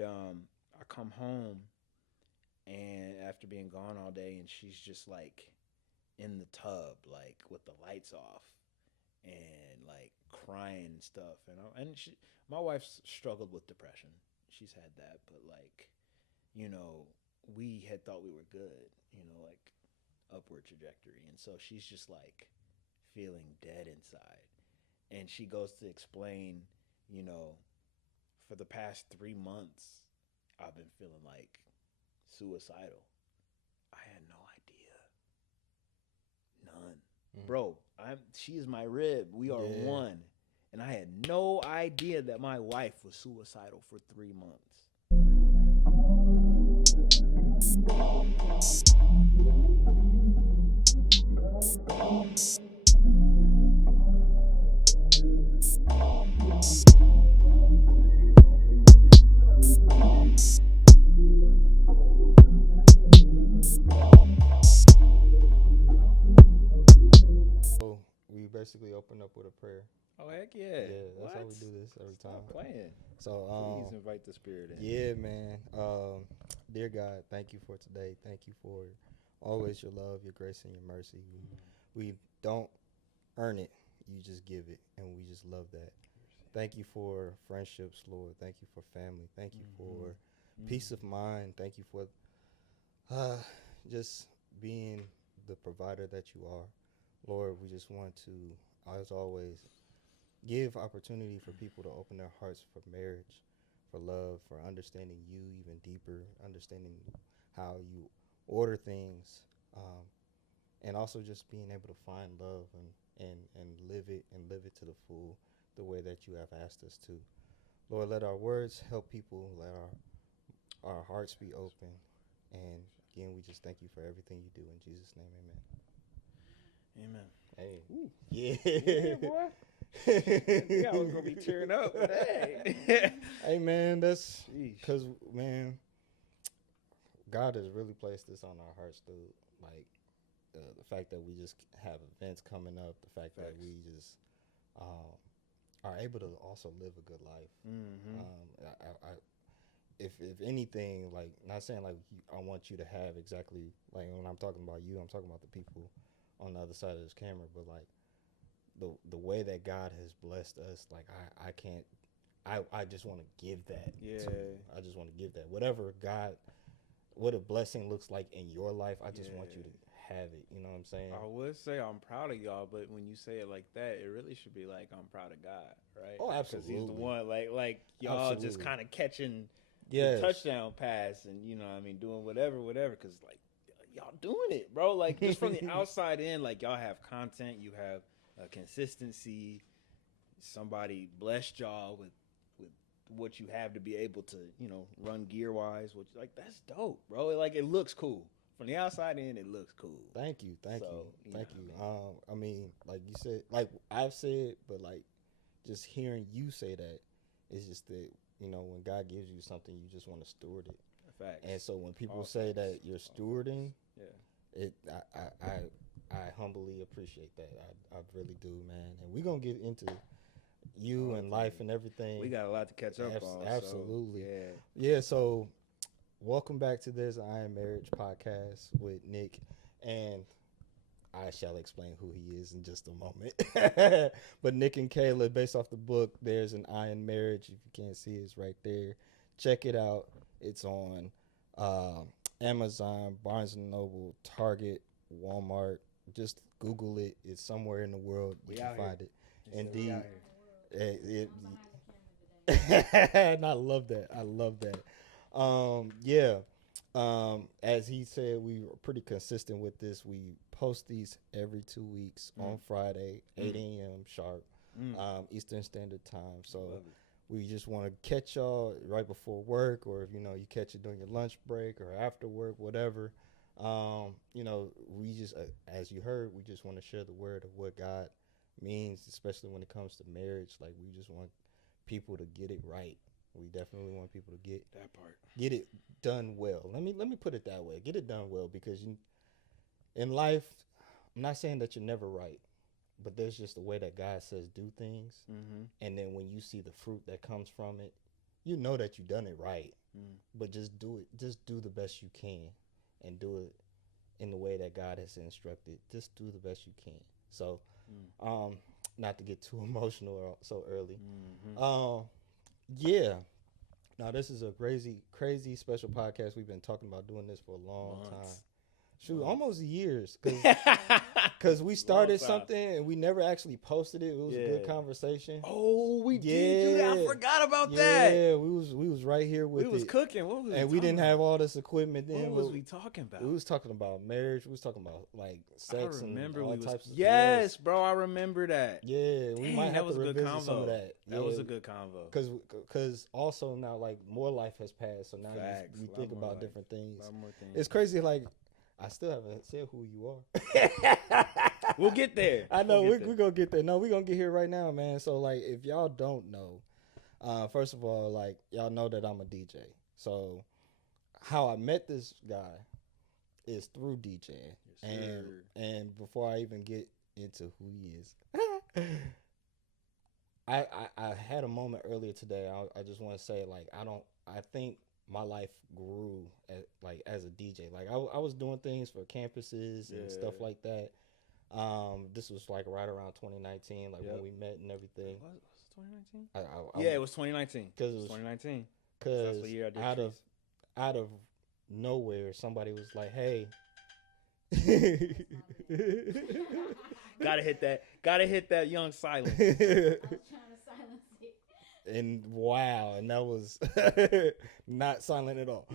And I come home, and after being gone all day, and she's just like in the tub, like with the lights off, and like crying and stuff. My wife's struggled with depression. She's had that, but like, you know, we had thought we were good, like upward trajectory. And so she's just like feeling dead inside. And she goes to explain, you know, for the past 3 months, I've been feeling like suicidal. I had no idea. None. Bro, she is my rib. We are one. And I had no idea that my wife was suicidal for 3 months. So we basically open up with a prayer. Oh heck yeah! Yeah, that's how What? we do this every time. Stop playing. So Please invite the spirit in. yeah, man. Dear God, thank you for today. Thank you for always your love, your grace, and your mercy. We don't earn it. You just give it, and we just love that. Thank you for friendships, Lord. Thank you for family. Thank you for peace of mind. Thank you for uh, just being the provider that you are. Lord, we just want to, as always, give opportunity for people to open their hearts for marriage, for love, for understanding you even deeper, understanding how you order things, and also just being able to find love and live it to the full, the way that you have asked us to. Lord, let our words help people. Let our hearts be open. And again, we just thank you for everything you do. In Jesus' name, Amen. amen. Hey. Ooh. Yeah. Yeah, boy. Yeah, I was gonna be tearing up. But hey. Hey, man, that's Sheesh. because, man, God has really placed this on our hearts, dude. Like, the fact that we just have events coming up, the fact that Facts. we just um, are able to also live a good life. Mm-hmm. If anything, like, not saying like I want you to have exactly, like, when I'm talking about you, I'm talking about the people on the other side of this camera, but like the way that God has blessed us, like I can't, I just want to give that. Yeah. I just want to give that. Whatever God, what a blessing looks like in your life, I just want you to have it. You know what I'm saying? I would say I'm proud of y'all, but when you say it like that, it really should be like I'm proud of God, right? Oh, Because He's the absolutely. one, like y'all just Absolutely. kind of catching the Yes. touchdown pass, and what I mean, doing whatever, because like y'all doing it, bro. Like just from the outside in, like y'all have content, you have consistency. Somebody blessed y'all with what you have to be able to run gear wise, which like that's dope, bro. Like it looks cool. From the outside in, it looks cool. Thank you, thank So, you, thank you. what I mean, like you said, like I've said, but like just hearing you say that is just that, when God gives you something, you just want to steward it. Facts. And so when people All say facts. that you're stewarding, Yeah. it I humbly appreciate that. I really do, man. And we're gonna get into you and life and everything. We got a lot to catch up on. Absolutely. So, yeah. So welcome back to this Iron Marriage podcast with Nick, and I shall explain who he is in just a moment. But Nick and Kayla, based off the book, There's an Iron Marriage. If you can't see it, it's right there. Check it out. It's on uh, Amazon, Barnes and Noble, Target, Walmart. Just Google it. It's somewhere in the world. You can find it. Indeed. And I love that. I love that. Yeah. As he said, we are pretty consistent with this. We post these every 2 weeks on Friday, 8 a.m. sharp, Eastern Standard Time. So we just want to catch y'all right before work, or if you catch it during your lunch break or after work, whatever. We just, as you heard, we just want to share the word of what God means, especially when it comes to marriage. Like, we just want people to get it right. We definitely want people to get that part, get it done well. Let me put it that way. Get it done well, because in life, I'm not saying that you're never right, but there's just a way that God says do things, and then when you see the fruit that comes from it, you know that you done it right, Mm. but just do it. Just do the best you can, and do it in the way that God has instructed. Just do the best you can. So, not to get too emotional so early. Mm-hmm. Yeah. Now this is a crazy special podcast. We've been talking about doing this for a long time. Shoot, almost years, because we started something and we never actually posted it. It was a good conversation. Oh, we did. I forgot about that. Yeah, we was right here with it. We was cooking. What was and we didn't have all this equipment then. What was we talking about? We was talking about marriage. We was talking about like sex and all types of Yes, bro, I remember that. Yeah, we might have to revisit some of that. That was a good convo. Because also now like more life has passed, so now you think about different things. A lot more things. It's crazy, like. I still haven't said who you are. We'll get there. I know we're going to get there. No, we're going to get here right now, man. So, like, if y'all don't know, first of all, like, y'all know that I'm a DJ. So, how I met this guy is through DJing. Yes, and before I even get into who he is, I had a moment earlier today. I just want to say, like, I think my life grew as a DJ. Like I was doing things for campuses and stuff like that. This was like right around 2019, like when we met and everything. Was it 2019? It was 2019. Because it was 2019. Because out of nowhere, somebody was like, "Hey." Gotta hit that young silence. I was trying to silence it. And wow, and that was not silent at all.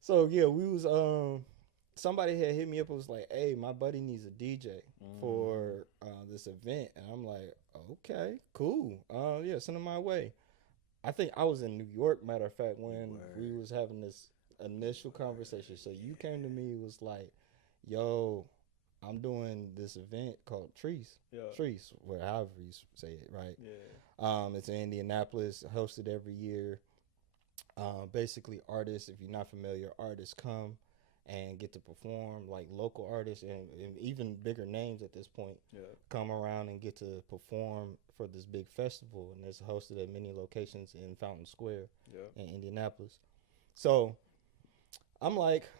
So yeah, we was somebody had hit me up and was like, "Hey, my buddy needs a DJ for this event," and I'm like, "Okay, cool. Yeah, send him my way." I think I was in New York, matter of fact, when we was having this initial conversation. So you came to me, was like, "Yo, I'm doing this event called Trees, however you say it, right? Yeah. It's in Indianapolis, hosted every year. Basically, artists, if you're not familiar, artists come and get to perform, like local artists and even bigger names at this point come around and get to perform for this big festival, and it's hosted at many locations in Fountain Square in Indianapolis. So I'm like,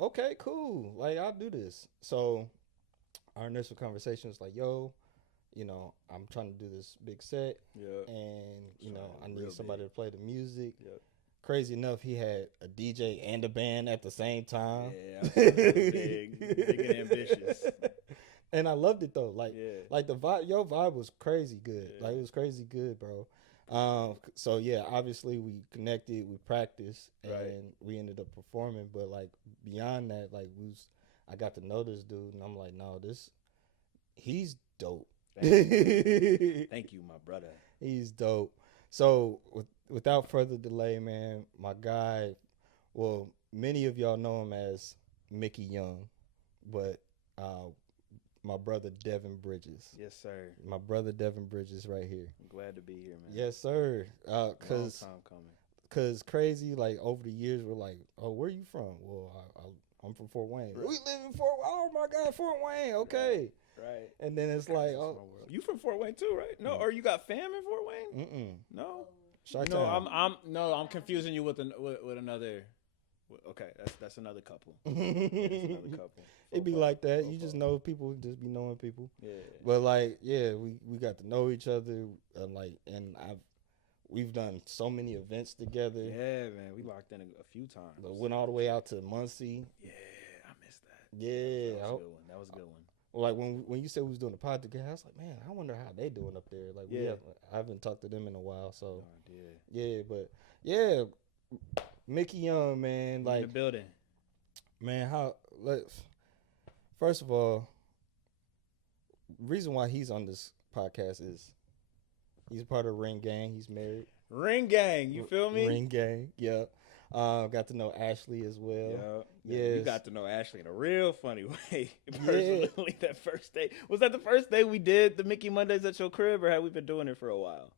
okay, cool. Like, I'll do this. So our initial conversation was like, yo, I'm trying to do this big set. Yeah. And, I need somebody to play the music. Yep. Crazy enough, he had a DJ and a band at the same time. Yeah, big and ambitious. And I loved it though. Like the vibe, your vibe was crazy good. Yeah. Like it was crazy good, bro. So yeah, obviously we connected, we practiced, and we ended up performing. But like beyond that, like I got to know this dude, and I'm like, no, he's dope. Thank you, my brother. He's dope. So without further delay, man, my guy, well, many of y'all know him as Mickey Young, but my brother Deven Bridges. Yes, sir. My brother Deven Bridges right here. I'm glad to be here, man. Yes, sir. Long time coming. Cause crazy, like over the years, we're like, oh, where you from? Well, I'm from Fort Wayne. Right. We live in Oh my God, Fort Wayne. Okay. Right. And then it's like, oh, you from Fort Wayne too, right? No, or you got fam in Fort Wayne? No. I'm confusing you with another. Okay, that's another couple. It'd be like that. You just know people, just be knowing people. Yeah. But like, yeah, we got to know each other, we've done so many events together. Yeah, man, we locked in a few times. Went all the way out to Muncie. Yeah, I missed that. Yeah, that was a good one. Like when you said we was doing the pod together, I was like, man, I wonder how they doing up there. Like, I haven't talked to them in a while, so Mickey Young, man, like in the building, man. First of all, reason why he's on this podcast is he's part of Ring Gang. He's married. Ring Gang, you feel me? Ring Gang, yeah. Got to know Ashley as well. Yeah, you got to know Ashley in a real funny way. Personally, that first day, was that the first day we did the Mickey Mondays at your crib, or had we been doing it for a while?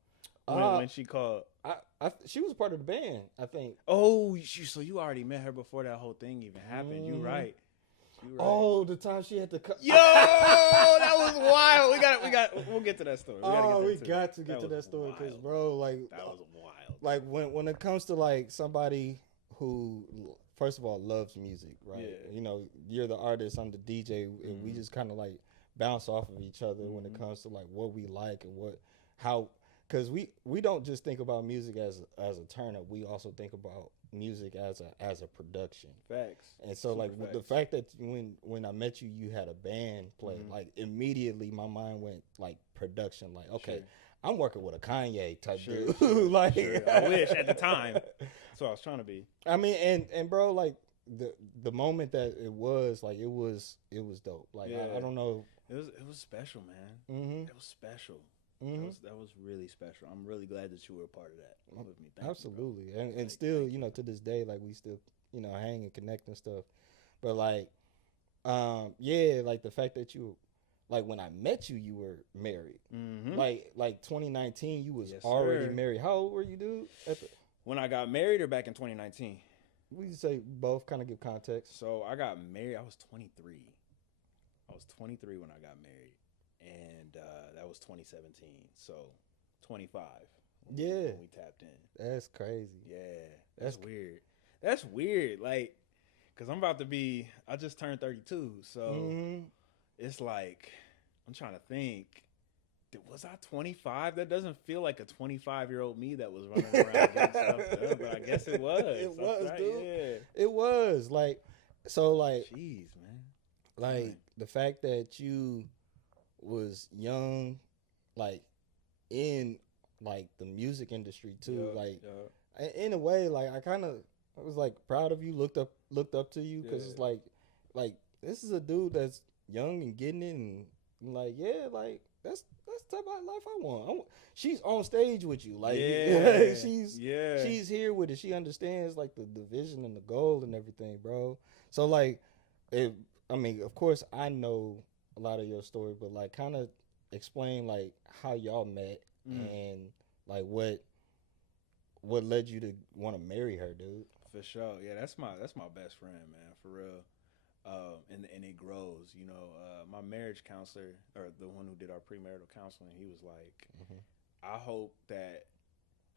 When she called, she was part of the band, I think. Oh, so you already met her before that whole thing even happened. You right? You right. Oh, the time she had to cut. Yo, that was wild. We'll get to that story. We got to get to that story because, bro, like that was wild. Like when it comes to like somebody who, first of all, loves music, right? Yeah. You know, you're the artist, I'm the DJ, and we just kind of like bounce off of each other when it comes to like what we like and how. Because we don't just think about music as a turn up. We also think about music as a production. Facts. And so like the fact that when I met you, you had a band play, like immediately my mind went like production. Like, okay, I'm working with a Kanye type dude. Like, I wish at the time. That's what I was trying to be. I mean, and bro, like the moment that it was like it was dope. Like I don't know. It was special, man. It was special. That was really special. I'm really glad that you were a part of that with me. Absolutely. And still, you know, to this day, like we still, you know, hang and connect and stuff. But like, yeah, like the fact that you, like when I met you, you were married. Like 2019, you was already married. How old were you, dude? When I got married or back in 2019? We say both, kind of give context. So I got married, I was 23. I was 23 when I got married. And that was 2017. So 25. When we tapped in. That's crazy. Yeah. That's weird. That's weird. Like, because I just turned 32. So it's like, I'm trying to think. Was I 25? That doesn't feel like a 25-year-old me that was running around doing stuff done, but I guess it was. It was, right? dude. Yeah. It was. Like, so like. Jeez, man. Like, the fact that you was young, like, in, like, the music industry, too. In a way, like, I was, like, proud of you, looked up to you, because it's like, this is a dude that's young and getting it, and, like, yeah, like, that's the type of life I want. She's on stage with you, like, she's here with it. She understands like the vision and the goal and everything, bro. So like, I mean, of course, I know a lot of your story, but like, kind of explain like how y'all met and like what led you to want to marry her, dude. For sure, yeah, that's my best friend, man, for real. And it grows, you know. My marriage counselor, or the one who did our premarital counseling, he was like, I hope that,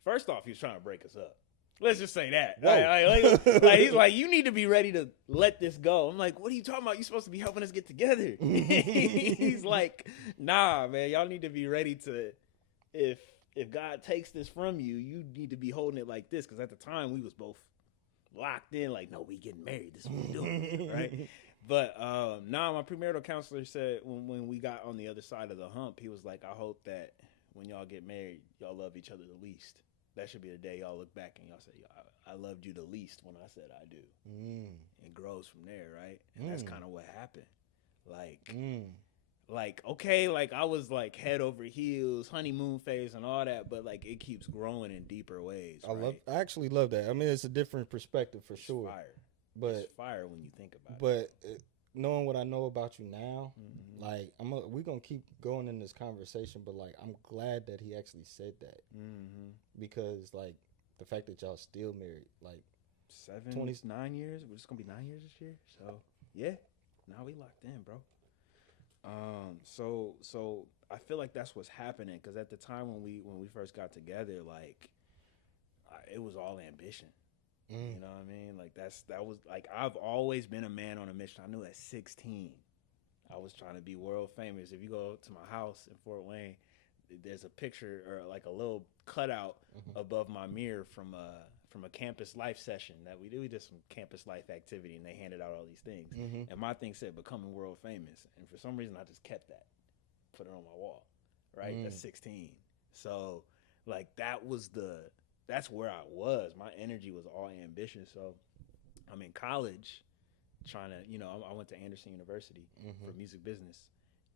first off, he was trying to break us up. Let's just say that. Like, he's like, you need to be ready to let this go. I'm like, what are you talking about? You're supposed to be helping us get together. He's like, nah, man, y'all need to be ready to, if God takes this from you, you need to be holding it like this. Because at the time, we was both locked in, like, no, we getting married. This is what we doing, right? But my premarital counselor said when we got on the other side of the hump, he was like, I hope that when y'all get married, y'all love each other the least. That should be the day y'all look back and y'all say, I loved you the least when I said I do. It grows from there, right? And that's kind of what happened. Like, okay, like I was like head over heels, honeymoon phase and all that, but like it keeps growing in deeper ways. I actually love that. I mean, it's a different perspective for sure. Fire. But it's fire when you think about it. But knowing what I know about you now, like we're gonna keep going in this conversation. But like, I'm glad that he actually said that because like the fact that y'all still married, like 9 years. It's gonna be 9 years this year. So yeah, now we locked in, bro. So I feel like that's what's happening because at the time when we first got together, like it was all ambition. You know what I mean? Like that was like I've always been a man on a mission. I knew at 16 I was trying to be world famous. If you go to my house in Fort Wayne, there's a picture or like a little cutout above my mirror from a campus life session that we did. We did some campus life activity and they handed out all these things. And my thing said becoming world famous. And for some reason I just kept that, put it on my wall, right? That's 16. So like that's where I was. My energy was all ambition. So I'm in college trying to, you know, I went to Anderson University for music business.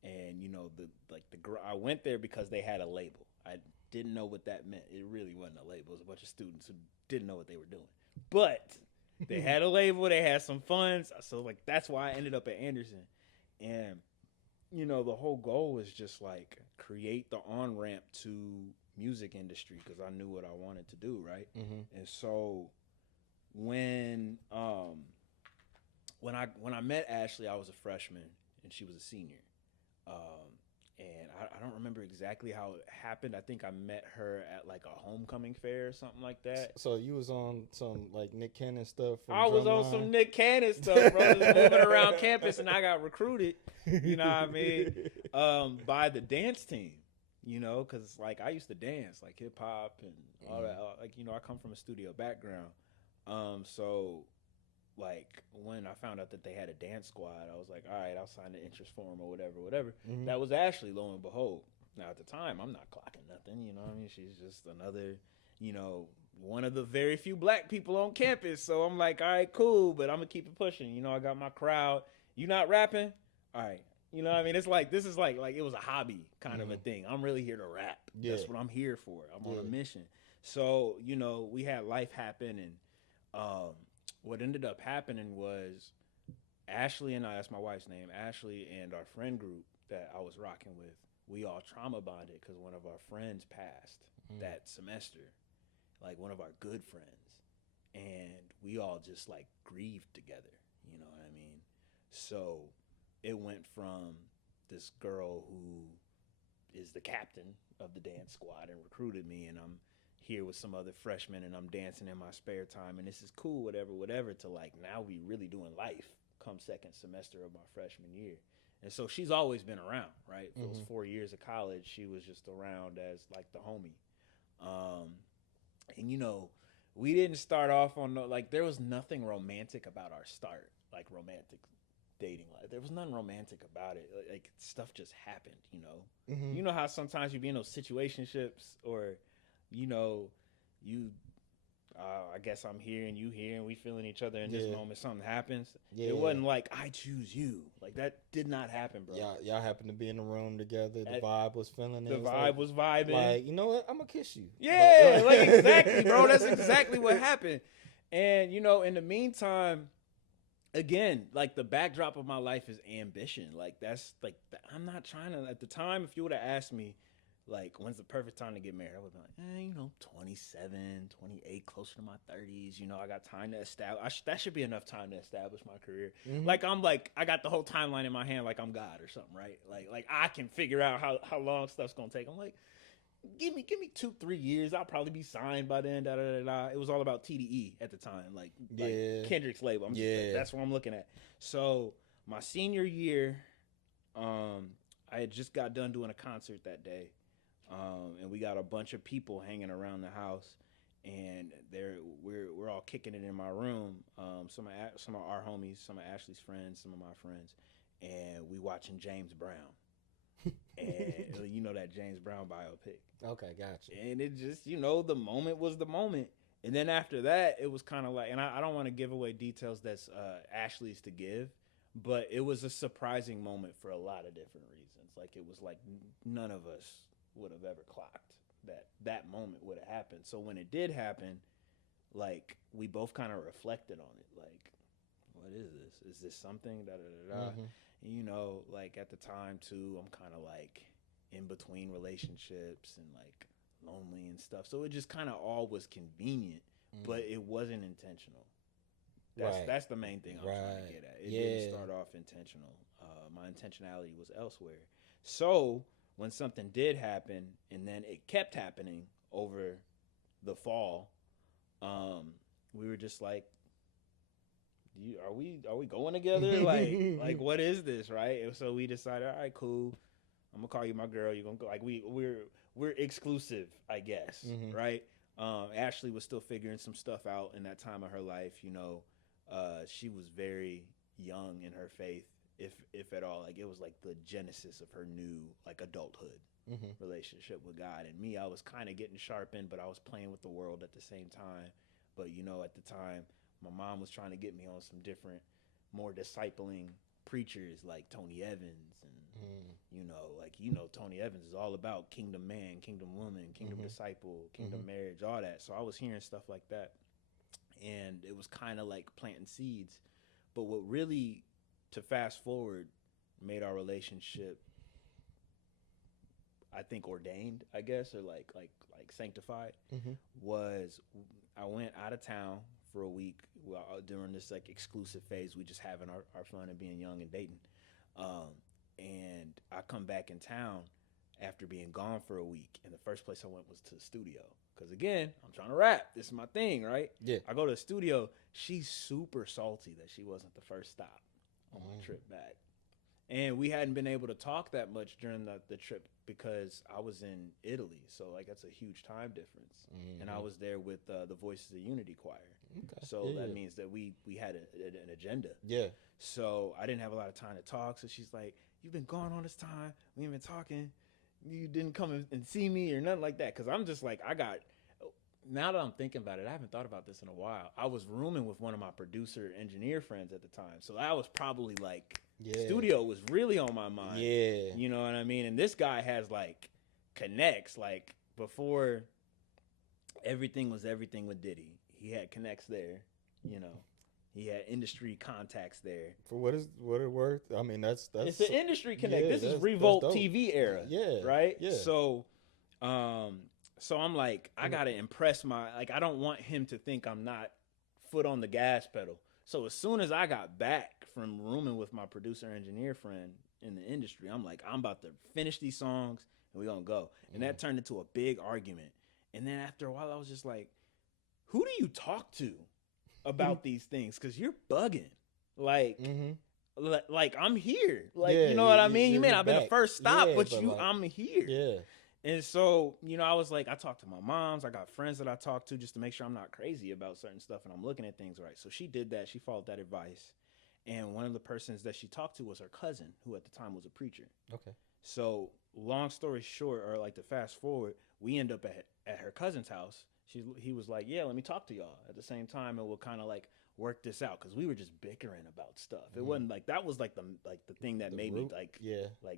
And, you know, I went there because they had a label. I didn't know what that meant. It really wasn't a label. It was a bunch of students who didn't know what they were doing. But they had a label. They had some funds. So, like, that's why I ended up at Anderson. And, you know, the whole goal was just, like, create the on-ramp to music industry because I knew what I wanted to do, right? And so when when I met Ashley, I was a freshman and she was a senior. Um, and I don't remember exactly how it happened. I think I met her at like a homecoming fair or something like that. So you was on some like Nick Cannon stuff from I was on Drumline? some Nick Cannon stuff, bro. Just moving around campus, and I got recruited. You know what I mean? By the dance team. You know, because like I used to dance like hip hop and all that. Like I come from a studio background. So like when I found out that they had a dance squad, I was like, all right, I'll sign the interest form or whatever. That was Ashley, lo and behold. Now at the time, I'm not clocking nothing. You know what I mean? She's just another, one of the very few black people on campus. So I'm like, all right, cool, but I'm gonna keep it pushing. I got my crowd. You not rapping? All right. You know what I mean? It's like this is like it was a hobby kind of a thing. I'm really here to rap. Yeah. That's what I'm here for. I'm on a mission. So, we had life happen, and what ended up happening was Ashley and I, that's my wife's name, Ashley and our friend group that I was rocking with, we all trauma bonded because one of our friends passed that semester, like one of our good friends. And we all just like grieved together. You know what I mean? So it went from this girl who is the captain of the dance squad and recruited me, and I'm here with some other freshmen and I'm dancing in my spare time and this is cool, whatever, to like now we really doing life come second semester of my freshman year. And so she's always been around, right? For those 4 years of college, she was just around as like the homie. And we didn't start off on like there was nothing romantic about our start, like romantic dating life. There was nothing romantic about it. Like stuff just happened, You know how sometimes you be in those situationships or I guess I'm here and you here and we feeling each other in this moment. Something happens. It wasn't like I choose you. Like that did not happen, bro. Y'all happened to be in the room together. The vibe was feeling it. The vibe was vibing. Like, you know what? I'm gonna kiss you. Yeah, like exactly, bro. That's exactly what happened. And in the meantime, again, like the backdrop of my life is ambition. Like that's like I'm not trying to. At the time, if you would have asked me, like, when's the perfect time to get married? I would be like, 27, 28, closer to my 30s. I got time to establish. That should be enough time to establish my career. Like, I got the whole timeline in my hand like I'm God or something, right? Like I can figure out how long stuff's going to take. I'm like, give me 2-3 years. I'll probably be signed by then, It was all about TDE at the time, like Kendrick's label. That's what I'm looking at. So, my senior year, I had just got done doing a concert that day. And we got a bunch of people hanging around the house, and we're all kicking it in my room. Some of our homies, some of Ashley's friends, some of my friends, and we watching James Brown, and that James Brown biopic. Okay, gotcha. And it just the moment was the moment, and then after that it was kind of like, and I don't want to give away details that's Ashley's to give, but it was a surprising moment for a lot of different reasons. Like it was like none of us would have ever clocked that moment would have happened. So when it did happen, like we both kind of reflected on it, like, what is this? Is this something? And like at the time too, I'm kind of like in between relationships and like lonely and stuff. So it just kind of all was convenient, but it wasn't intentional. That's the main thing I'm trying to get at. It didn't start off intentional. My intentionality was elsewhere. So when something did happen, and then it kept happening over the fall, we were just like, are we going together? like what is this, right? And so we decided, all right, cool. I'm gonna call you my girl. You're gonna go. Like we're exclusive, I guess, right? Ashley was still figuring some stuff out in that time of her life. She was very young in her faith. If at all, like it was like the genesis of her new like adulthood relationship with God. And me, I was kind of getting sharpened, but I was playing with the world at the same time. But at the time, my mom was trying to get me on some different, more discipling preachers like Tony Evans, and Tony Evans is all about kingdom man, kingdom woman, kingdom disciple, kingdom marriage, all that. So I was hearing stuff like that, and it was kind of like planting seeds. But what really, to fast forward, made our relationship, I think, ordained, I guess, or like sanctified, was I went out of town for a week during this like exclusive phase. We just having our fun and being young and dating. And I come back in town after being gone for a week, and the first place I went was to the studio. Because again, I'm trying to rap. This is my thing, right? Yeah. I go to the studio. She's super salty that she wasn't the first stop on my trip back. And we hadn't been able to talk that much during the trip because I was in Italy. So, like, that's a huge time difference. And I was there with the Voices of Unity choir. Okay. So that means that we had an agenda. Yeah. So I didn't have a lot of time to talk. So she's like, you've been gone all this time. We ain't been talking. You didn't come and see me or nothing like that. Because I'm just like, now that I'm thinking about it, I haven't thought about this in a while. I was rooming with one of my producer engineer friends at the time. So that was probably like, studio was really on my mind. Yeah. You know what I mean? And this guy has like connects. Like before everything was everything with Diddy, he had connects there, you know. He had industry contacts there. For what it worth? I mean, that's it's an industry connect. Yeah, this is Revolt TV era. Yeah. Right? Yeah. So I'm like, I gotta impress I don't want him to think I'm not foot on the gas pedal. So as soon as I got back from rooming with my producer engineer friend in the industry, I'm like, I'm about to finish these songs and we're gonna go. And that turned into a big argument. And then after a while, I was just like, who do you talk to about these things? Because you're bugging. Like, like I'm here. Like, you know what I mean? You may not have been the first stop, but I'm here. Yeah. And so, you know, I was like, I talked to my moms. I got friends that I talked to just to make sure I'm not crazy about certain stuff and I'm looking at things right. So she did that. She followed that advice. And one of the persons that she talked to was her cousin, who at the time was a preacher. Okay. So long story short, or like to fast forward, we end up at her cousin's house. He was like, yeah, let me talk to y'all at the same time, and we'll kind of like work this out, because we were just bickering about stuff. It wasn't like that was like the thing that made me like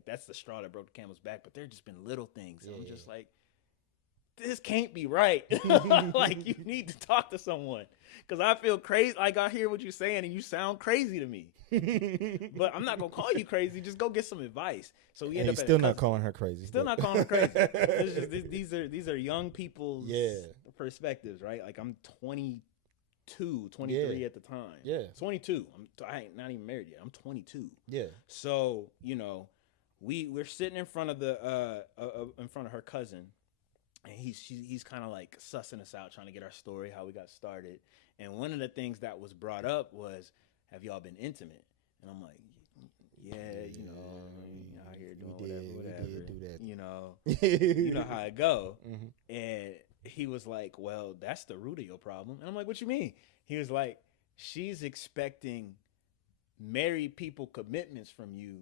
that's the straw that broke the camel's back. But there just been little things, and I'm just like, this can't be right. Like, you need to talk to someone, because I feel crazy. Like, I hear what you're saying, and you sound crazy to me. But I'm not gonna call you crazy. Just go get some advice. So we end up still not calling her crazy. Still not calling her crazy. It's just, these are young people's perspectives, right? Like, I'm 22, 23 at the time. Yeah, 22. I ain't not even married yet. I'm 22. Yeah. So, you know, we're sitting in front of her cousin, and he's kind of like sussing us out, trying to get our story, how we got started. And one of the things that was brought up was, have y'all been intimate? And I'm like, yeah, you know, out here doing whatever. We did do that. You know, you know how it go. And he was like, well, that's the root of your problem. And I'm like, what you mean? He was like, she's expecting married people commitments from you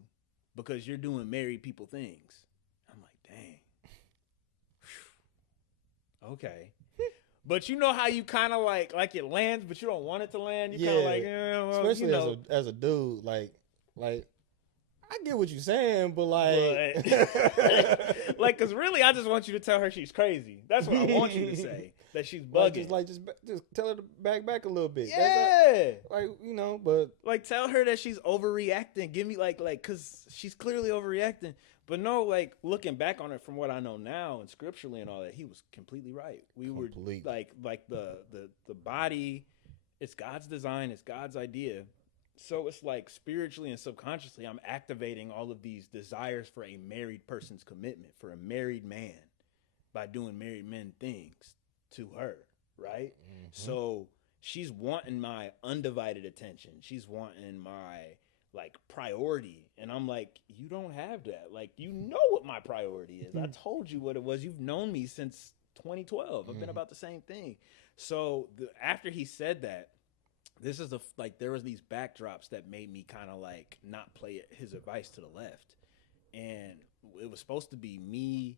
because you're doing married people things. I'm like, dang. Okay. But you know how you kind of like it lands, but you don't want it to land. You kind of like, well, especially you know. as a dude, like I get what you're saying, but like, like, because really, I just want you to tell her she's crazy. That's what I want you to say, that she's bugging. Just tell her to back a little bit. Yeah, like, you know, but like, tell her that she's overreacting. Give me like, because she's clearly overreacting. But no, like, looking back on it from what I know now and scripturally and all that, he was completely right. We were like the body, it's God's design, it's God's idea. So it's like spiritually and subconsciously, I'm activating all of these desires for a married person's commitment, for a married man, by doing married men things to her, right? So she's wanting my undivided attention. She's wanting my like priority, and I'm like, you don't have that. Like, you know what my priority is. I told you what it was. You've known me since 2012. I've been about the same thing. So after he said that, this is there was these backdrops that made me kind of like not play his advice to the left. And it was supposed to be me,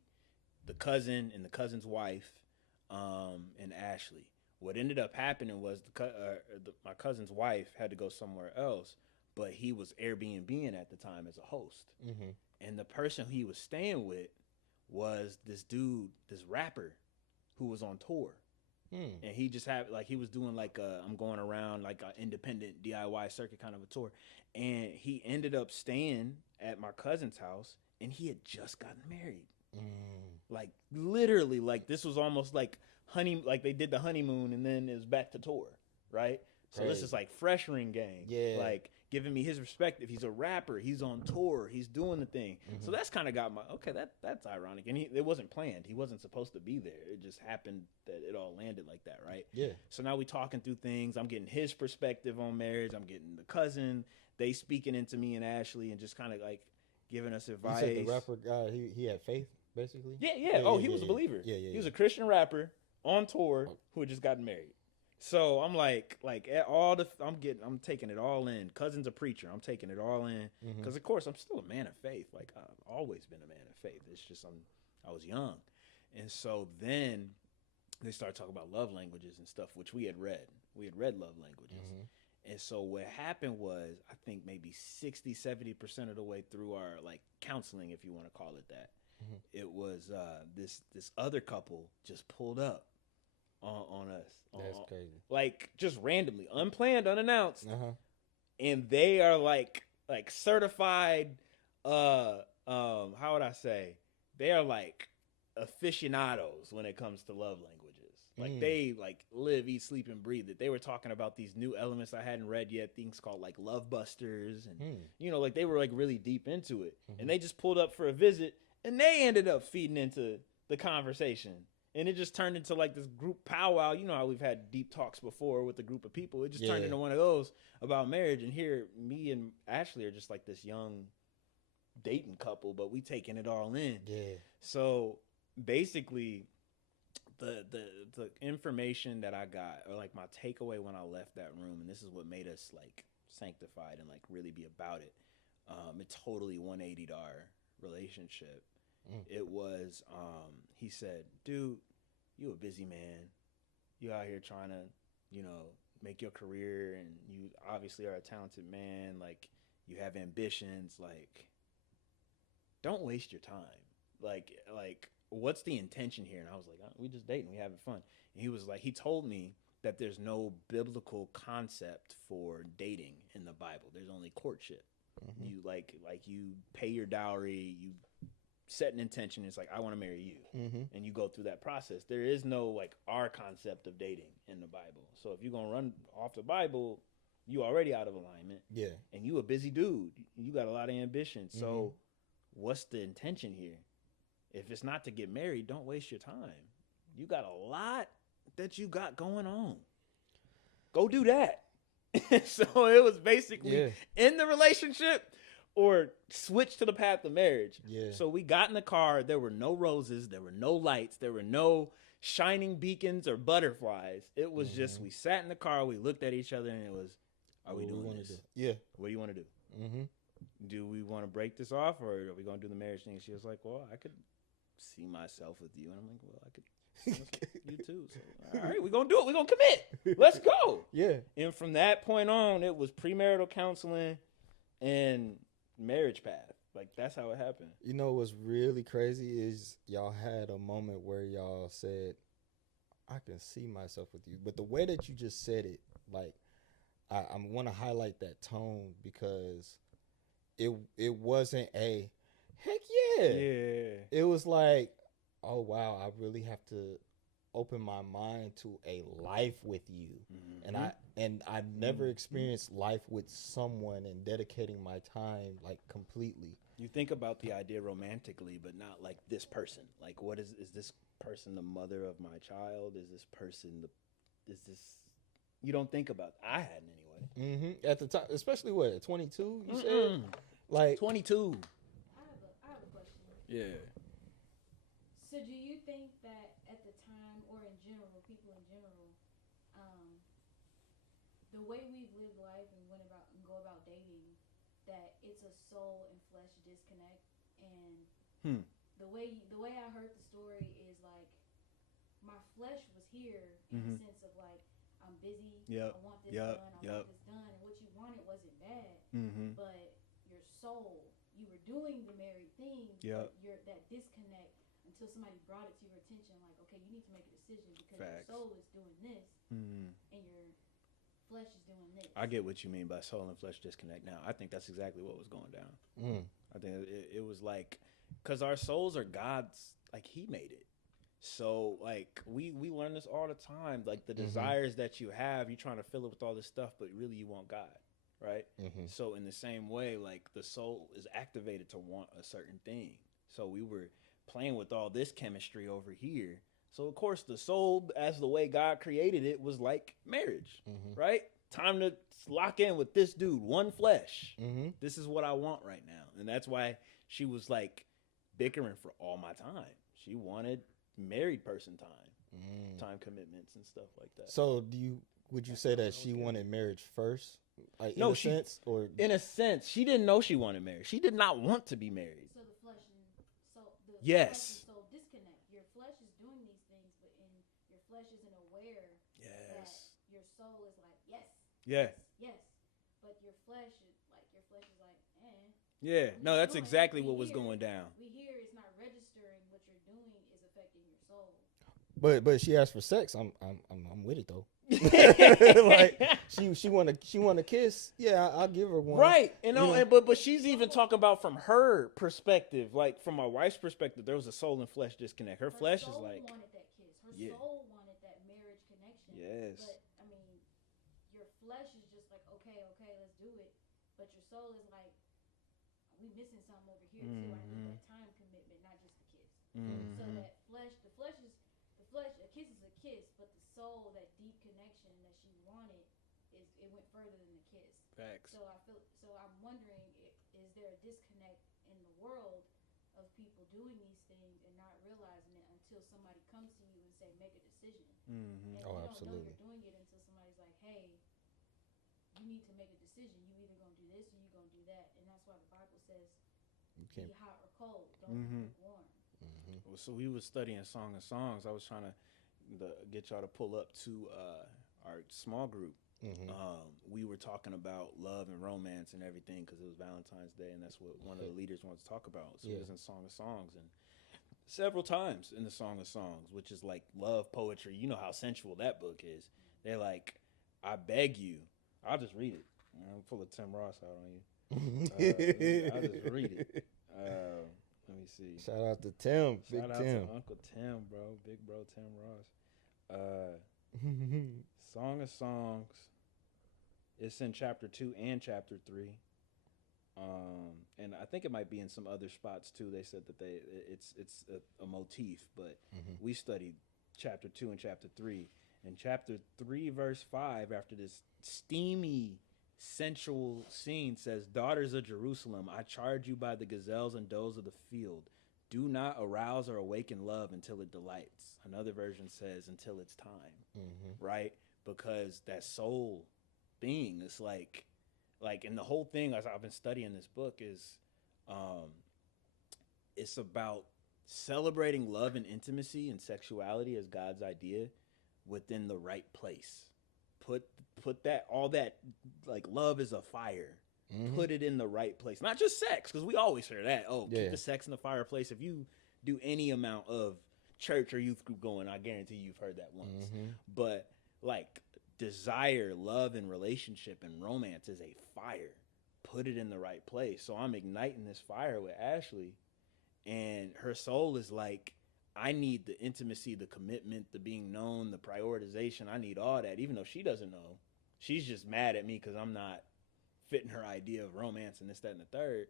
the cousin, and the cousin's wife, and Ashley. What ended up happening was my cousin's wife had to go somewhere else, but he was Airbnb-ing at the time as a host. And the person he was staying with was this dude, this rapper, who was on tour. And he just had, like, he was doing like I'm going around like an independent DIY circuit kind of a tour. And he ended up staying at my cousin's house, and he had just gotten married. Like, literally, like, this was almost like they did the honeymoon and then it was back to tour. right? So this is Crazy. like fresh ring gang. Yeah. Like giving me his perspective. He's a rapper. He's on tour. He's doing the thing. So that's kind of got my okay. That's ironic, and it wasn't planned. He wasn't supposed to be there. It just happened that it all landed like that, right? Yeah. So now we talking through things. I'm getting his perspective on marriage. I'm getting the cousin. They speaking into me and Ashley, and just kind of like giving us You advice. said the rapper guy, he had faith, basically? Yeah. Oh, he was a believer. Yeah. He was a Christian rapper on tour who had just gotten married. So I'm like at all I'm taking it all in. Cousin's a preacher. I'm taking it all in because of course I'm still a man of faith. Like I've always been a man of faith. It's just I was young, and so then they started talking about love languages and stuff, which we had read. We had read love languages. And so what happened was, I think maybe 60-70% of the way through our like counseling, if you want to call it that, it was this other couple just pulled up on us. That's crazy. Like just randomly, unplanned, unannounced. Uh-huh. And they are like certified how would I say? They are like aficionados when it comes to love languages. Like they like live, eat, sleep, and breathe it. They were talking about these new elements I hadn't read yet, things called like love busters, and you know, like they were like really deep into it. And they just pulled up for a visit, and they ended up feeding into the conversation. And it just turned into like this group powwow. You know how we've had deep talks before with a group of people. It just turned into one of those about marriage. And here, me and Ashley are just like this young dating couple, but we taking it all in. Yeah. So basically, the information that I got, or like my takeaway when I left that room, and this is what made us like sanctified and like really be about it. It totally 180'd our relationship. It was, he said, dude, you a busy man. You out here trying to, you know, make your career, and you obviously are a talented man. Like, you have ambitions. Like, don't waste your time. Like, what's the intention here? And I was like, we just dating. We having fun. And he was like, he told me that there's no biblical concept for dating in the Bible. There's only courtship. You like you pay your dowry, you set an intention. It's like, I want to marry you. And you go through that process. There is no like our concept of dating in the Bible. So if you're going to run off the Bible, you already out of alignment. Yeah. And you a busy dude. You got a lot of ambition. So what's the intention here? If it's not to get married, don't waste your time. You got a lot that you got going on. Go do that. So it was basically in the relationship or switch to the path of marriage. Yeah. So we got in the car. There were no roses. There were no lights. There were no shining beacons or butterflies. It was just, we sat in the car. We looked at each other, and it was, are we doing this? Yeah. What do you want to do? Do we want to break this off, or are we going to do the marriage thing? She was like, well, I could see myself with you. And I'm like, well, I could you too. So, all right, we're going to do it. We're going to commit. Let's go. Yeah. And from that point on, it was premarital counseling and marriage path. Like, that's how it happened. You know what's really crazy is y'all had a moment where y'all said, I can see myself with you. But the way that you just said it, like, I want to highlight that tone, because it wasn't a heck yeah. It was like, oh wow, I really have to open my mind to a life with you. And I never experienced life with someone and dedicating my time like completely. You think about the idea romantically, but not like this person. Like, what is this person the mother of my child? Is this person you don't think about. I hadn't anyway. At the time, especially what, at 22, you said? Like 22. I have a question. Yeah. So do you think that at the time, or in general, people in general, the way we've lived life and go about dating, that it's a soul and flesh disconnect? And the way I heard the story is like, my flesh was here in the sense of like, I'm busy. I want this done. I want this done. And what you wanted wasn't bad, but your soul, you were doing the married thing, but that disconnect until somebody brought it to your attention, like, okay, you need to make a decision because your soul is doing this and your flesh is doing this. I get what you mean by soul and flesh disconnect now. I think that's exactly what was going down. I think it was like, because our souls are God's, like, he made it. So like we learn this all the time. Like the Mm-hmm. desires that you have, you're trying to fill it with all this stuff, but really you want God, right? Mm-hmm. So in the same way, like the soul is activated to want a certain thing. So we were playing with all this chemistry over here. So of course the soul, as the way God created it, was like marriage, Mm-hmm. right? Time to lock in with this dude, one flesh. Mm-hmm. This is what I want right now, and that's why she was like bickering for all my time. She wanted married person time commitments and stuff like that. So would you say that she wanted marriage first, like in a sense, or in a sense, she didn't know she wanted marriage. She did not want to be married. So the flesh and soul, Yes. flesh and soul disconnect. Your flesh is doing these things, but your flesh isn't aware that your soul is like, yes, Yeah. yes. But your flesh is like, eh. Yeah. No, that's exactly what was going down. We hear it's not registering what you're doing is affecting your soul. but she asked for sex. I'm with it though. Like she want to kiss. Yeah, I'll give her one. Right. But she's even talking about from her perspective, like from my wife's perspective, there was a soul and flesh disconnect. Her flesh is like, wanted that kiss. Her soul wanted that marriage connection. Yes. But I mean, your flesh is just like, okay, let's do it. But your soul is like, we missing something over here too. I need that time commitment, not just the kiss. So that a kiss is a kiss, but the soul, that deep connection that she wanted, it went further than the kiss. Facts. So I'm wondering, is there a disconnect in the world of people doing these things and not realizing it until somebody comes to you and say, make a decision. And you don't know you're doing it until somebody's like, hey, you need to make a decision. You either gonna do this or you gonna do that. And that's why the Bible says, be hot or cold, don't be lukewarm. So we was studying Song of Songs. I was trying to get y'all to pull up to our small group. We were talking about love and romance and everything because it was Valentine's Day, and that's what one of the leaders wanted to talk about. So it was in Song of Songs, and several times in the Song of Songs, which is like love poetry. You know how sensual that book is. They're like, I beg you. I'll just read it. I'm full of Tim Ross out on you. I'll just read it. Let me see. Shout out to Tim. Big Shout out Tim. to Uncle Tim, bro. Big bro Tim Ross. Song of Songs. It's in chapter 2 and chapter 3. And I think it might be in some other spots too. They said that it's a motif, but we studied chapter 2 and chapter 3. In chapter 3, verse 5, after this steamy, sensual scene, says, Daughters of Jerusalem, I charge you by the gazelles and does of the field. Do not arouse or awaken love until it delights. Another version says, until it's time, right? Because that soul thing is like, and the whole thing, as I've been studying this book, is it's about celebrating love and intimacy and sexuality as God's idea within the right place. Put that, all that, like love is a fire. Put it in the right place. Not just sex, because we always hear that. Oh, keep the sex in the fireplace. If you do any amount of church or youth group going, I guarantee you've heard that once. But like desire, love, and relationship and romance is a fire. Put it in the right place. So I'm igniting this fire with Ashley, and her soul is like, I need the intimacy, the commitment, the being known, the prioritization. I need all that, even though she doesn't know. She's just mad at me because I'm not fitting her idea of romance and this, that, and the third.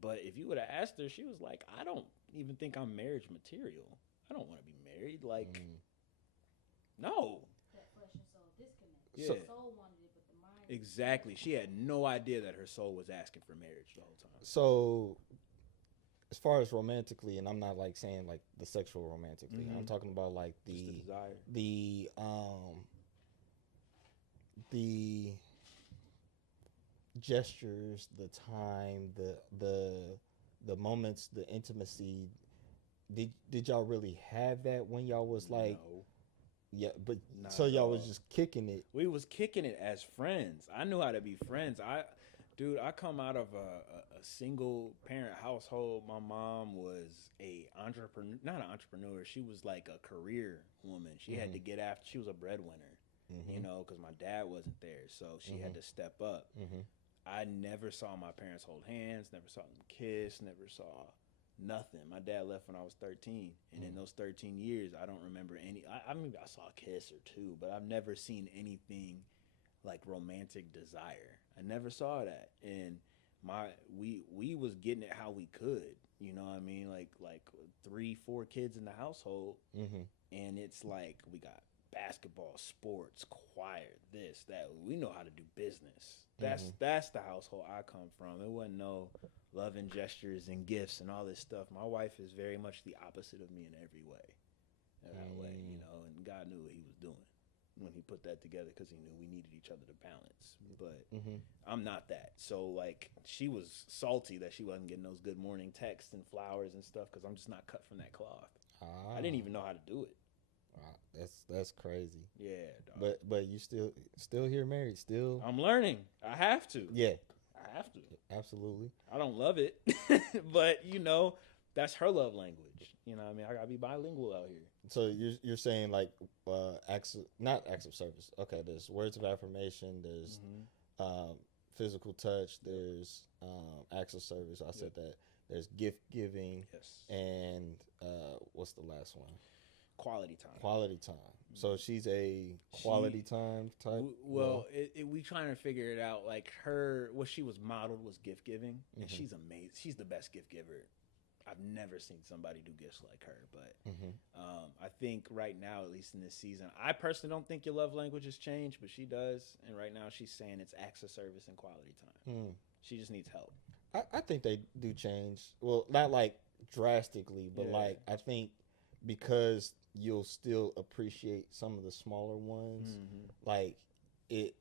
But if you would have asked her, she was like, I don't even think I'm marriage material. I don't want to be married. Like, no. That flesh and soul disconnect. Yeah. The soul wanted it, but the mind. Exactly. She had no idea that her soul was asking for marriage the whole time. So, as far as romantically, and I'm not like saying like the sexual romantically, I'm talking about like Just the desire. The gestures, the time, the moments, the intimacy. Did y'all really have that when y'all was like? No. Yeah, but Not so at y'all all. was just kicking it. We was kicking it as friends. I knew how to be friends. I come out of a single parent household. My mom was not an entrepreneur. She was like a career woman. She had to get after. She was a breadwinner, you know, because my dad wasn't there, so she had to step up. I never saw my parents hold hands. Never saw them kiss. Never saw Nothing. My dad left when I was 13, and in those 13 years, I don't remember any. I mean, I saw a kiss or two, but I've never seen anything like romantic desire. I never saw that, and we was getting it how we could. You know what I mean? Like 3, 4 kids in the household, Mm-hmm. and it's like we got basketball, sports, choir, this, that. We know how to do business. That's the household I come from. It wasn't no love and gestures and gifts and all this stuff. My wife is very much the opposite of me in every way. In that way, you know, and God knew what he was doing when he put that together because he knew we needed each other to balance. But I'm not that. So, like, she was salty that she wasn't getting those good morning texts and flowers and stuff because I'm just not cut from that cloth. I didn't even know how to do it. That's crazy. Yeah, dog. But you still here married, still. I'm learning. I have to. Yeah, I have to. absolutely. I don't love it, but you know, that's her love language. You know what I mean? I gotta be bilingual out here. So you're saying like not acts of service. Okay, there's words of affirmation. There's physical touch. There's acts of service. I said that. There's gift giving. Yes. And what's the last one? Quality time. Quality time. So she's a quality time type. Well, we trying to figure it out. Like what she was modeled was gift giving, and she's amazing. She's the best gift giver. I've never seen somebody do gifts like her. But I think right now, at least in this season, I personally don't think your love language has changed, but she does. And right now, she's saying it's acts of service and quality time. She just needs help. I think they do change. Well, not like drastically, but like I think because you'll still appreciate some of the smaller ones. Like it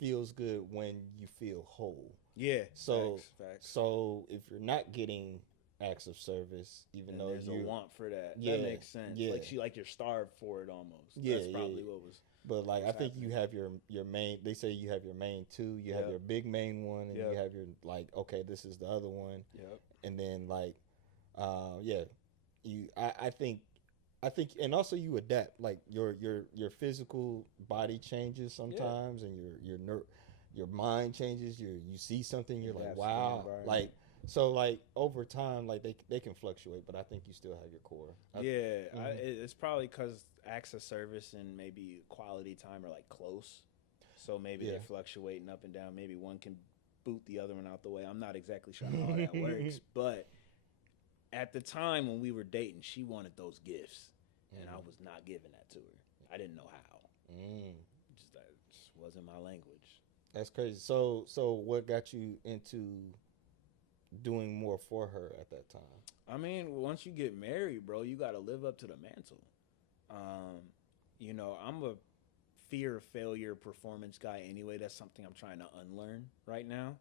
feels good when you feel whole. Yeah. So facts. So if you're not getting acts of service, even though there's a want for that. Yeah, that makes sense. Yeah. Like you're starved for it almost. Yeah, That's probably what was. But like I think happening. you have your main. They say you have your main two. You have your big main one, and you have your like. Okay, this is the other one. Yep. And then like, you. I think, and also you adapt. Like your physical body changes sometimes, and your mind changes. You see something, you're like, wow, like. So like over time, like they can fluctuate, but I think you still have your core. It's probably because acts of service and maybe quality time are like close, so maybe they're fluctuating up and down. Maybe one can boot the other one out the way. I'm not exactly sure how all that works, but at the time when we were dating, she wanted those gifts, and I was not giving that to her. I didn't know how. That just wasn't my language. That's crazy. So what got you into doing more for her at that time? I mean, once you get married, bro, you got to live up to the mantle. You know, I'm a fear of failure performance guy anyway. That's something I'm trying to unlearn right now.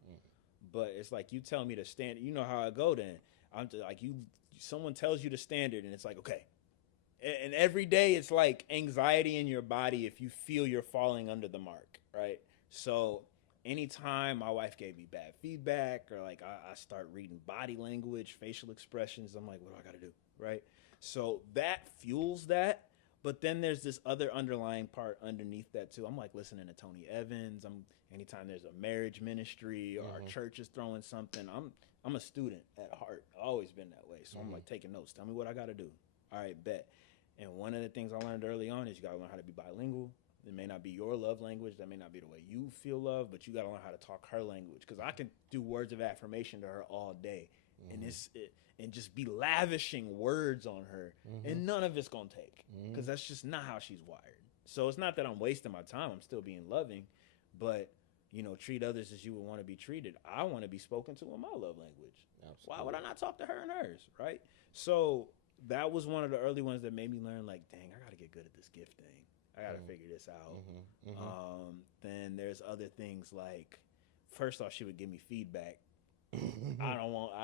But it's like you tell me to stand. You know how I go then. I'm like someone tells you the standard, and it's like, okay. And every day it's like anxiety in your body if you feel you're falling under the mark, right? So anytime my wife gave me bad feedback or like I start reading body language, facial expressions, I'm like, what do I got to do, right? So that fuels that. But then there's this other underlying part underneath that too. I'm like listening to Tony Evans. Anytime there's a marriage ministry or our church is throwing something, I'm a student at heart. I've always been that way. So I'm like taking notes. Tell me what I got to do. All right, bet. And one of the things I learned early on is you got to learn how to be bilingual. It may not be your love language. That may not be the way you feel love, but you got to learn how to talk her language. Because I can do words of affirmation to her all day, and just be lavishing words on her, and none of it's gonna take. Because that's just not how she's wired. So it's not that I'm wasting my time. I'm still being loving, but treat others as you would want to be treated. I want to be spoken to in my love language. Absolutely. Why would I not talk to her in hers, right? So that was one of the early ones that made me learn, like, dang, I got to get good at this gift thing. I got to figure this out. Then there's other things like, first off, she would give me feedback. I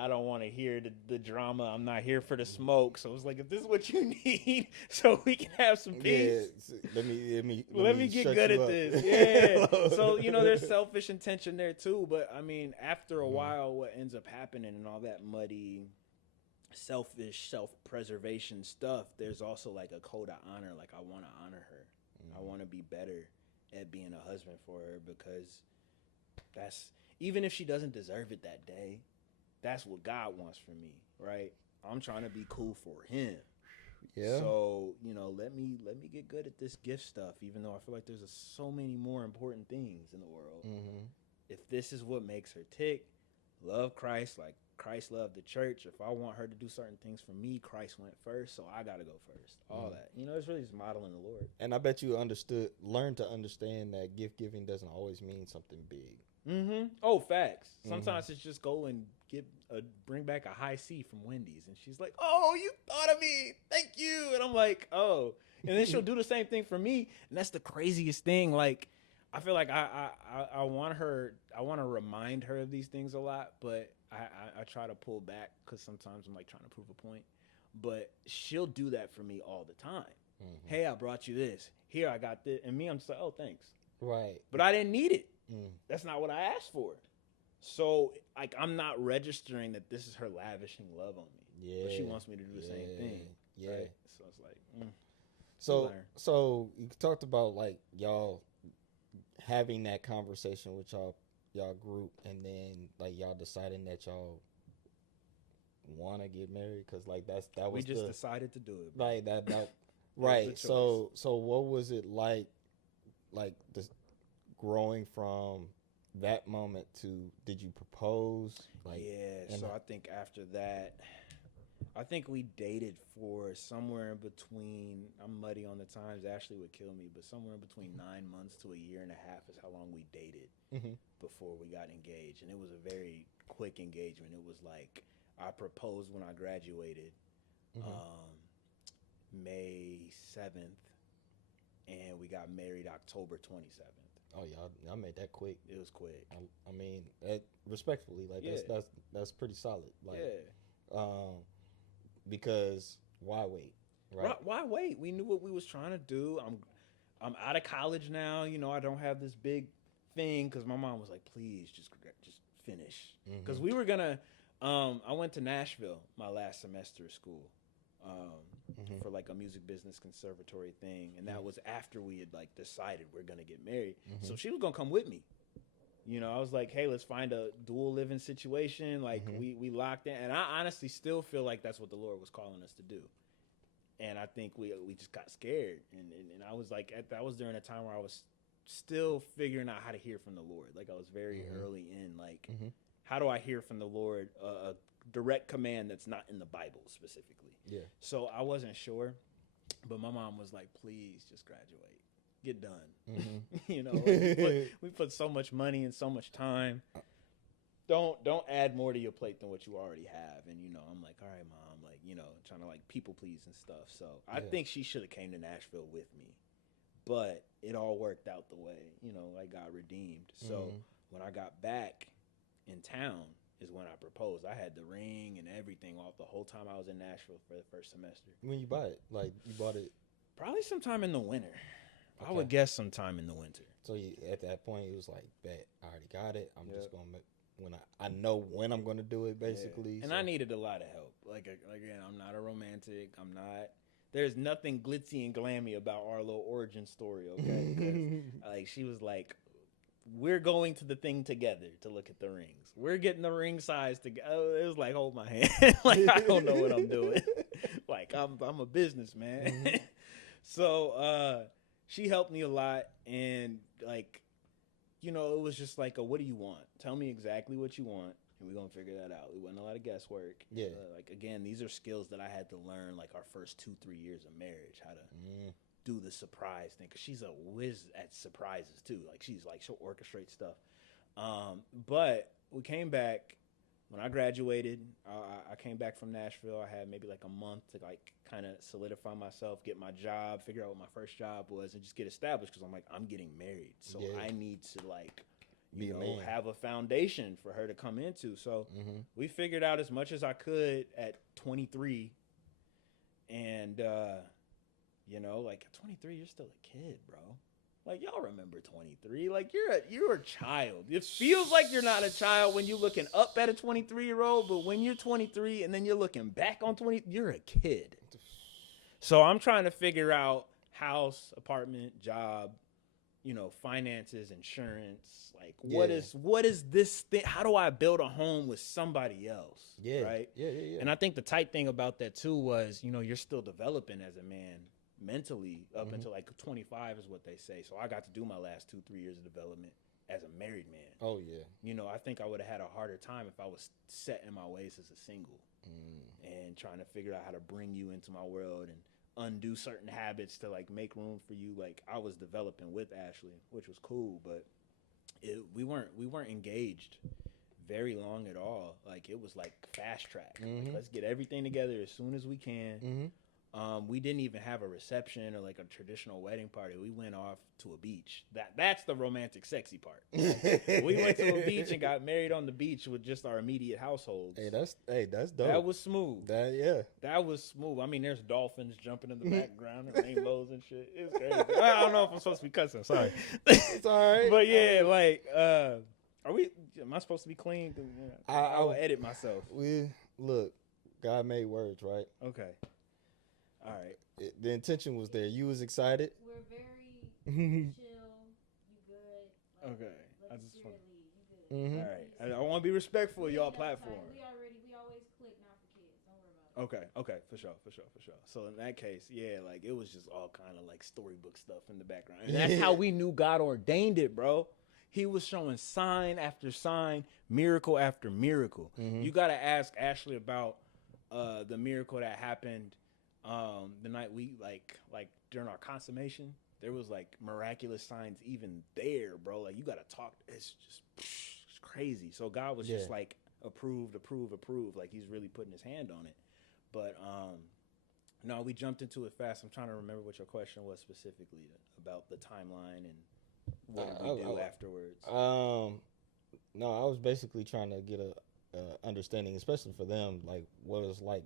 don't want to hear the drama. I'm not here for the smoke. So it's like, if this is what you need, so we can have some peace. Yeah, let me get good at this. Yeah. So there's selfish intention there too. But I mean, after a while, what ends up happening and all that muddy, selfish, self-preservation stuff, there's also like a code of honor. Like, I want to honor her. I want to be better at being a husband for her, because that's, even if she doesn't deserve it that day, that's what God wants from me, right? I'm trying to be cool for him. Yeah. So, let me get good at this gift stuff, even though I feel like there's so many more important things in the world. Mm-hmm. If this is what makes her tick, love Christ like Christ loved the church. If I want her to do certain things for me, Christ went first, so I got to go first. All that. It's really just modeling the Lord. And I bet you learn to understand that gift giving doesn't always mean something big. Mm-hmm. Oh, facts. Sometimes it's just go and bring back a high C from Wendy's, and she's like, "Oh, you thought of me, thank you." And I'm like, "Oh," and then she'll do the same thing for me, and that's the craziest thing. Like, I feel like I want to remind her of these things a lot, but I try to pull back because sometimes I'm like trying to prove a point, but she'll do that for me all the time. Mm-hmm. Hey, I brought you this. Here, I got this, and me, I'm just like, "Oh, thanks." Right. But I didn't need it. That's not what I asked for. So, like, I'm not registering that this is her lavishing love on me. Yeah. But she wants me to do the same thing. Yeah. Right? So it's like, So you talked about like y'all having that conversation with y'all group, and then like y'all deciding that y'all want to get married, because like that was decided to do it. Bro. Like that right. So what was it like this growing from that moment to, did you propose? Like, yeah, so I think after that, I think we dated for somewhere in between, I'm muddy on the times, Ashley would kill me, but somewhere in between 9 months to a year and a half is how long we dated before we got engaged. And it was a very quick engagement. It was like, I proposed when I graduated May 7th, and we got married October 27th. Oh, y'all made that quick. It was quick. I mean, respectfully, like that's pretty solid. Like, because why wait? Right? Why wait? We knew what we was trying to do. I'm out of college now. I don't have this big thing because my mom was like, please just finish. Because we were gonna. I went to Nashville my last semester of school. For like a music business conservatory thing, and that was after we had like decided we're gonna get married. So she was gonna come with me. I was like, hey, let's find a dual living situation. Like we locked in, and I honestly still feel like that's what the Lord was calling us to do. And I think we just got scared, and I was like, that was during a time where I was still figuring out how to hear from the Lord. Like I was very early in, like, how do I hear from the Lord? A direct command that's not in the Bible specifically. Yeah. So I wasn't sure, but my mom was like, please just graduate, get done. We put so much money and so much time. Don't add more to your plate than what you already have. And, I'm like, all right, Mom, like, trying to like people please and stuff. So I think she should have came to Nashville with me, but it all worked out the way, like got redeemed. So when I got back in town, is when I proposed. I had the ring and everything off the whole time I was in Nashville for the first semester. When you bought it? Like, you bought it? Probably sometime in the winter. Okay. I would guess sometime in the winter. So at that point, it was like, bet, I already got it. I'm just going to, when I know when I'm going to do it, basically. Yeah. And I needed a lot of help. Like, again, I'm not a romantic. There's nothing glitzy and glammy about our little origin story, okay? Because, like, she was like, we're going to the thing together to look at the rings. We're getting the ring size together. It was like, hold my hand. Like, I don't know what I'm doing. Like, I'm a businessman. So, she helped me a lot. And, like, it was just like, what do you want? Tell me exactly what you want, and we're going to figure that out. It wasn't a lot of guesswork. Yeah. Like, again, these are skills that I had to learn, like, our first 2-3 years of marriage, how to do the surprise thing, because she's a whiz at surprises too. Like she'll orchestrate stuff. But we came back when I graduated. I came back from Nashville. I had maybe like a month to like kind of solidify myself, get my job, figure out what my first job was, and just get established. Because I'm like, I'm getting married, so I need to like have a foundation for her to come into. So we figured out as much as I could at 23, and like at 23, you're still a kid, bro. Like, y'all remember 23. Like, you're a child. It feels like you're not a child when you're looking up at a 23-year-old, but when you're 23 and then you're looking back on 20, you're a kid. So I'm trying to figure out house, apartment, job, finances, insurance, like what is this thing? How do I build a home with somebody else? Yeah. Right. Yeah. And I think the tight thing about that too was, you're still developing as a man mentally up until like 25 is what they say. So I got to do my last 2-3 years of development as a married man. Oh yeah. I think I would have had a harder time if I was set in my ways as a single and trying to figure out how to bring you into my world and undo certain habits to like make room for you. Like I was developing with Ashley, which was cool, but we weren't engaged very long at all. Like it was like fast track. Like, let's get everything together as soon as we can. We didn't even have a reception or like a traditional wedding party. We went off to a beach. That's the romantic, sexy part. We went to a beach and got married on the beach with just our immediate households. Hey, that's dope. That was smooth. That was smooth. I mean, there's dolphins jumping in the background and rainbows and shit. It's crazy. I don't know if I'm supposed to be cussing. Sorry. It's all right. But yeah, like, am I supposed to be clean? I'll edit myself. Look, God made words, right? Okay. All right. The intention was there. You was excited. We're very chill. You good? Like, okay. I just you good? Mm-hmm. All right. I want to be respectful of y'all platform. We always click now for kids. Don't worry about it. Okay. For sure. So in that case, yeah, like it was just all kind of like storybook stuff in the background, and that's how we knew God ordained it, bro. He was showing sign after sign, miracle after miracle. You got to ask Ashley about the miracle that happened. The night we like during our consummation, there was like miraculous signs even there, bro. Like you gotta talk. It's crazy. So God was just like approve. Like he's really putting his hand on it. But no, we jumped into it fast. I'm trying to remember what your question was specifically about the timeline and what did we do afterwards. No, I was basically trying to get a understanding, especially for them, like what it was like,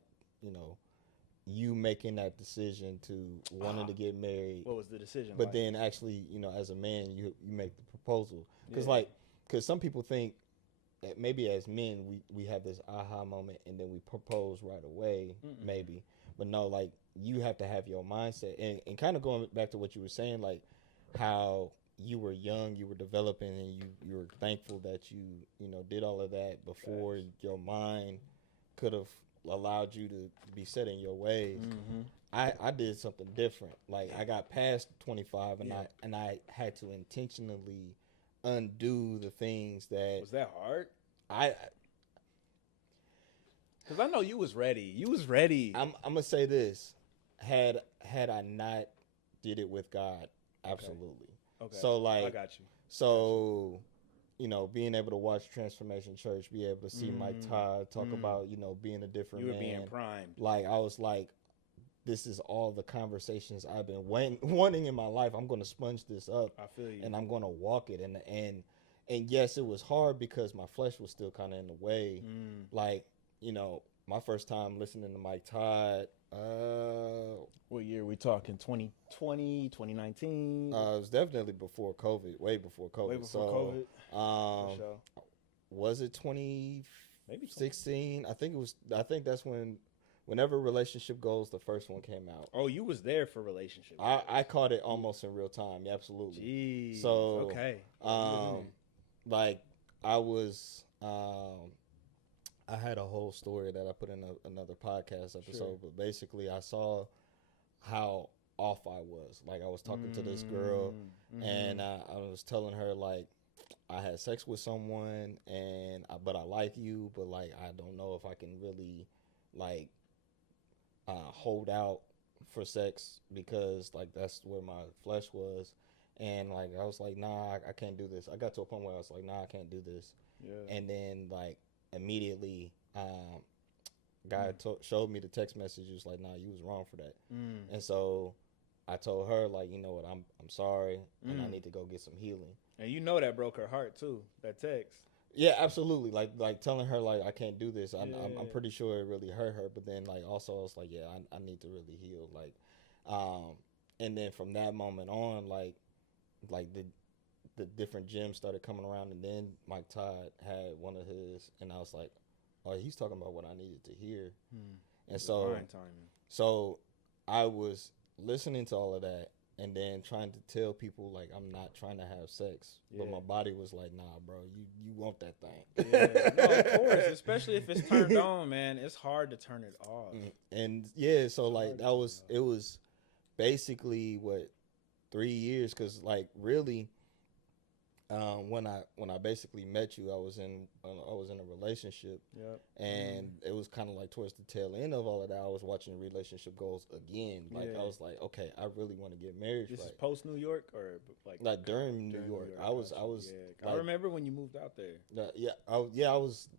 you making that decision to wanting to get married. What was the decision? But then actually, as a man, you make the proposal. Because some people think that maybe as men, we have this aha moment and then we propose right away, maybe. But no, like you have to have your mindset. And kind of going back to what you were saying, like how you were young, you were developing, and you were thankful that you did all of that before your mind could have allowed you to be set in your ways. I did something different. Like I got past 25 and I had to intentionally undo the things that was that hard. Because I know you was ready. I'm gonna say this: had I not did it with God, absolutely. Okay. So like I got you. So. Being able to watch Transformation Church, be able to see Mike Todd talk about, being a different man. You were being primed. Like, I was like, this is all the conversations I've been wanting in my life. I'm going to sponge this up. I feel you. And I'm going to walk it. And yes, it was hard because my flesh was still kind of in the way. Like, my first time listening to Mike Todd. What year are we talking? 2020, 2019? It was definitely before COVID, way before COVID. COVID. For sure. Was it 2016? I think that's whenever Relationship Goals, the first one came out. Oh, you was there for Relationship Goals. I caught it almost in real time. Yeah, absolutely. Jeez. So, okay. Like I was, I had a whole story that I put in another podcast episode, but basically I saw how off I was. Like I was talking to this girl and I was telling her like I had sex with someone but I like you, but like I don't know if I can really like hold out for sex because like that's where my flesh was. And like I was like, nah, I can't do this. I got to a point where I was like, nah, I can't do this. Yeah. And then like immediately guy showed me the text message. He was like, nah, you was wrong for that. And so I told her like, you know what, I'm sorry and I need to go get some healing. And that broke her heart too, that text. Yeah, absolutely. Like telling her like I can't do this. I'm pretty sure it really hurt her. But then like also I was like, yeah, I need to really heal. Like, and then from that moment on, like the different gems started coming around, and then Mike Todd had one of his, and I was like, oh, he's talking about what I needed to hear. And so I was listening to all of that, and then trying to tell people like I'm not trying to have sex, but my body was like, nah, bro, you want that thing. Yeah, no, of course, especially if it's turned on, man. It's hard to turn it off. And yeah, so like it was basically what 3 years, because like really when I basically met you, I was in a relationship. Yep. And it was kind of like towards the tail end of all of that, I was watching relationship goals again. Like I was like, okay, I really want to get married. This is post New York or like during New York. I was. Yeah. Like, I remember when you moved out there. I was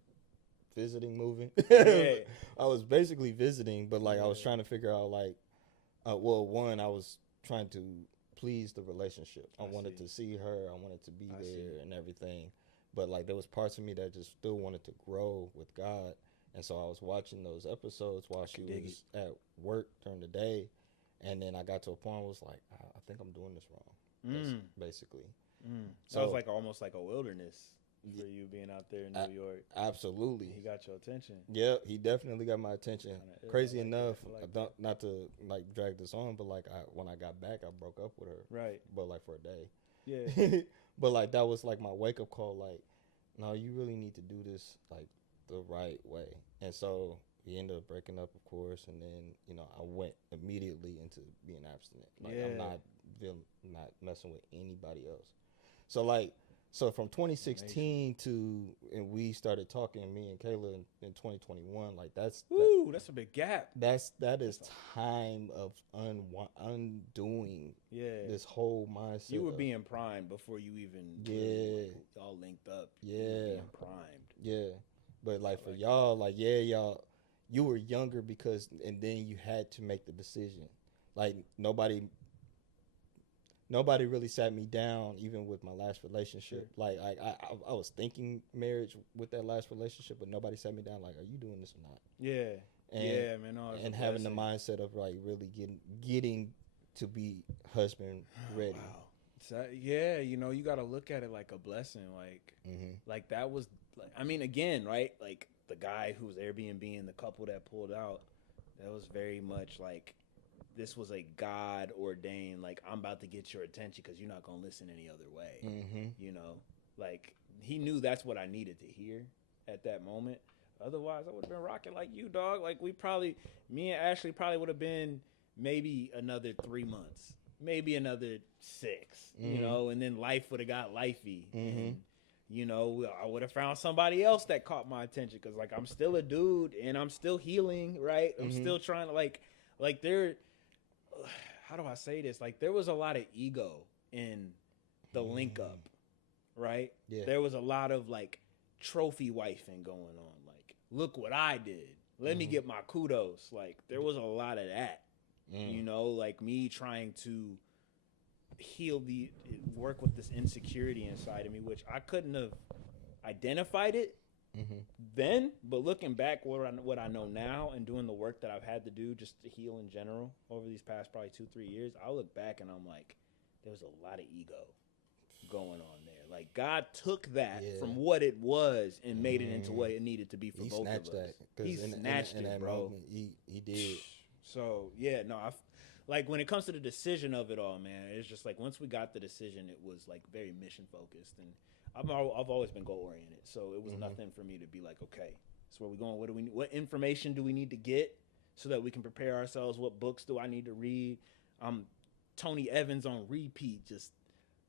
visiting, moving. Yeah. I was basically visiting, but like I was trying to figure out like, well, one, I was trying to please the relationship. I wanted to see her. I wanted to be there and everything. But like there was parts of me that just still wanted to grow with God. And so I was watching those episodes while she was at work during the day. And then I got to a point where I was like, I think I'm doing this wrong, basically. So it was like almost like a wilderness for you being out there in New York. Absolutely. He got your attention. Yeah, he definitely got my attention. Crazy enough, not to like drag this on, but like when I got back, I broke up with her. Right. But like for a day. Yeah. But like that was like my wake up call. Like, no, you really need to do this like the right way. And so we ended up breaking up, of course. And then I went immediately into being abstinent. Like I'm not messing with anybody else. So from 2016 and we started talking, me and Kayla in 2021. Like that's a big gap. That is time of undoing this whole mindset. You were being primed before you even all linked up. You were being primed. Yeah, but like for y'all, like y'all, you were younger and then you had to make the decision. Like nobody really sat me down, even with my last relationship. Sure. Like I was thinking marriage with that last relationship, but nobody sat me down like, are you doing this or not? Yeah. Man. No, and having the mindset of like really getting to be husband ready. Wow. So, yeah, you got to look at it like a blessing. Like that was, I mean, again, right? Like the guy who was Airbnb and the couple that pulled out, that was very much like, this was a God ordained, like, I'm about to get your attention because you're not going to listen any other way. Like he knew that's what I needed to hear at that moment. Otherwise, I would have been rocking like you, dog. Like me and Ashley probably would have been maybe another 3 months, maybe another 6, and then life would have got lifey. And, I would have found somebody else that caught my attention because, like, I'm still a dude and I'm still healing, right? I'm still trying to, like there. How do I say this? Like, there was a lot of ego in the link up, right? Yeah. There was a lot of, like, trophy wifing going on. Like, look what I did. Let me get my kudos. Like, there was a lot of that, like me trying to work with this insecurity inside of me, which I couldn't have identified it then, but looking back, what I know now and doing the work that I've had to do just to heal in general over these past probably 2-3 years, I look back and I'm like, there's a lot of ego going on there. Like God took that from what it was and made it into what it needed to be for both of us. He snatched it, bro. Moment, he did. So like when it comes to the decision of it all, man, it's just like once we got the decision, it was like very mission focused, and I've always been goal oriented, so it was nothing for me to be like, okay, so where we going? What information do we need to get so that we can prepare ourselves? What books do I need to read? Tony Evans on repeat, just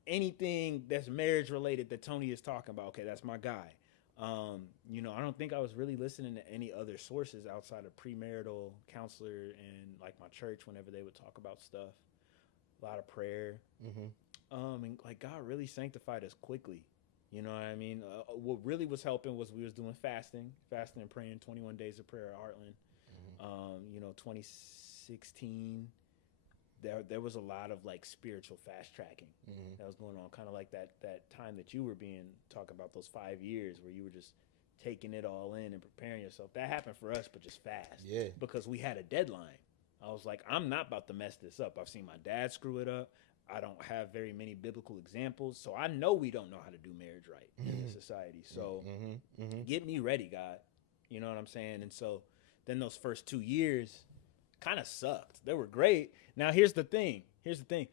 anything that's marriage related that Tony is talking about. Okay, that's my guy. I don't think I was really listening to any other sources outside of premarital counselor and like my church whenever they would talk about stuff. A lot of prayer. And like God really sanctified us quickly. You know what I mean? What really was helping was we was doing fasting and praying 21 days of prayer at Heartland. 2016, there was a lot of like spiritual fast tracking that was going on, kind of like that time that you were talking about, those 5 years where you were just taking it all in and preparing yourself. That happened for us, but just fast. Yeah. Because we had a deadline. I was like, I'm not about to mess this up. I've seen my dad screw it up. I don't have very many biblical examples, so I know we don't know how to do marriage right in this society. So get me ready, God. You know what I'm saying? And so then those first 2 years kind of sucked. They were great. Now here's the thing.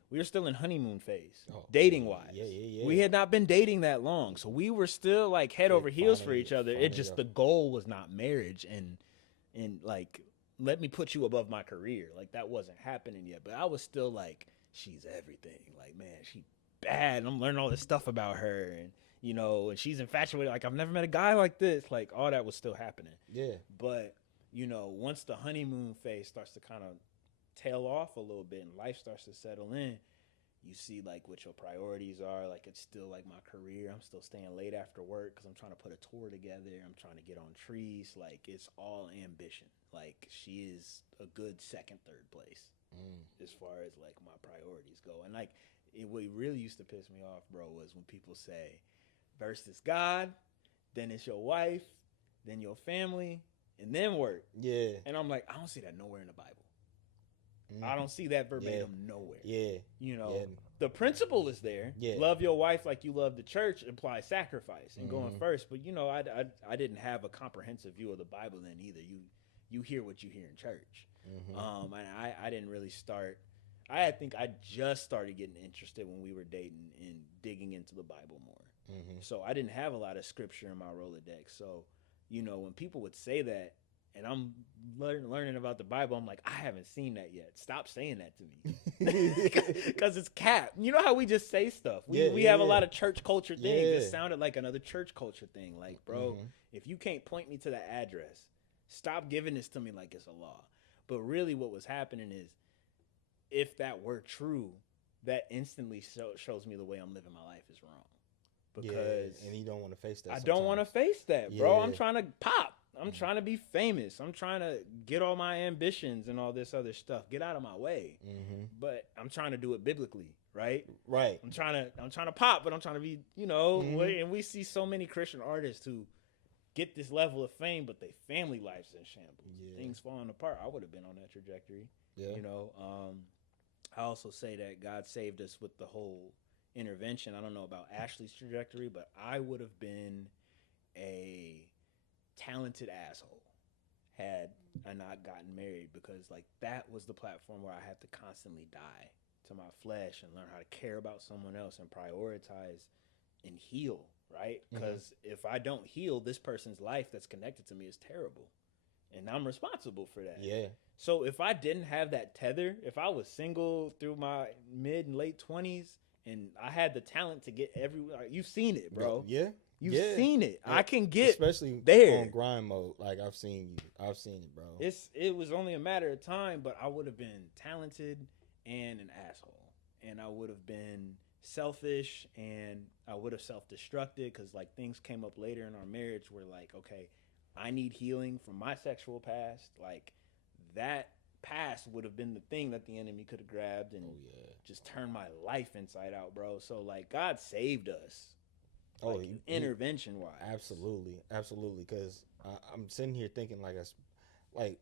We were still in honeymoon phase, Oh, dating wise. Yeah. We had not been dating that long, so we were still like head over heels for each other. It just the goal was not marriage and like let me put you above my career. Like that wasn't happening yet. But I was still like, she's everything. Like, man, she bad. And I'm learning all this stuff about her, and and she's infatuated. Like I've never met a guy like this. Like all that was still happening. Yeah. But once the honeymoon phase starts to kind of tail off a little bit and life starts to settle in, you see like what your priorities are. Like it's still like my career. I'm still staying late after work because I'm trying to put a tour together. I'm trying to get on trees. Like it's all ambition. Like she is a good second, third place as far as like my priorities go. And like what really used to piss me off, bro, was when people say first is God, then it's your wife, then your family, and then work. Yeah. And I'm like, I don't see that nowhere in the Bible. I don't see that verbatim nowhere. Yeah. The principle is there. Yeah. Love your wife like you love the church implies sacrifice and going first. But I didn't have a comprehensive view of the Bible then either. You hear what you hear in church. And I didn't really start. I think I just started getting interested when we were dating and digging into the Bible more. So I didn't have a lot of scripture in my Rolodex. So when people would say that, and I'm learning about the Bible, I'm like, I haven't seen that yet. Stop saying that to me. Because it's cap. You know how we just say stuff? We have a lot of church culture things. It sounded like another church culture thing. Like, bro, if you can't point me to the address, stop giving this to me like it's a law. But really what was happening is, if that were true, that instantly shows me the way I'm living my life is wrong. Because and you don't want to face that. I don't want to face that, bro. I'm trying to pop. I'm trying to be famous. I'm trying to get all my ambitions and all this other stuff. Get out of my way. But I'm trying to do it biblically, right? Right. I'm trying to pop, but I'm trying to be, and we see so many Christian artists who get this level of fame, but their family life's in shambles. Things falling apart. I would have been on that trajectory. I also say that God saved us with the whole intervention. I don't know about Ashley's trajectory, but I would have been a talented asshole had I not gotten married, because like that was the platform where I had to constantly die to my flesh and learn how to care about someone else and prioritize and heal, right? Because if I don't heal, this person's life that's connected to me is terrible, and I'm responsible for that. So if I didn't have that tether, if I was single through my mid and late 20s and I had the talent to get everywhere, you've seen it, bro. You've seen it. I can get especially there on grind mode. Like I've seen it, bro. It was only a matter of time, but I would have been talented and an asshole, and I would have been selfish, and I would have self-destructed because like things came up later in our marriage where like, okay, I need healing from my sexual past. Like that past would have been the thing that the enemy could have grabbed and just turned my life inside out, bro. So like God saved us. Like, intervention wise, absolutely, because I'm sitting here thinking like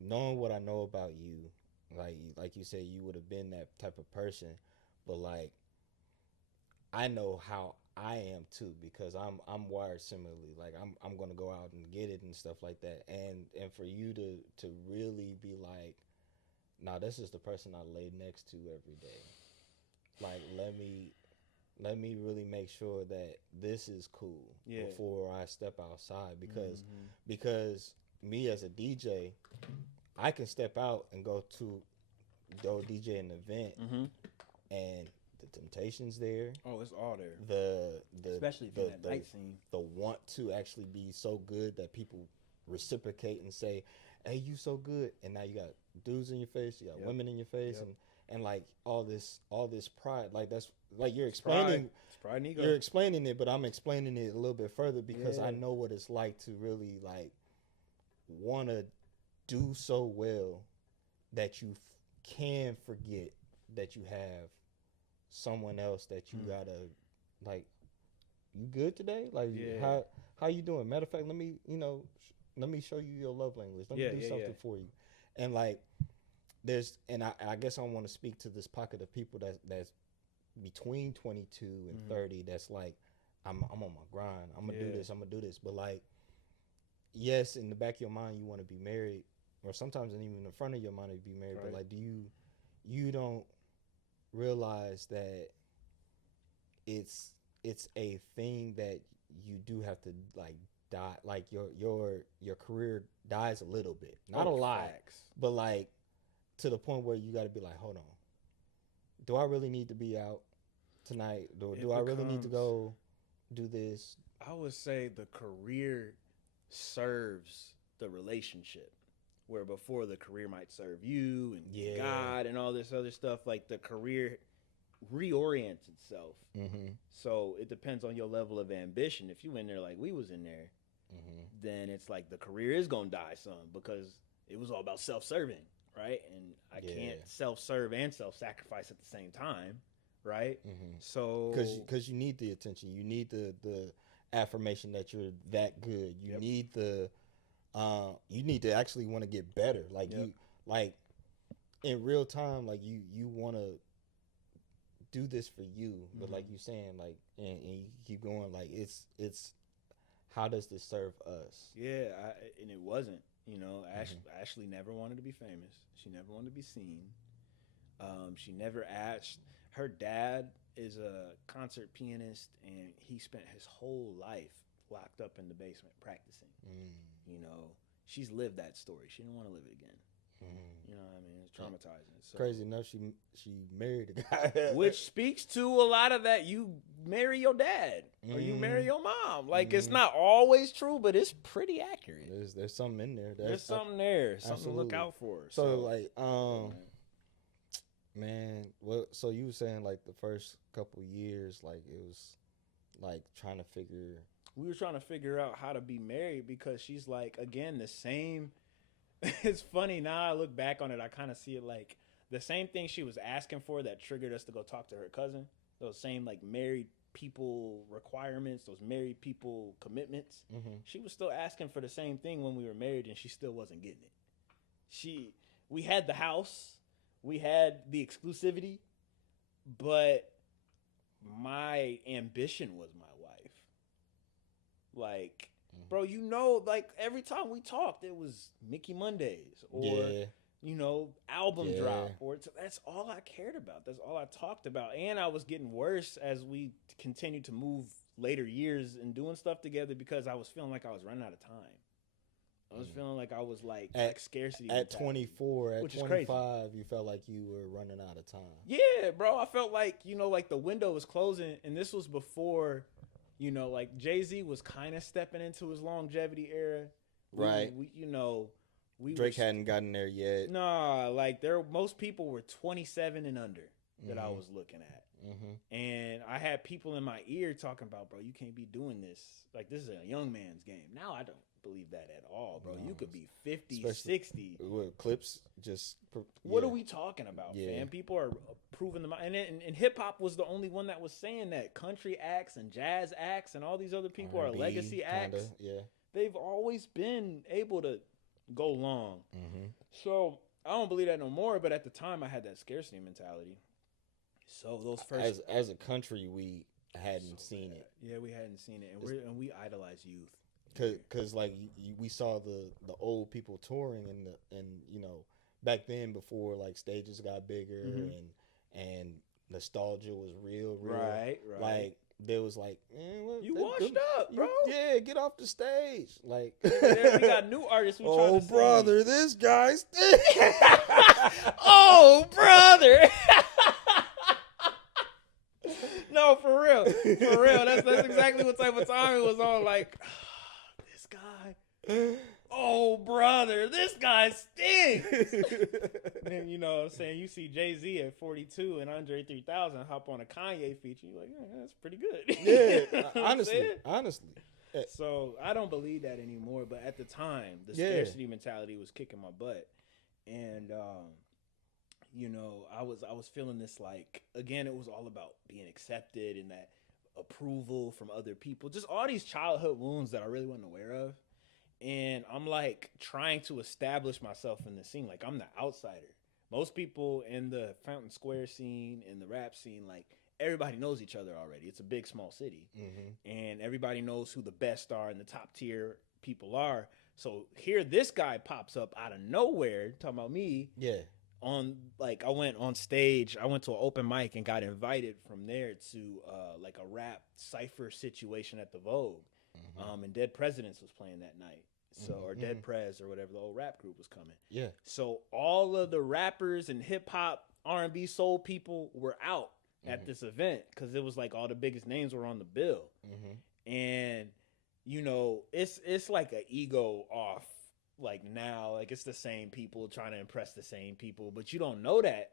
knowing what I know about you, like you said, you would have been that type of person, but like I know how I am too, because I'm wired similarly. Like I'm gonna go out and get it and stuff like that, and for you to really be like, nah, this is the person I lay next to every day. Like let me really make sure that this is cool before I step outside, because me as a DJ, I can step out and go DJ an event and the temptation's there. Oh, it's all there. The especially for that night scene. The want to actually be so good that people reciprocate and say, "Hey, you so good," and now you got dudes in your face, you got women in your face, and like all this pride, like that's like you're explaining. It's pride and ego. You're explaining it, but I'm explaining it a little bit further because I know what it's like to really like want to do so well that you can forget that you have someone else that you gotta like. You good today? Like how you doing? Matter of fact, let me show you your love language. Let me do something for you. And like I guess I want to speak to this pocket of people that's between 22 and 30 that's like I'm on my grind. I'm gonna do this. But like, yes, in the back of your mind you want to be married, or sometimes even in front of your mind to be married, Right. but like, you don't realize that it's a thing that you do have to like die, like your career dies a little bit, not a lot, Facts. but like to the point where you got to be like, hold on, do I really need to be out tonight? Do I really need to go do this? I would say the career serves the relationship, where before the career might serve you and Yeah. God and all this other stuff. Like the career reorients itself. Mm-hmm. So it depends on your level of ambition. If you in there like we was in there, Mm-hmm. then it's like the career is gonna die some because it was all about self-serving, right? And I can't self-serve and self-sacrifice at the same time, right? Mm-hmm. So Because you need the attention, you need the affirmation that you're that good. You need you need to actually want to get better. Like you like in real time, like you want to do this for you, but like you saying, like and you keep going, like it's how does this serve us? Yeah, and it wasn't. You know, Ashley never wanted to be famous. She never wanted to be seen. She never asked. Her dad is a concert pianist, and he spent his whole life locked up in the basement practicing. You know, she's lived that story. She didn't want to live it again. You know what I mean? It's traumatizing. So, Crazy enough, she married a guy, which speaks to a lot of that. You marry your dad or you marry your mom. Like it's not always true, but it's pretty accurate. There's something in there. There's something there. Something to look out for. So like man, well, so you were saying like the first couple years, like it was like trying to figure. We were trying to figure out how to be married because she's like, again, the same. It's funny now I look back on it, I kind of see it like the same thing she was asking for that triggered us to go talk to her cousin. Those same like married people requirements, those married people commitments. She was still asking for the same thing when we were married, and she still wasn't getting it. We had the house, we had the exclusivity, but my ambition was my wife. Like, bro, you know, like every time we talked, it was Mickey Mondays or, you know, album drop. Or that's all I cared about. That's all I talked about. And I was getting worse as we continued to move later years and doing stuff together because I was feeling like I was running out of time. I was feeling like I was like scarcity. At 24, at 25, you felt like you were running out of time. Yeah, bro. I felt like, you know, like the window was closing, and this was before, you know, like Jay-Z was kind of stepping into his longevity era. Right. Drake hadn't gotten there yet. Nah, like most people were 27 and under that I was looking at. And I had people in my ear talking about, bro, you can't be doing this. Like, this is a young man's game. Now I don't believe that at all, bro. No, you could be 50, 60. With clips, just... What are we talking about, fam? People are proving them out. And hip-hop was the only one that was saying that. Country acts and jazz acts and all these other people R&B, are legacy acts. They've always been able to go long. So I don't believe that no more, but at the time I had that scarcity mentality. So those first... As a country, we hadn't seen it. Yeah, we hadn't seen it. And we idolize youth. Cause like we saw the old people touring and you know back then before like stages got bigger and nostalgia was real right. Like there was like you washed up, bro. Get off the stage. Like we got new artists. Oh brother, this guy's oh brother. No, for real. That's exactly what type of time it was on. Like. Guy, oh brother, this guy stinks. Then you know what I'm saying, you see Jay-Z at 42 and Andre 3000 hop on a Kanye feature, you're like, yeah, that's pretty good. Yeah, honestly. So I don't believe that anymore, but at the time the scarcity mentality was kicking my butt. And you know, I was feeling this, like, again, it was all about being accepted and that approval from other people, just all these childhood wounds that I really wasn't aware of. And I'm like trying to establish myself in the scene, like I'm the outsider. Most people in the Fountain Square scene, in the rap scene, like everybody knows each other already. It's a big small city, and everybody knows who the best are and the top tier people are. So here this guy pops up out of nowhere talking about me. Yeah. On like I went on stage, I went to an open mic and got invited from there to like a rap cipher situation at the Vogue. And Dead Presidents was playing that night. So or Dead Prez or whatever, the old rap group was coming. Yeah. So all of the rappers and hip hop, R&B, soul people were out at this event because it was like all the biggest names were on the bill. And you know, it's like an ego off. Like now, like it's the same people trying to impress the same people, but you don't know that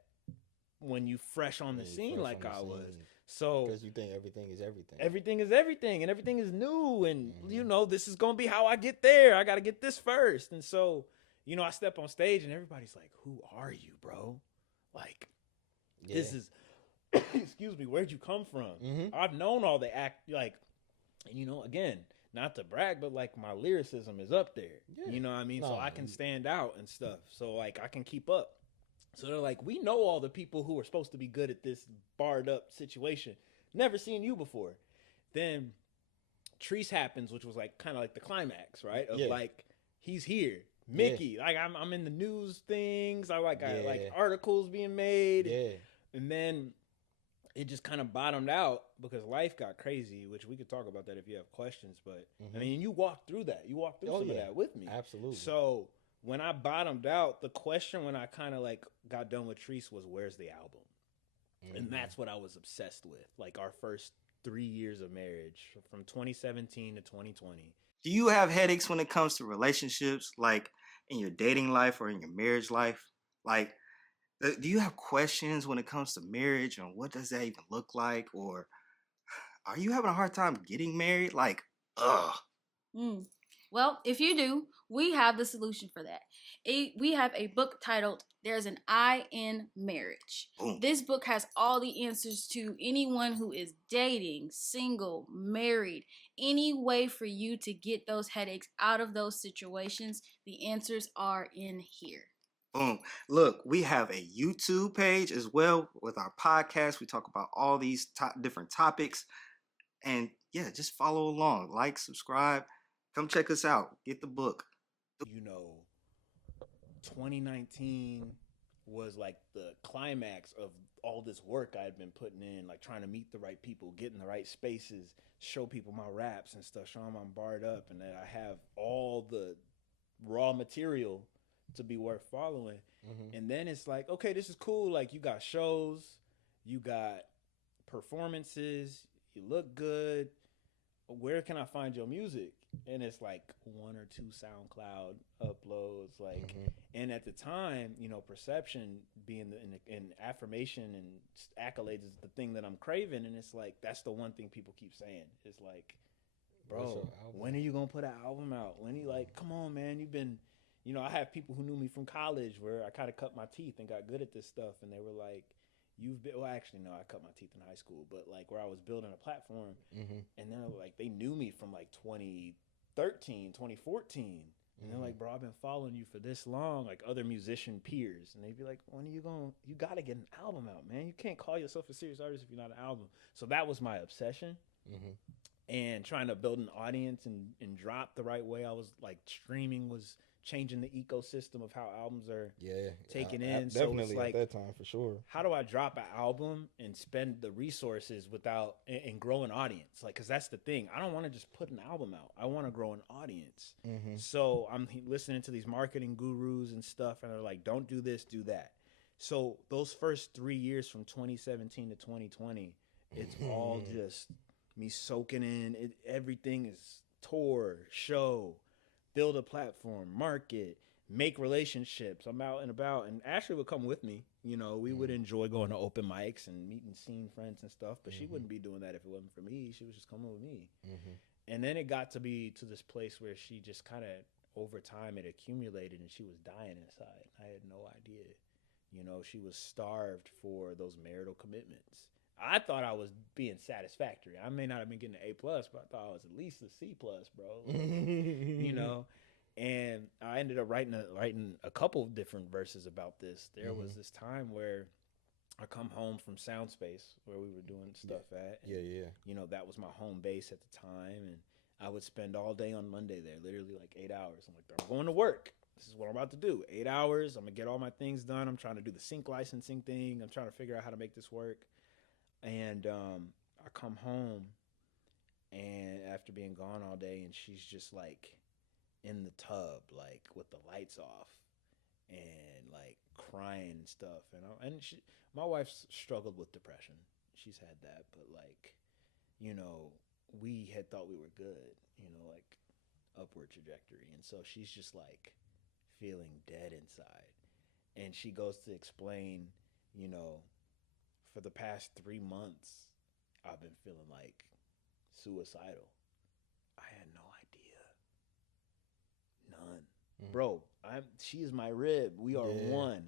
when you fresh on the scene like I was. So because you think everything is everything. Everything is everything, and everything is new, and you know this is gonna be how I get there. I got to get this first, and so you know I step on stage, and everybody's like, "Who are you, bro? Like, this is." Excuse me. Where'd you come from? I've known all the act like, and you know, again. Not to brag, but like my lyricism is up there. Yeah. You know what I mean? So I can stand out and stuff. So like I can keep up. So they're like, we know all the people who are supposed to be good at this barred up situation. Never seen you before. Then Treese happens, which was like kind of like the climax, right? Of like he's here. Mickey, like I'm in the news things. I like articles being made. Yeah. And then it just kind of bottomed out because life got crazy, which we could talk about that if you have questions. But I mean, you walked through that. You walked through some of that with me. Absolutely. So when I bottomed out, the question when I kind of like got done with Treese was, where's the album? And that's what I was obsessed with. Like our first 3 years of marriage from 2017 to 2020. Do you have headaches when it comes to relationships, like in your dating life or in your marriage life? Like, do you have questions when it comes to marriage and what does that even look like? Or are you having a hard time getting married? Like, Well, if you do, we have the solution for that. We have a book titled There's an I in Marriage. Boom. This book has all the answers to anyone who is dating, single, married, any way for you to get those headaches out of those situations. The answers are in here. Boom. Look, we have a YouTube page as well with our podcast. We talk about all these different topics. And yeah, just follow along. Like, subscribe. Come check us out. Get the book. You know, 2019 was like the climax of all this work I had been putting in, like trying to meet the right people, get in the right spaces, show people my raps and stuff, show them I'm barred up and that I have all the raw material to be worth following. And then it's like, okay, this is cool. Like you got shows, you got performances, you look good. Where can I find your music? And it's like 1 or 2 SoundCloud uploads. Like, and at the time, you know, perception being in affirmation and accolades is the thing that I'm craving. And it's like, that's the one thing people keep saying. It's like, bro, when are you going to put an album out? When you like, come on, man, you've been, you know, I have people who knew me from college where I kind of cut my teeth and got good at this stuff. And they were like, you've been, well, actually, no, I cut my teeth in high school, but like where I was building a platform and then like they knew me from like 2013, 2014. And they're like, bro, I've been following you for this long, like other musician peers. And they'd be like, when are you going, you got to get an album out, man. You can't call yourself a serious artist if you're not an album. So that was my obsession. And trying to build an audience and drop the right way. I was like, streaming was changing the ecosystem of how albums are taken in. Definitely so it's like, at that time for sure. How do I drop an album and spend the resources without and grow an audience? Like, because that's the thing. I don't want to just put an album out. I want to grow an audience. So I'm listening to these marketing gurus and stuff, and they're like, don't do this, do that. So those first 3 years from 2017 to 2020, it's all just me soaking in. Everything is tour, show, build a platform, market, make relationships. I'm out and about, and Ashley would come with me. You know, we would enjoy going to open mics and meeting scene friends and stuff, but she wouldn't be doing that if it wasn't for me. She was just coming with me. And then it got to be to this place where she just kind of, over time, it accumulated, and she was dying inside. I had no idea. You know, she was starved for those marital commitments. I thought I was being satisfactory. I may not have been getting an A+, but I thought I was at least a C+, bro. You know? And I ended up writing a couple of different verses about this. There was this time where I come home from Soundspace, where we were doing stuff at. And, you know, that was my home base at the time. And I would spend all day on Monday there, literally like 8 hours. I'm like, I'm going to work. This is what I'm about to do. 8 hours. I'm gonna get all my things done. I'm trying to do the sync licensing thing. I'm trying to figure out how to make this work. And I come home, and after being gone all day, and she's just like in the tub, like with the lights off, and like crying and stuff. My wife's struggled with depression. She's had that, but like, you know, we had thought we were good, like upward trajectory. And so she's just like feeling dead inside. And she goes to explain, you know, for the past 3 months, I've been feeling like suicidal. I had no idea. None. Bro, she is my rib. We are one.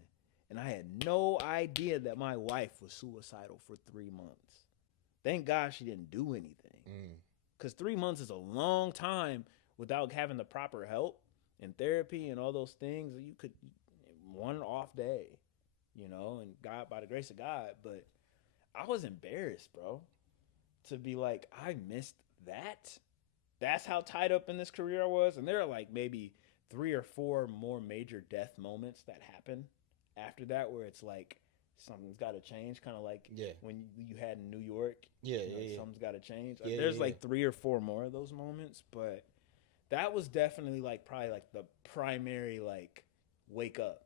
And I had no idea that my wife was suicidal for 3 months. Thank God she didn't do anything. Because 3 months is a long time without having the proper help and therapy and all those things. You could, one off day, and God, by the grace of God. But I was embarrassed, bro, to be like, I missed that. That's how tied up in this career I was. And there are like maybe 3 or 4 more major death moments that happen after that, where it's like something's got to change, kind of like when you had in New York. Something's got to change. There's like 3 or 4 more of those moments, but that was definitely like probably like the primary like wake up,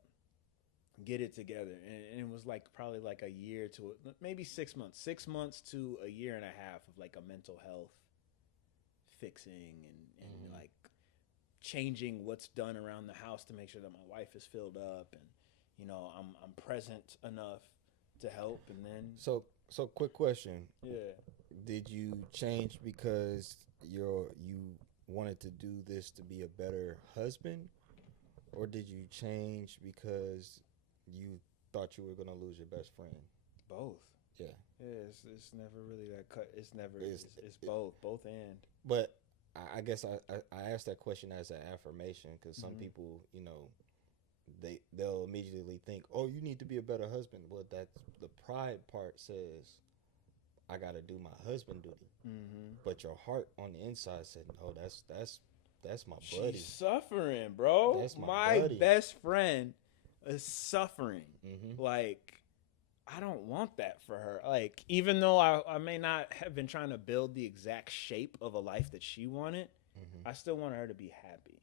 get it together, and it was like probably like a year to maybe 6 months, 6 months to a year and a half of like a mental health fixing and like changing what's done around the house to make sure that my wife is filled up and I'm present enough to help. And then so quick question. Yeah. Did you change because you wanted to do this to be a better husband, or did you change because you thought you were going to lose your best friend? Both. Yeah. It's never really that cut. It's both and. But I guess I asked that question as an affirmation because some people, they'll immediately think, oh, you need to be a better husband. Well, that's the pride part says, I got to do my husband duty. But your heart on the inside said, no, that's my buddy. She's suffering, bro. That's my buddy. Best friend is suffering. Like, I don't want that for her. Like, even though I may not have been trying to build the exact shape of a life that she wanted, I still want her to be happy.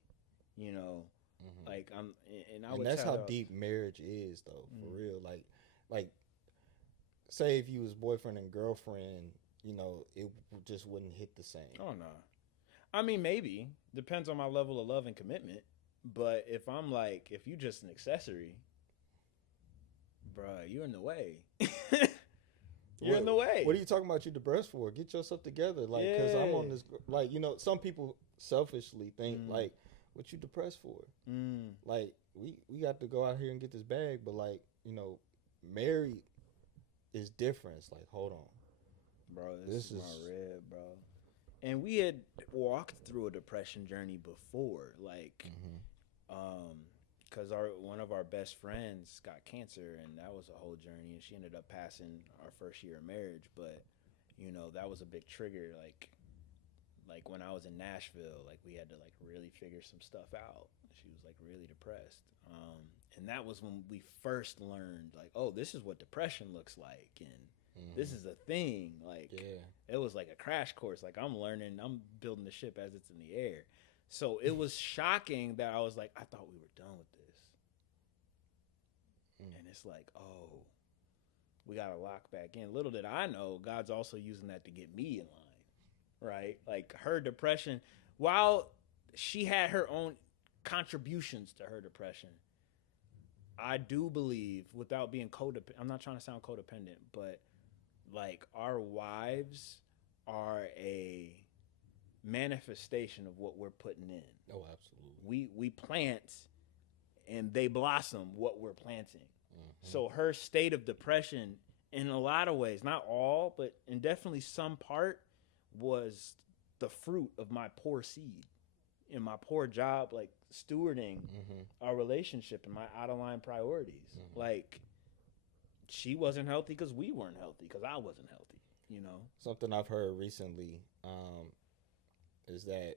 Like and that's how deep marriage is, though, for real. Like, say if you was boyfriend and girlfriend, it just wouldn't hit the same. Oh no, I mean maybe depends on my level of love and commitment. But if you just an accessory, bruh, you're in the way. You're in the way. What are you talking about? You depressed for? Get yourself together, like, because I'm on this. Like, some people selfishly think like, what you depressed for? Like, we got to go out here and get this bag, but like, married is different. It's like, hold on, bro, this is my rib, bro. And we had walked through a depression journey before, like, because one of our best friends got cancer, and that was a whole journey, and she ended up passing our first year of marriage. But that was a big trigger, like when I was in Nashville, like we had to like really figure some stuff out. She was like really depressed, and that was when we first learned like, oh, this is what depression looks like, and this is a thing. Like, it was like a crash course. Like, I'm building the ship as it's in the air. So it was shocking that I was like, I thought we were done with this. And it's like, oh, we got to lock back in. Little did I know, God's also using that to get me in line, right? Like, her depression, while she had her own contributions to her depression, I do believe, without being codependent, I'm not trying to sound codependent, but like, our wives are a manifestation of what we're putting in. Oh, absolutely. We plant and they blossom what we're planting. So her state of depression, in a lot of ways, not all, but in definitely some part, was the fruit of my poor seed and my poor job, like stewarding our relationship and my out of line priorities. Like, she wasn't healthy because we weren't healthy, because I wasn't healthy, Something I've heard recently, is that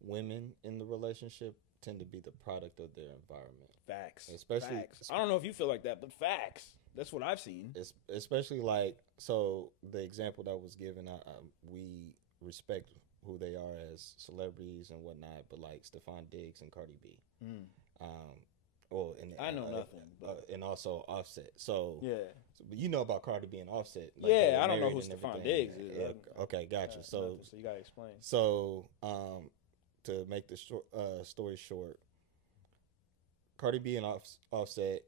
women in the relationship tend to be the product of their environment. Facts. Especially, facts. I don't know if you feel like that, but facts. That's what I've seen. Especially like, so the example that was given, we respect who they are as celebrities and whatnot, but like Stephon Diggs and Cardi B. Well, and I know nothing, but and also Offset. So yeah, but you know about Cardi B and Offset. Like yeah, I don't know who Stephon Diggs is. Yeah, okay, gotcha. So nothing, so you gotta explain. So to make the story short, Cardi B and Offset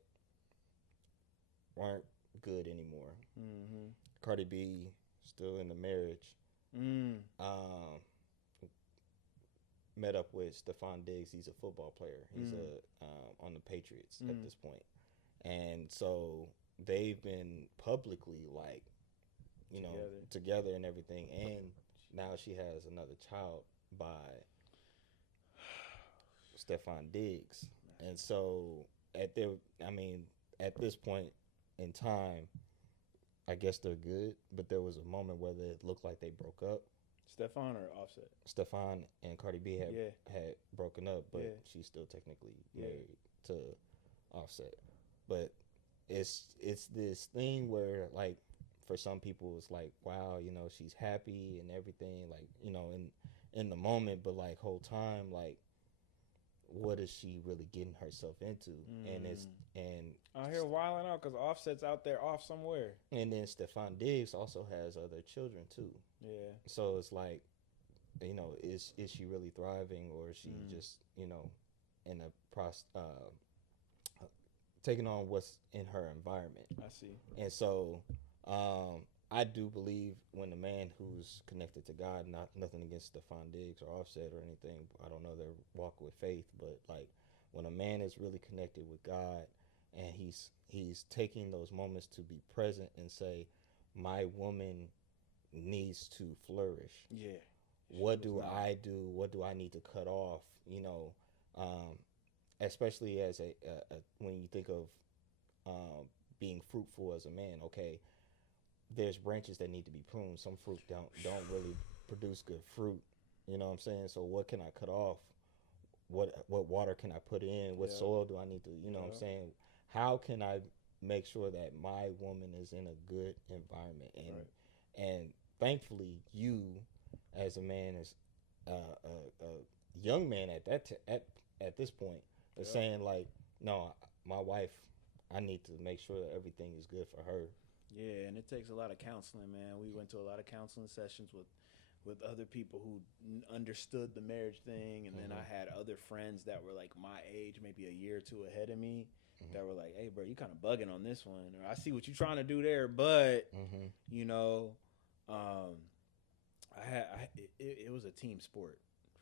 weren't good anymore. Mm-hmm. Cardi B still in the marriage. Met up with Stephon Diggs. He's a football player. He's on the Patriots at this point. And so they've been publicly like, you know, together and everything. And now she has another child by Stephon Diggs. And so at this point in time, I guess they're good, but there was a moment where it looked like they broke up. Stephon or Offset? Stephon and Cardi B had broken up, but she's still technically married to Offset. But it's this thing where, like, for some people it's like, wow, you know, she's happy and everything, like, you know, in the moment, but like whole time, like, what is she really getting herself into? And out here wilding out because Offset's out there off somewhere. And then Stephon Diggs also has other children too. Yeah. So it's like, you know, is she really thriving, or is she just, you know, in a taking on what's in her environment? I see. And so I do believe when a man who's connected to God, nothing against Stephon Diggs or Offset or anything, I don't know their walk with faith, but like when a man is really connected with God and he's taking those moments to be present and say, my woman needs to flourish. Yeah. What do I do? What do I need to cut off? You know, especially as a when you think of being fruitful as a man. Okay, there's branches that need to be pruned. Some fruit don't really produce good fruit. You know what I'm saying? So what can I cut off? What water can I put in? What soil do I need to? You know what I'm saying? How can I make sure that my woman is in a good environment? And thankfully, you as a man, is a young man at this point, is saying like, no, my wife, I need to make sure that everything is good for her. Yeah, and it takes a lot of counseling, man. We went to a lot of counseling sessions with other people who understood the marriage thing, and then I had other friends that were like my age, maybe a year or two ahead of me, that were like, hey, bro, you kind of bugging on this one, or I see what you're trying to do there, but you know, it was a team sport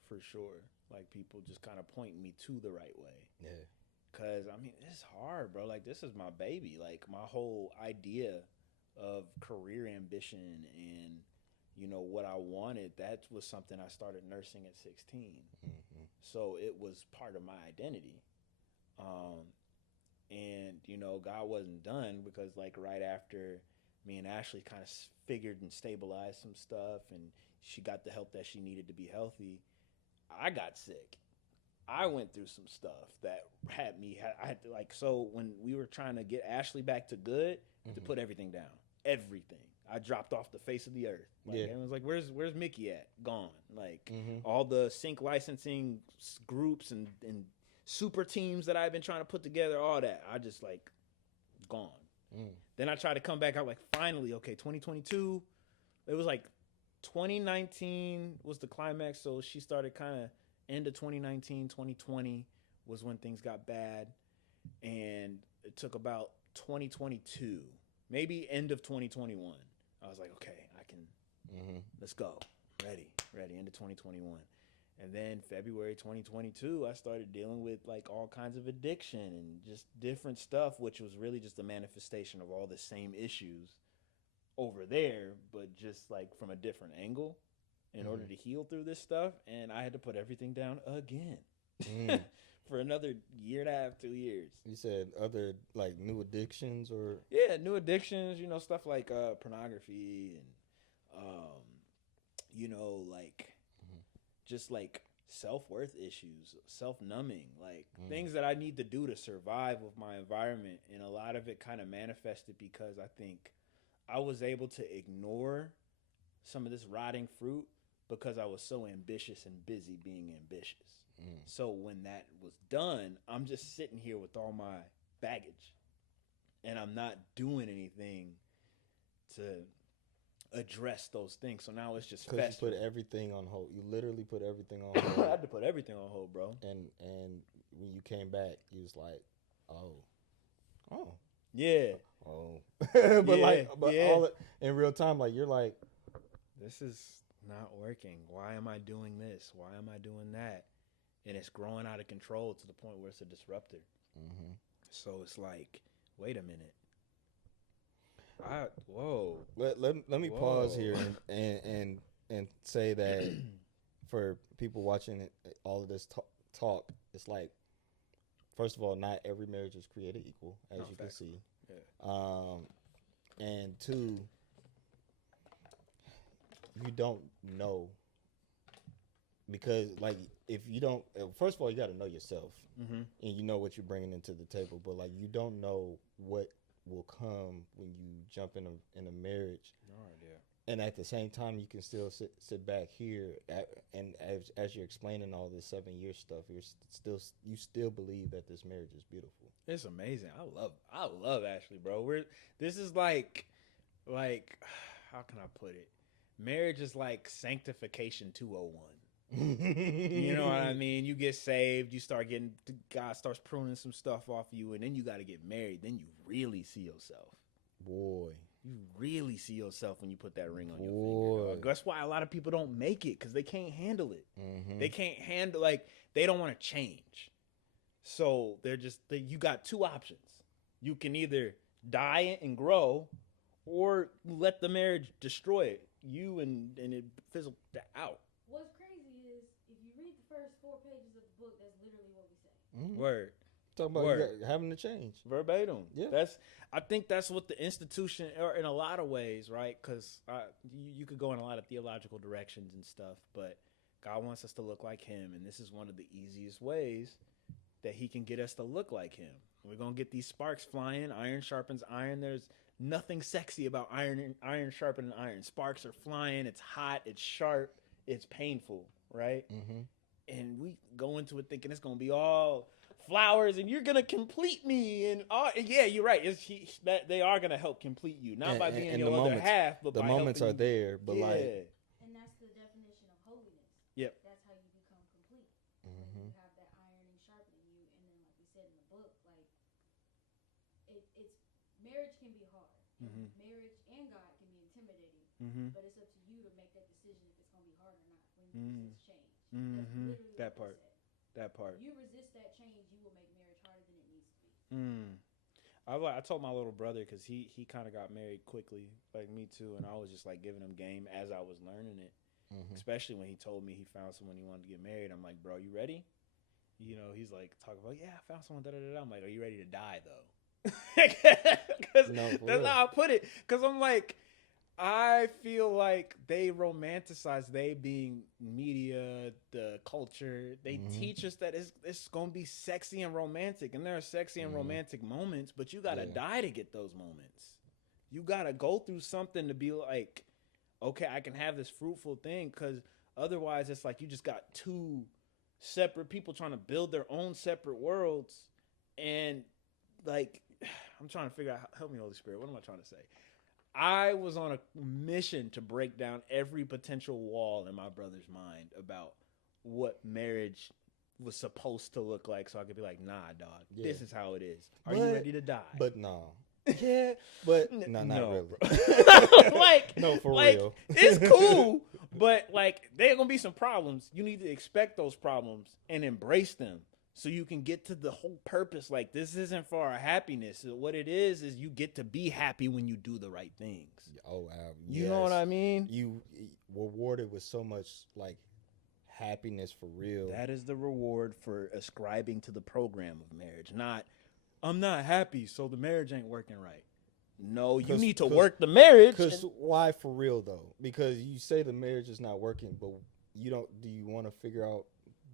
for sure. Like people just kind of pointing me to the right way. Yeah. Cause I mean, it's hard, bro. Like this is my baby. Like my whole idea of career ambition and, you know, what I wanted, that was something I started nursing at 16. So it was part of my identity. And, you know, God wasn't done because like right after me and Ashley kind of figured and stabilized some stuff and she got the help that she needed to be healthy, I got sick. I went through some stuff that I had to like, so when we were trying to get Ashley back to good, to put everything down, everything. I dropped off the face of the earth. Like, everyone's like, where's Mickey at? Gone. Like all the sync licensing groups and super teams that I've been trying to put together, all that, I just like gone. Then I tried to come back out like finally, okay, 2022. It was like 2019 was the climax. So she started kind of end of 2019, 2020 was when things got bad. And it took about 2022, maybe end of 2021. I was like, okay, I can, let's go. Ready, end of 2021. And then February 2022, I started dealing with like all kinds of addiction and just different stuff, which was really just a manifestation of all the same issues over there, but just like from a different angle in order to heal through this stuff. And I had to put everything down again for another year and a half, 2 years. You said other like new addictions or? Yeah, new addictions, you know, stuff like pornography and, you know, like just like self-worth issues, self-numbing, like things that I need to do to survive with my environment. And a lot of it kind of manifested because I think I was able to ignore some of this rotting fruit because I was so ambitious and busy being ambitious. So when that was done, I'm just sitting here with all my baggage and I'm not doing anything to address those things. So now it's just Because you festering. put everything on hold. You literally put everything on hold. I had to put everything on hold, bro. And when you came back, you was like, oh, Yeah. oh. But Yeah, yeah. all in real time, like you're like, This is not working. Why am I doing this? Why am I doing that? And it's growing out of control to the point where it's a disruptor. So it's like, wait a minute. Whoa. Let me pause here and say that for people watching all of this talk, it's like, first of all, not every marriage is created equal, as you can see. Yeah. And two, you don't know, because like if you don't, first of all, you got to know yourself, and you know what you're bringing into the table. But like you don't know what will come when you jump in a marriage. No idea. And at the same time, you can still sit back here, and as you're explaining all this 7-year stuff, you still believe that this marriage is beautiful. It's amazing. I love Ashley, bro. This is like how can I put it? Marriage is like sanctification 201. You know what I mean? You get saved, you start getting, God starts pruning some stuff off of you, and then you got to get married. Then you really see yourself. Boy. You really see yourself when you put that ring on your finger. Dog. That's why a lot of people don't make it, because they can't handle it. They can't handle, like, they don't want to change. So you got two options. You can either die and grow, or let the marriage destroy you and it fizzle out. What's crazy is if you read the first 4 pages of the book, that's literally what we say. Word. Talking about having to change. Verbatim. Yeah. I think that's what the institution, or in a lot of ways, right? Because you could go in a lot of theological directions and stuff, but God wants us to look like Him, and this is one of the easiest ways that He can get us to look like Him. We're gonna get these sparks flying. Iron sharpens iron. There's nothing sexy about iron sharpening iron. Sparks are flying. It's hot. It's sharp. It's painful, right? And we go into it thinking it's gonna be all flowers and you're gonna complete me, and yeah, you're right. They are gonna help complete you, not by being your other half, but the by moments are you. there. But like, and that's the definition of holiness. Yep. That's how you become complete. When you have that ironing sharpening you, and then like we said in the book, like it's marriage can be hard. Marriage and God can be intimidating. But it's up to you to make that decision if it's gonna be hard or not when you resist change. That's literally That what part. they said. That part. You resist that change, you will make marriage harder than it needs to be. I told my little brother, because he kind of got married quickly, like me too, and I was just like giving him game as I was learning it. Especially when he told me he found someone he wanted to get married. I'm like, bro, you ready? You know, he's like talking about, yeah, I found someone. I'm like, are you ready to die though? Because that's how I put it. Because I'm like, I feel like they romanticize they being media, the culture. They teach us that it's going to be sexy and romantic. And there are sexy and romantic moments, but you got to die to get those moments. You got to go through something to be like, okay, I can have this fruitful thing. Because otherwise, it's like you just got two separate people trying to build their own separate worlds. And like, I'm trying to figure out, help me, Holy Spirit. What am I trying to say? I was on a mission to break down every potential wall in my brother's mind about what marriage was supposed to look like, so I could be like, nah, dog, this is how it is. Are you ready to die? But no. Yeah, but no, not really. Bro. Like, no, for like, real. It's cool, but like, there are gonna be some problems. You need to expect those problems and embrace them, so you can get to the whole purpose. Like, this isn't for our happiness. What it is you get to be happy when you do the right things. Oh, you know what I mean? You rewarded with so much like happiness for real. That is the reward for ascribing to the program of marriage. Not, I'm not happy, so the marriage ain't working right. No, you need to work the marriage. Because why for real though? Because you say the marriage is not working, but you don't. Do you want to figure out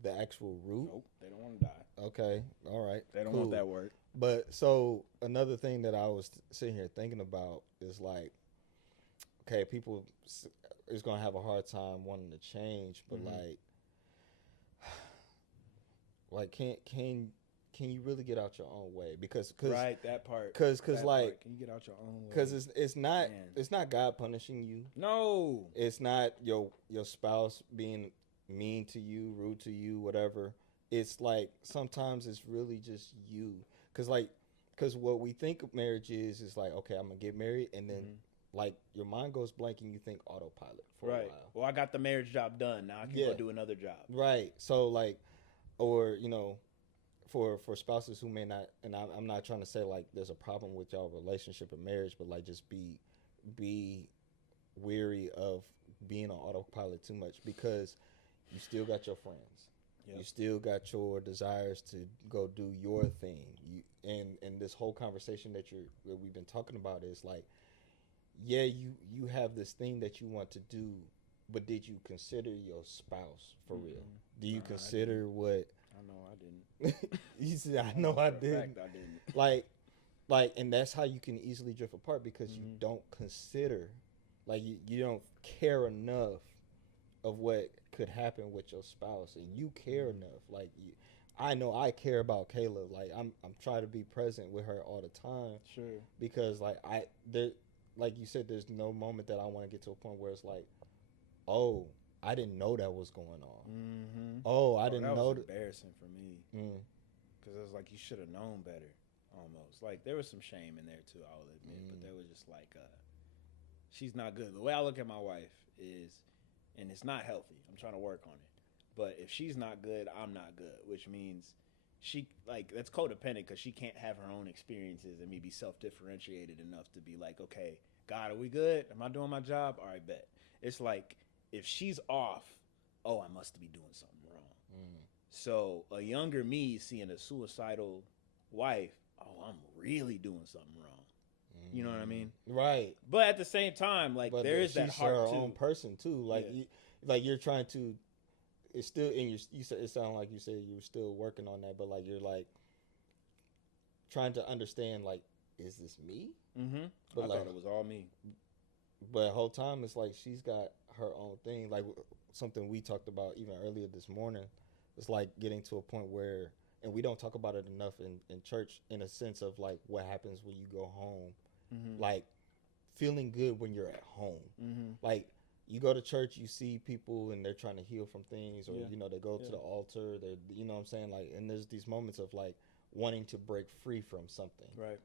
the actual root? Nope, they don't want to die. Okay, all right. They don't cool. want that work. But so another thing that I was sitting here thinking about is like, okay, people is gonna have a hard time wanting to change, but like can you really get out your own way? Because right, that part. Because like part. Can you get out your own way? Because it's not God punishing you. No, it's not your spouse being mean to you, rude to you, whatever. It's like sometimes it's really just you. Because what we think of marriage is like, okay, I'm gonna get married, and then like your mind goes blank and you think autopilot for a while. Well, I got the marriage job done. Now I can go do another job. Right. So like, or for spouses who may not, and I'm not trying to say like there's a problem with y'all relationship or marriage, but like just be weary of being on autopilot too much, because you still got your friends. Yep. You still got your desires to go do your thing. And this whole conversation that we've been talking about is like, yeah, you have this thing that you want to do, but did you consider your spouse for real? Do you consider what? I know I didn't. You said I know I didn't. I didn't. Like, and that's how you can easily drift apart, because you don't consider, like you don't care enough of what could happen with your spouse, and you care enough. Like I know I care about Kayla. Like I'm trying to be present with her all the time. Sure. Because like like you said, there's no moment that I want to get to a point where it's like, oh, I didn't know that was going on. Oh, I didn't know. That was embarrassing for me. Because it was like, you should have known better, almost. Like, there was some shame in there, too, I'll admit. But there was just like, she's not good. The way I look at my wife is, and it's not healthy. I'm trying to work on it. But if she's not good, I'm not good, which means she, like, that's codependent, because she can't have her own experiences and me be self-differentiated enough to be like, okay, God, are we good? Am I doing my job? All right, bet. It's like, if she's off, oh, I must be doing something wrong. So a younger me seeing a suicidal wife, oh, I'm really doing something wrong. You know what I mean? Right. But at the same time, like, there is that heart her too. Own person too. Like, like you're trying to. It's still in your. You said it sounded like you said you were still working on that, but like you're like trying to understand, like, is this me? But I thought it was all me. But the whole time it's like she's got her own thing. Like something we talked about even earlier this morning. It's like getting to a point where, and we don't talk about it enough in church, in a sense of like what happens when you go home. Like feeling good when you're at home. Like you go to church, you see people and they're trying to heal from things, or they go to the altar. They, you know what I'm saying? Like, and there's these moments of like wanting to break free from something. Right.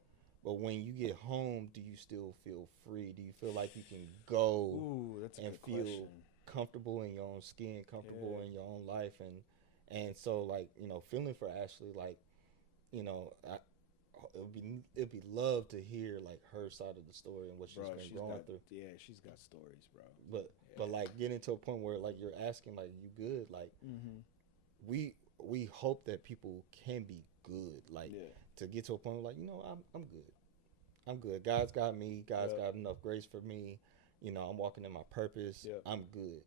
But when you get home, do you still feel free? Do you feel like you can go and feel comfortable in your own skin, comfortable in your own life? And so, like, feeling for Ashley, like, it'd be love to hear like her side of the story and what she's been going through. Yeah, she's got stories, bro. But like getting to a point where like you're asking, like, you good? Like, we hope that people can be good, like to get to a point where, like, I'm good. I'm good. God's got me. God's got enough grace for me. I'm walking in my purpose. I'm good.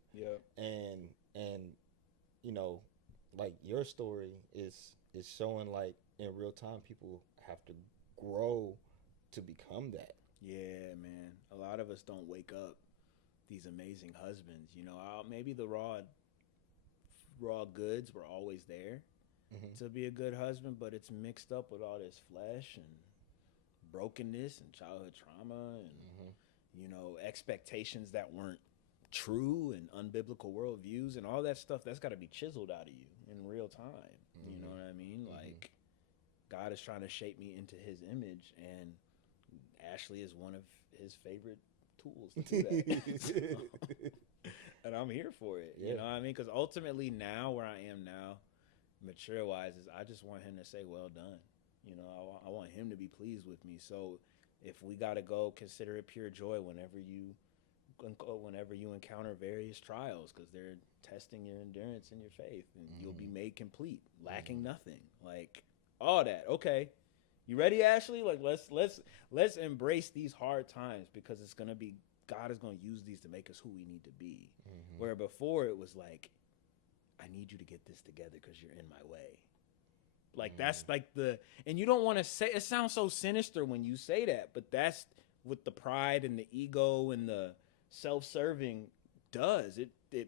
And like your story is showing like in real time people have to grow to become that. Yeah, man. A lot of us don't wake up these amazing husbands. Maybe the raw goods were always there to be a good husband, but it's mixed up with all this flesh and brokenness and childhood trauma and expectations that weren't true and unbiblical worldviews and all that stuff. That's got to be chiseled out of you in real time. You know what I mean? Like, God is trying to shape me into his image, and Ashley is one of his favorite tools to do that. And I'm here for it. You know what I mean? Because ultimately now, where I am now, mature-wise, is I just want him to say, well done. I want him to be pleased with me. So if we got to go, consider it pure joy whenever you encounter various trials, because they're testing your endurance and your faith, and you'll be made complete, lacking nothing. Like, all that. Okay, you ready, Ashley? Like, let's embrace these hard times, because God is gonna use these to make us who we need to be. Where before it was like, I need you to get this together because you're in my way. Like that's like and you don't want to say, it sounds so sinister when you say that, but that's what the pride and the ego and the self-serving does.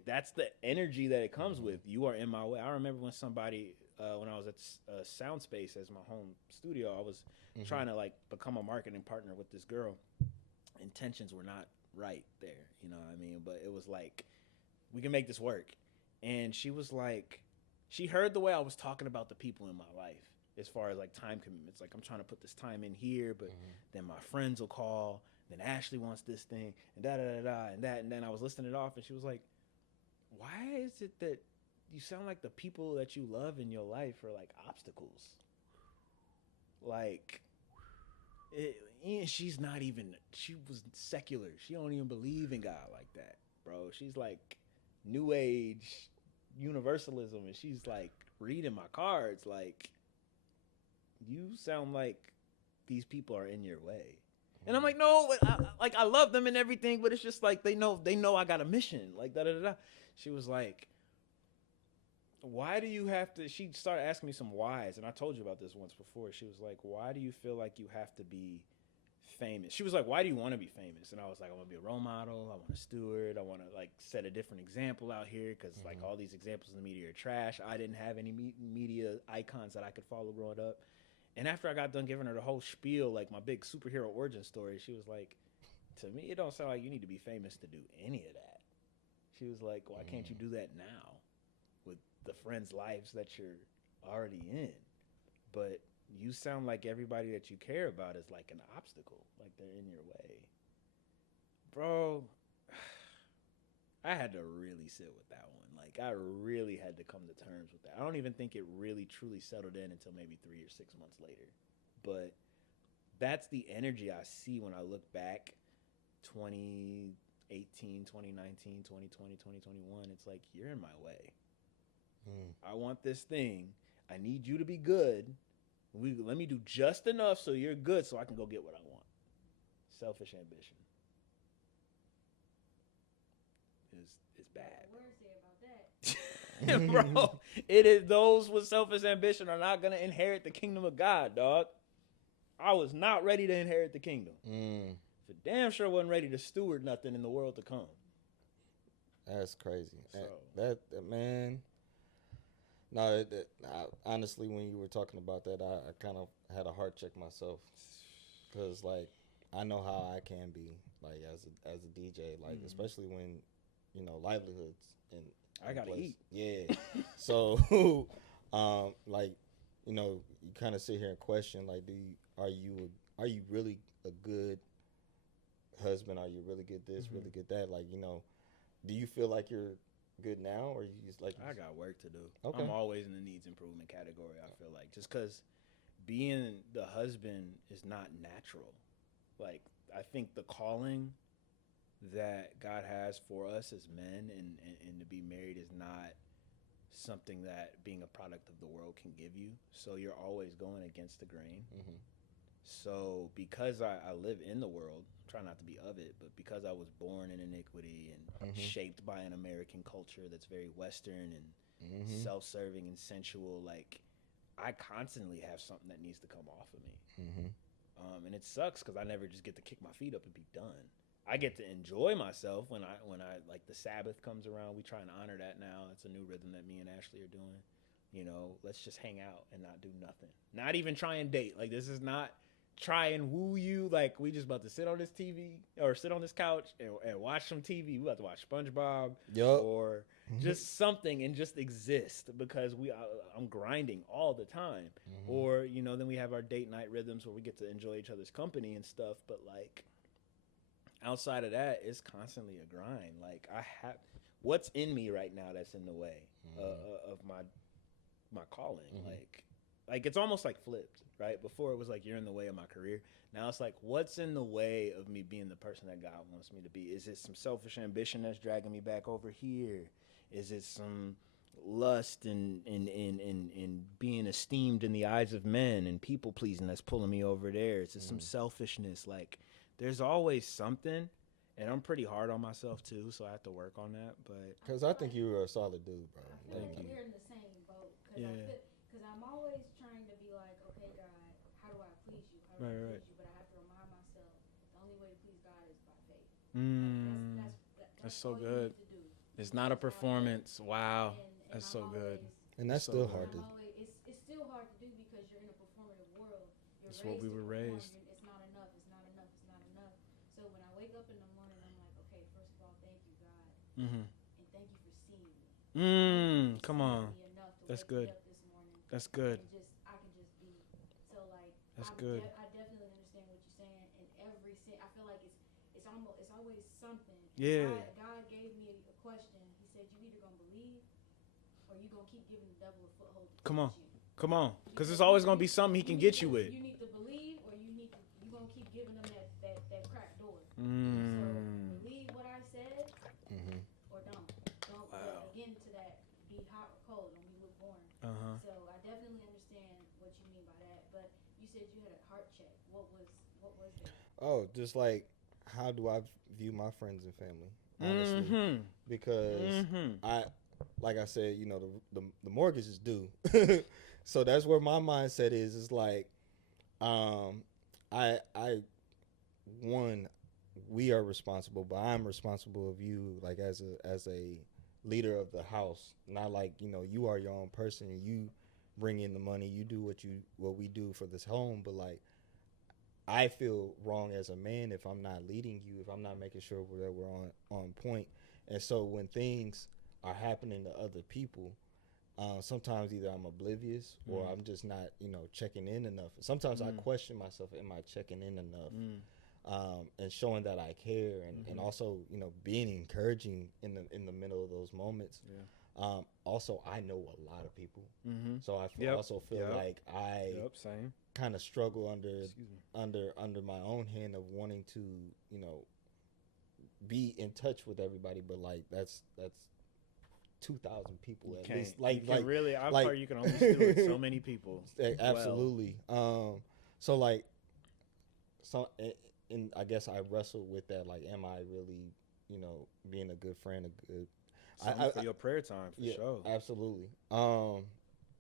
That's the energy that it comes with. You are in my way. I remember when somebody, when I was at Soundspace as my home studio, I was trying to like become a marketing partner with this girl. Intentions were not right there, you know what I mean? But it was like, we can make this work. And she was like, she heard the way I was talking about the people in my life as far as like time commitments. Like, I'm trying to put this time in here, but then my friends will call. Then Ashley wants this thing, and da-da-da-da, and that. And then I was listing it off, and she was like, why is it that you sound like the people that you love in your life are like obstacles? Like, she's not even, she was secular. She don't even believe in God like that, bro. She's like New Age universalism, and she's like reading my cards like, you sound like these people are in your way. And I'm like, no, I love them and everything, but it's just like they know I got a mission, like da da da. She was like, why do you have to? She started asking me some whys, and I told you about this once before. She was like, why do you feel like you have to be famous? She was like, why do you want to be famous? And I was like, I want to be a role model. I want to steward. I want to like set a different example out here because like all these examples in the media are trash. I didn't have any media icons that I could follow growing up. And after I got done giving her the whole spiel, like my big superhero origin story, she was like, to me, it don't sound like you need to be famous to do any of that. She was like, why can't you do that now with the friends' lives that you're already in? But you sound like everybody that you care about is like an obstacle, like they're in your way. Bro, I had to really sit with that one. Like, I really had to come to terms with that. I don't even think it really truly settled in until maybe 3 or 6 months later. But that's the energy I see when I look back 2018, 2019, 2020, 2021. It's like, you're in my way. I want this thing. I need you to be good. Let me do just enough so you're good so I can go get what I want. Selfish ambition is bad. Bro, it is, those with selfish ambition are not gonna inherit the kingdom of God, dog. I was not ready to inherit the kingdom. For damn sure wasn't ready to steward nothing in the world to come. That's crazy. So. That man. No, honestly, when you were talking about that, I kind of had a heart check myself, because like I know how I can be like as a DJ, like especially when livelihoods and I gotta eat. Yeah. So, like, you kind of sit here and question, like, are you really a good husband? Are you really good this, really good that? Like, do you feel like you're good now, or you just like? I got work to do. Okay. I'm always in the needs improvement category. I feel like just because being the husband is not natural. Like, I think the calling that God has for us as men and to be married is not something that being a product of the world can give you. So you're always going against the grain. So because I live in the world, try not to be of it, but because I was born in iniquity and shaped by an American culture that's very Western and self-serving and sensual, like, I constantly have something that needs to come off of me. And it sucks because I never just get to kick my feet up and be done. I get to enjoy myself when I like the Sabbath comes around. We try and honor that now. It's a new rhythm that me and Ashley are doing. Let's just hang out and not do nothing. Not even try and date. Like, this is not try and woo you. Like, we just about to sit on this TV or sit on this couch and watch some TV. We about to watch SpongeBob or just something and just exist, because I'm grinding all the time. Or, then we have our date night rhythms where we get to enjoy each other's company and stuff. But like, outside of that, it's constantly a grind. Like, I have what's in me right now that's in the way of my calling. Like it's almost like flipped, right? Before it was like, you're in the way of my career. Now it's like, what's in the way of me being the person that God wants me to be? Is it some selfish ambition that's dragging me back over here? Is it some lust and being esteemed in the eyes of men and people pleasing that's pulling me over there? Is it some selfishness? Like, there's always something, and I'm pretty hard on myself too, so I have to work on that. But because I think you were a solid dude, bro. Thank you. we're in the same boat. Yeah. Because I'm always trying to be like, okay, God, how do I please you? How do I Right, please right. you? But I have to remind myself the only way to please God is by faith. Mm. That's That's so all good. you need to do. It's Is not a just have faith. performance. Wow. And That's I'm so good. always And That's that's so still good. hard I'm to. always it's still hard to do because you're in a performative world. You're That's what raised we to were perform. raised. It's not enough. It's not enough. It's not enough. So when I wake up in the morning, I'm like, okay, first of all, thank you, God, Mm-hmm. and thank you for seeing me. Thank you for Come seeing on. me enough to That's wake good. me up this morning. That's good. And just I can just be so like That's good. I definitely understand what you're saying. And I feel like it's always something. Yeah. God gave me a question. He said you either gonna believe or you gonna keep giving the devil a foothold to Come on. tempt you. Come on. Because there's always going to be something he can get you with. You need to believe, or you gonna keep giving them that cracked door. So believe what I said, Mm-hmm. or don't. Don't Wow. get into that. Be hot or cold. Don't be lukewarm. Uh-huh. So I definitely understand what you mean by that. But you said you had a heart check. What was that? Oh, just like how do I view my friends and family? Honestly, because like I said, you know, the mortgage is due, so that's where my mindset is. Is like, I one, we are responsible, but I'm responsible of you, like as a leader of the house. Not like, you know, you are your own person and you bring in the money, you do what we do for this home, but like I feel wrong as a man if I'm not leading you, if I'm not making sure that we're on point. And so when things are happening to other people, sometimes either I'm oblivious or I'm just not, you know, checking in enough. Sometimes I question myself, am I checking in enough? And showing that I care, and also, you know, being encouraging in the middle of those moments. Yeah. Also, I know a lot of people, so I also feel like I same. kind of struggle under my own hand of wanting to, you know, be in touch with everybody, but like that's 2,000 people You at can't, least. Like you can really, I've like heard you can only do it so many people. Absolutely. So like, so and I guess I wrestled with that. Like, am I really, you know, being a good friend, a good Something for your prayer time, for sure. Absolutely.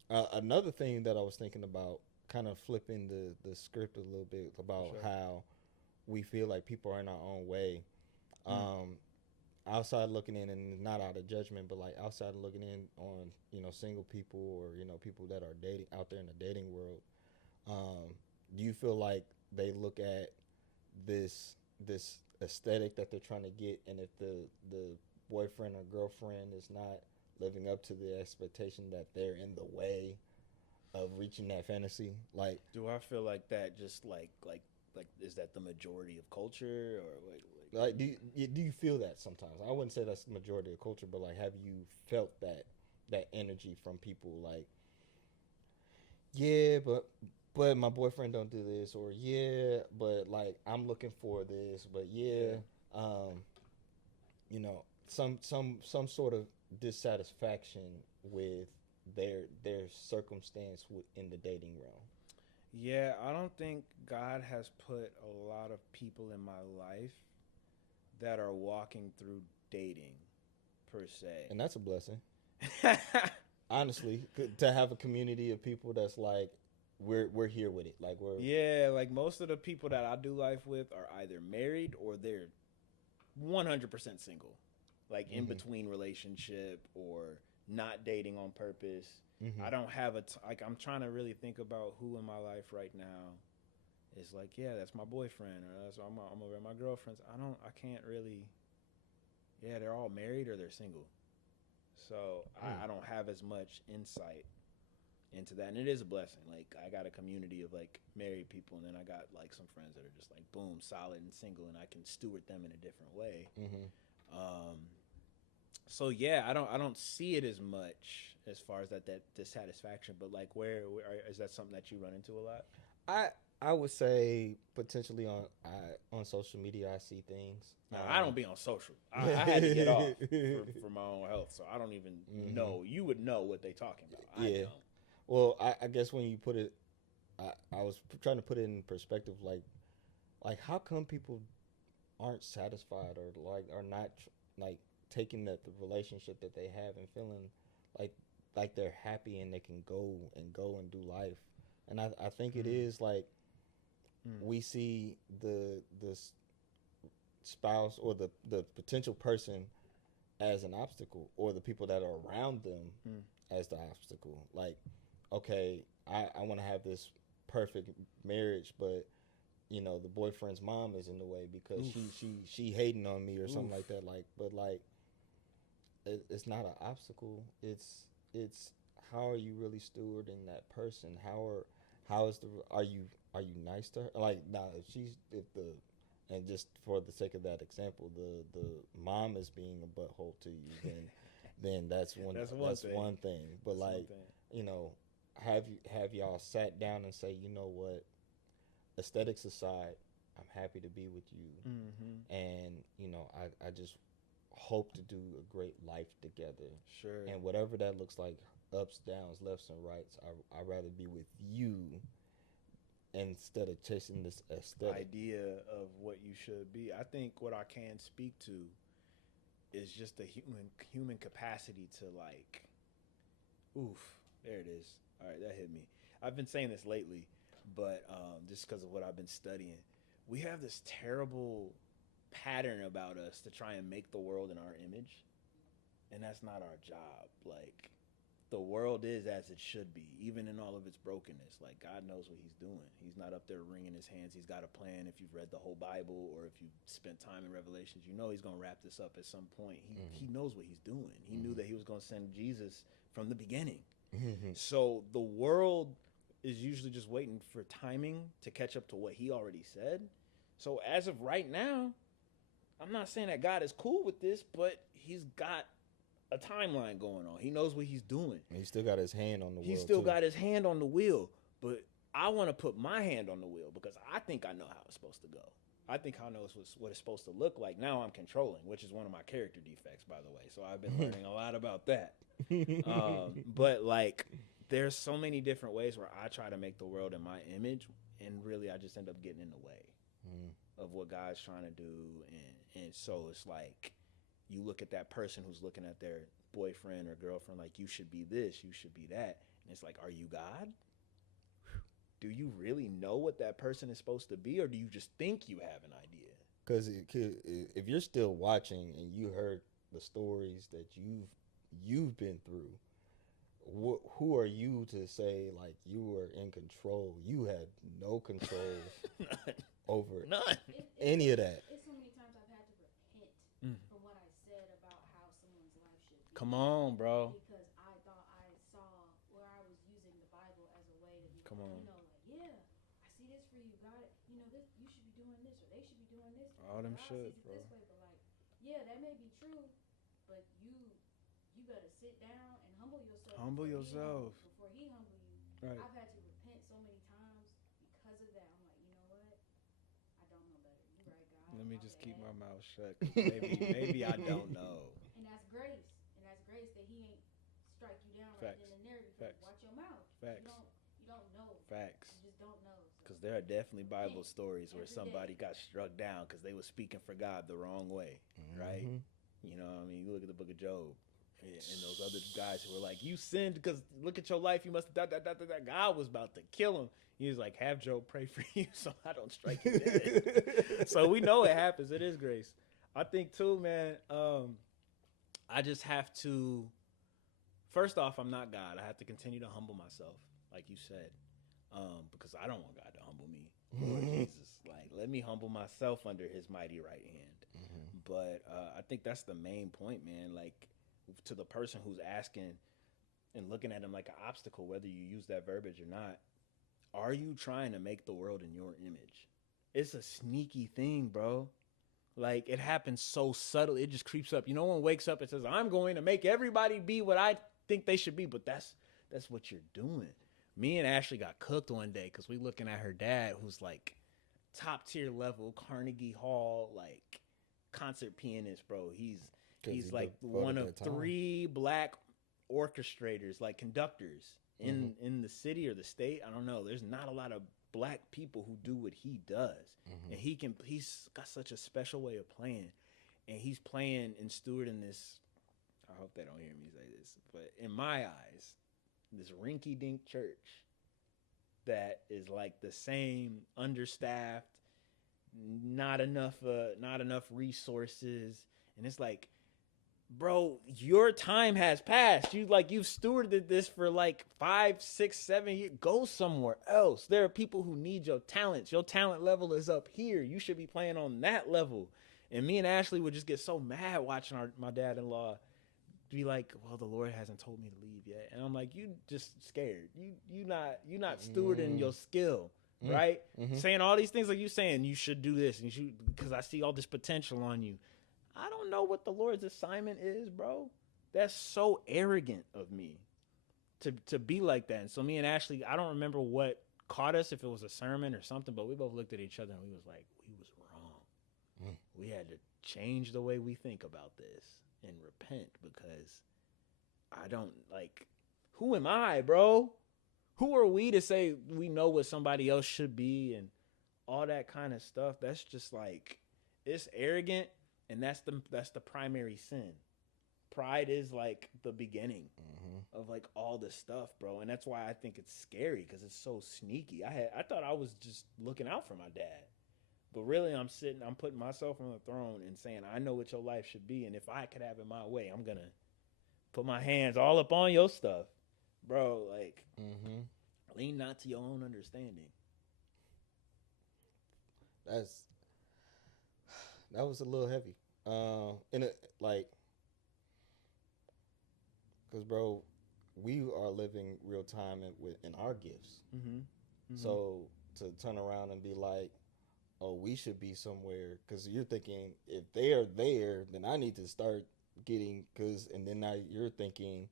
Another thing that I was thinking about, kind of flipping the script a little bit about how we feel like people are in our own way. Outside looking in, and not out of judgment, but like outside looking in on, you know, single people, or, you know, people that are dating out there in the dating world. Do you feel like they look at this aesthetic that they're trying to get, and if the boyfriend or girlfriend is not living up to the expectation, that they're in the way of reaching that fantasy? Like, do I feel like that? Just like is that the majority of culture, or like do you feel that sometimes? I wouldn't say that's the majority of culture, but like, have you felt that energy from people? Like, yeah, but my boyfriend don't do this, or yeah, but like I'm looking for this, but yeah. You know, some sort of dissatisfaction with their circumstance in the dating realm. Yeah, I don't think God has put a lot of people in my life that are walking through dating, per se. And that's a blessing. Honestly, to have a community of people that's like, we're here with it. Like, like most of the people that I do life with are either married or they're 100% single, like in between relationship, or not dating on purpose. I don't have like, I'm trying to really think about who in my life right now is like, yeah, that's my boyfriend, or that's I'm over at my girlfriend's. I can't really. Yeah, they're all married or they're single, so I don't have as much insight into that, and it is a blessing. Like, I got a community of like married people, and then I got like some friends that are just like boom, solid and single, and I can steward them in a different way. So yeah, I don't see it as much as far as that dissatisfaction, but like, where is that something that you run into a lot? I would say potentially on social media I see things. No, I don't be on social. I had to get off for my own health, so I don't even know. You would know what they talking about. I don't. Well, I guess when you put it, I was trying to put it in perspective. Like how come people aren't satisfied, or like are not like taking the relationship that they have and feeling like like they're happy and they can go and do life. And I think it is like we see the spouse or the potential person as an obstacle, or the people that are around them as the obstacle. Like, okay, I want to have this perfect marriage, but you know the boyfriend's mom is in the way because she hating on me or something like that. Like, but like it's not an obstacle. It's how are you really stewarding that person? How is the are you nice to her? Like, nah, if the and just for the sake of that example, the mom is being a butthole to you, then that's one thing. But That's like, you know, have y'all sat down and say, you know what, aesthetics aside, I'm happy to be with you, and you know, I just hope to do a great life together. Sure. And whatever that looks like, ups, downs, lefts, and rights, I'd rather be with you instead of chasing this aesthetic idea of what you should be. I think what I can speak to is just the human capacity to like, oof, there it is. All right, that hit me. I've been saying this lately, but just because of what I've been studying, we have this terrible pattern about us to try and make the world in our image, and that's not our job. Like, the world is as it should be, even in all of its brokenness. Like, God knows what he's doing. He's not up there wringing his hands. He's got a plan. If you've read the whole Bible or if you've spent time in Revelations, you know he's going to wrap this up at some point. He knows what he's doing. He knew that he was going to send Jesus from the beginning. So the world is usually just waiting for timing to catch up to what he already said. So as of right now, I'm not saying that God is cool with this, but he's got a timeline going on. He knows what he's doing. And he still got his hand on the wheel. He's still got his hand on the wheel, but I want to put my hand on the wheel because I think I know how it's supposed to go. I think I know what it's supposed to look like. Now I'm controlling, which is one of my character defects, by the way. So I've been learning a lot about that. But like, there's so many different ways where I try to make the world in my image, and really I just end up getting in the way of what God's trying to do. And so it's like, you look at that person who's looking at their boyfriend or girlfriend like, you should be this, you should be that. And it's like, are you God? Do you really know what that person is supposed to be, or do you just think you have an idea? Because if you're still watching and you heard the stories that you've been through, who are you to say like you were in control? You had no control over any of that. It's so many times I've had to repent from what I said about how someone's life should be. Come on, bro. Because I thought I saw where I was using the Bible as a way to be, Come on. you know, like, yeah, I see this for you, God. You know, this, you should be doing this, or they should be doing this. All them God should, sees it bro. this way, but like, yeah, that may be true, but you better sit down and humble yourself. Humble yourself. Before he humble you. Right. I've had to repent so many times because of that. I'm like, you know what? I don't know better. You're right, God. Let me just keep my mouth shut. Maybe I don't know. And that's grace. And that's grace that he ain't strike you down right then and there. Because watch your mouth. Facts. You don't know. Facts. You just don't know. Because there are definitely Bible stories where somebody got struck down because they were speaking for God the wrong way, right? You know what I mean? You look at the book of Job and those other guys who were like, you sinned because look at your life. You must have God was about to kill him. He was like, have Job pray for you so I don't strike you dead. So we know it happens. It is grace. I think too, man, I just have to, first off, I'm not God. I have to continue to humble myself, like you said, because I don't want God to humble me. Lord Jesus, like, let me humble myself under his mighty right hand. But I think that's the main point, man. Like, to the person who's asking and looking at him like an obstacle, whether you use that verbiage or not, are you trying to make the world in your image? It's a sneaky thing, bro. Like, it happens so subtle. It just creeps up. You know, one wakes up and says, I'm going to make everybody be what I think they should be. But that's what you're doing. Me and Ashley got cooked one day because we looking at her dad, who's like top tier level Carnegie Hall, like concert pianist, bro. He's like one of 3 black orchestrators, like conductors in the city or the state. I don't know. There's not a lot of black people who do what he does. And he's got such a special way of playing. And he's playing and stewarding this. I hope they don't hear me say this. but in my eyes, this rinky-dink church that is like the same, understaffed, not enough resources, and it's like, bro, your time has passed. You've stewarded this for like 5, 6, 7 years. Go somewhere else. There are people who need your talents. Your talent level is up here. You should be playing on that level. And me and Ashley would just get so mad watching my dad-in-law be like, well, the Lord hasn't told me to leave yet. And I'm like, you just scared. You not stewarding your skill, right? Saying all these things like you saying you should do this and you should, because I see all this potential on you. I don't know what the Lord's assignment is, bro. That's so arrogant of me to be like that. And so me and Ashley, I don't remember what caught us, if it was a sermon or something, but we both looked at each other and we was like, we was wrong. We had to change the way we think about this and repent, because I don't, like, who am I, bro? Who are we to say we know what somebody else should be and all that kind of stuff? That's just like, it's arrogant. And that's the primary sin. Pride is like the beginning of like all this stuff, bro. And that's why I think it's scary, because it's so sneaky. I thought I was just looking out for my dad, but really I'm putting myself on the throne and saying, I know what your life should be, and if I could have it my way, I'm gonna put my hands all up on your stuff, bro. Like, lean not to your own understanding. That was a little heavy. And it, like, because, bro, we are living real time in our gifts. So to turn around and be like, oh, we should be somewhere, because you're thinking, if they are there, then I need to start getting, and then now you're thinking,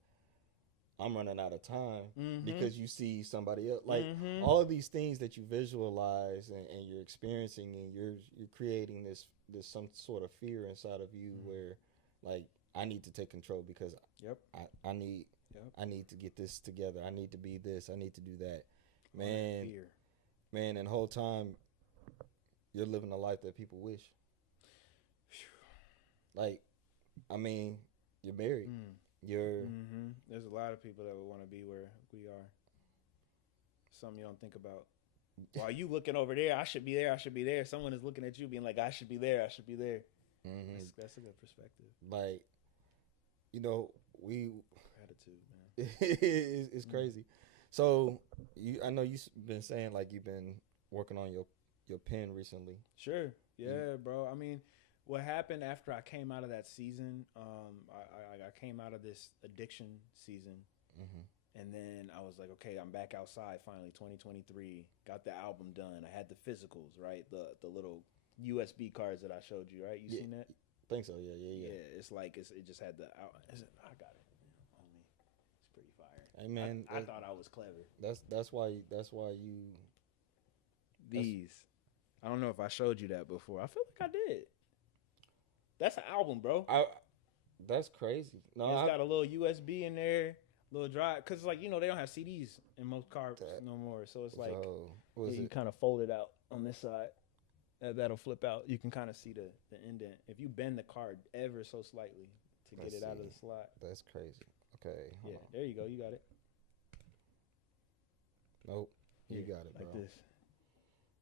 I'm running out of time because you see somebody else. Like, all of these things that you visualize and you're experiencing, and you're creating this some sort of fear inside of you where, like, I need to take control because I need to get this together. I need to be this. I need to do that. Man, and the whole time you're living a life that people wish. Like, I mean, you're married. There's a lot of people that would want to be where we are. Something you don't think about. While you looking over there, I should be there. I should be there. Someone is looking at you, being like, I should be there. I should be there. That's a good perspective. Like, you know, gratitude, man. it's crazy. So I know you've been saying, like, you've been working on your pen recently. Sure. Yeah, bro. I mean, what happened after I came out of that season, I came out of this addiction season, and then I was like, okay, I'm back outside finally, 2023, got the album done. I had the physicals, right? The little USB cards that I showed you, right? You seen that? I think so, yeah. Yeah, it's like, it just had I got it on me. It's pretty fire. Hey, man. I thought I was clever. That's why you... These. I don't know if I showed you that before. I feel like I did. That's an album, bro. That's crazy. No, it's got a little USB in there, little drive, because, like, you know, they don't have CDs in most cars no more. So it's like, you kind of fold it out on this side. That'll flip out. You can kind of see the indent. If you bend the card ever so slightly to get it out of the slot. That's crazy. Okay. Yeah, there you go. You got it. Nope. You got it, bro. Like this.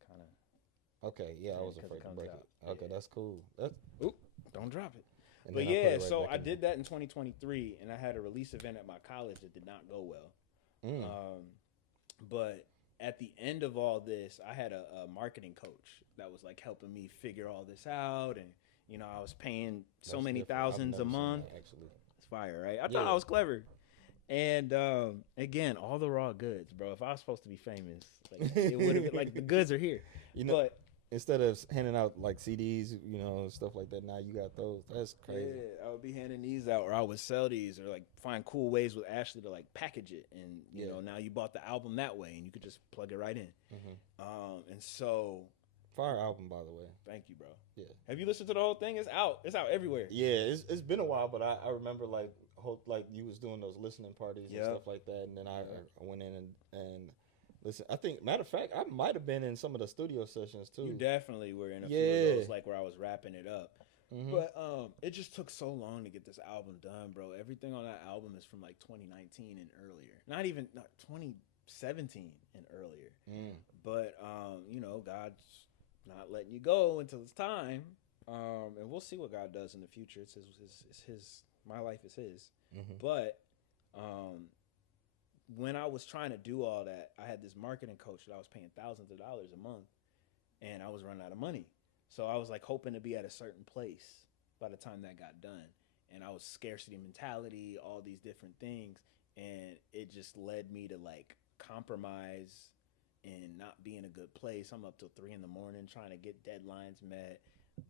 Kind of. Okay, yeah, I was afraid to break it. Okay, that's cool. Don't drop it. And but yeah, so I did that in 2023, and I had a release event at my college that did not go well. But at the end of all this, I had a marketing coach that was like helping me figure all this out, and you know, I was paying so many thousands a month. Actually, it's fire, right? I thought I was clever. And again, all the raw goods, bro. If I was supposed to be famous, like, it would have been like, the goods are here. You know, but instead of handing out like CDs, you know, stuff like that, now you got those. That's crazy. Yeah, I would be handing these out, or I would sell these, or like find cool ways with Ashley to like package it. And you know, now you bought the album that way, and you could just plug it right in. And so, fire album, by the way. Thank you, bro. Yeah. Have you listened to the whole thing? It's out. It's out everywhere. Yeah, it's been a while, but I remember like you was doing those listening parties and stuff like that, and then I went in and listen. I think, matter of fact, I might have been in some of the studio sessions too. You definitely were in a few of those, like where I was wrapping it up. But it just took so long to get this album done, bro. Everything on that album is from like 2019 and earlier. Not 2017 and earlier. But God's not letting you go until it's time. And we'll see what God does in the future. It's his my life is his. But when I was trying to do all that, I had this marketing coach that I was paying thousands of dollars a month, and I was running out of money. So I was like hoping to be at a certain place by the time that got done. And I was scarcity mentality, all these different things. And it just led me to like compromise and not be in a good place. I'm up till 3 a.m. trying to get deadlines met,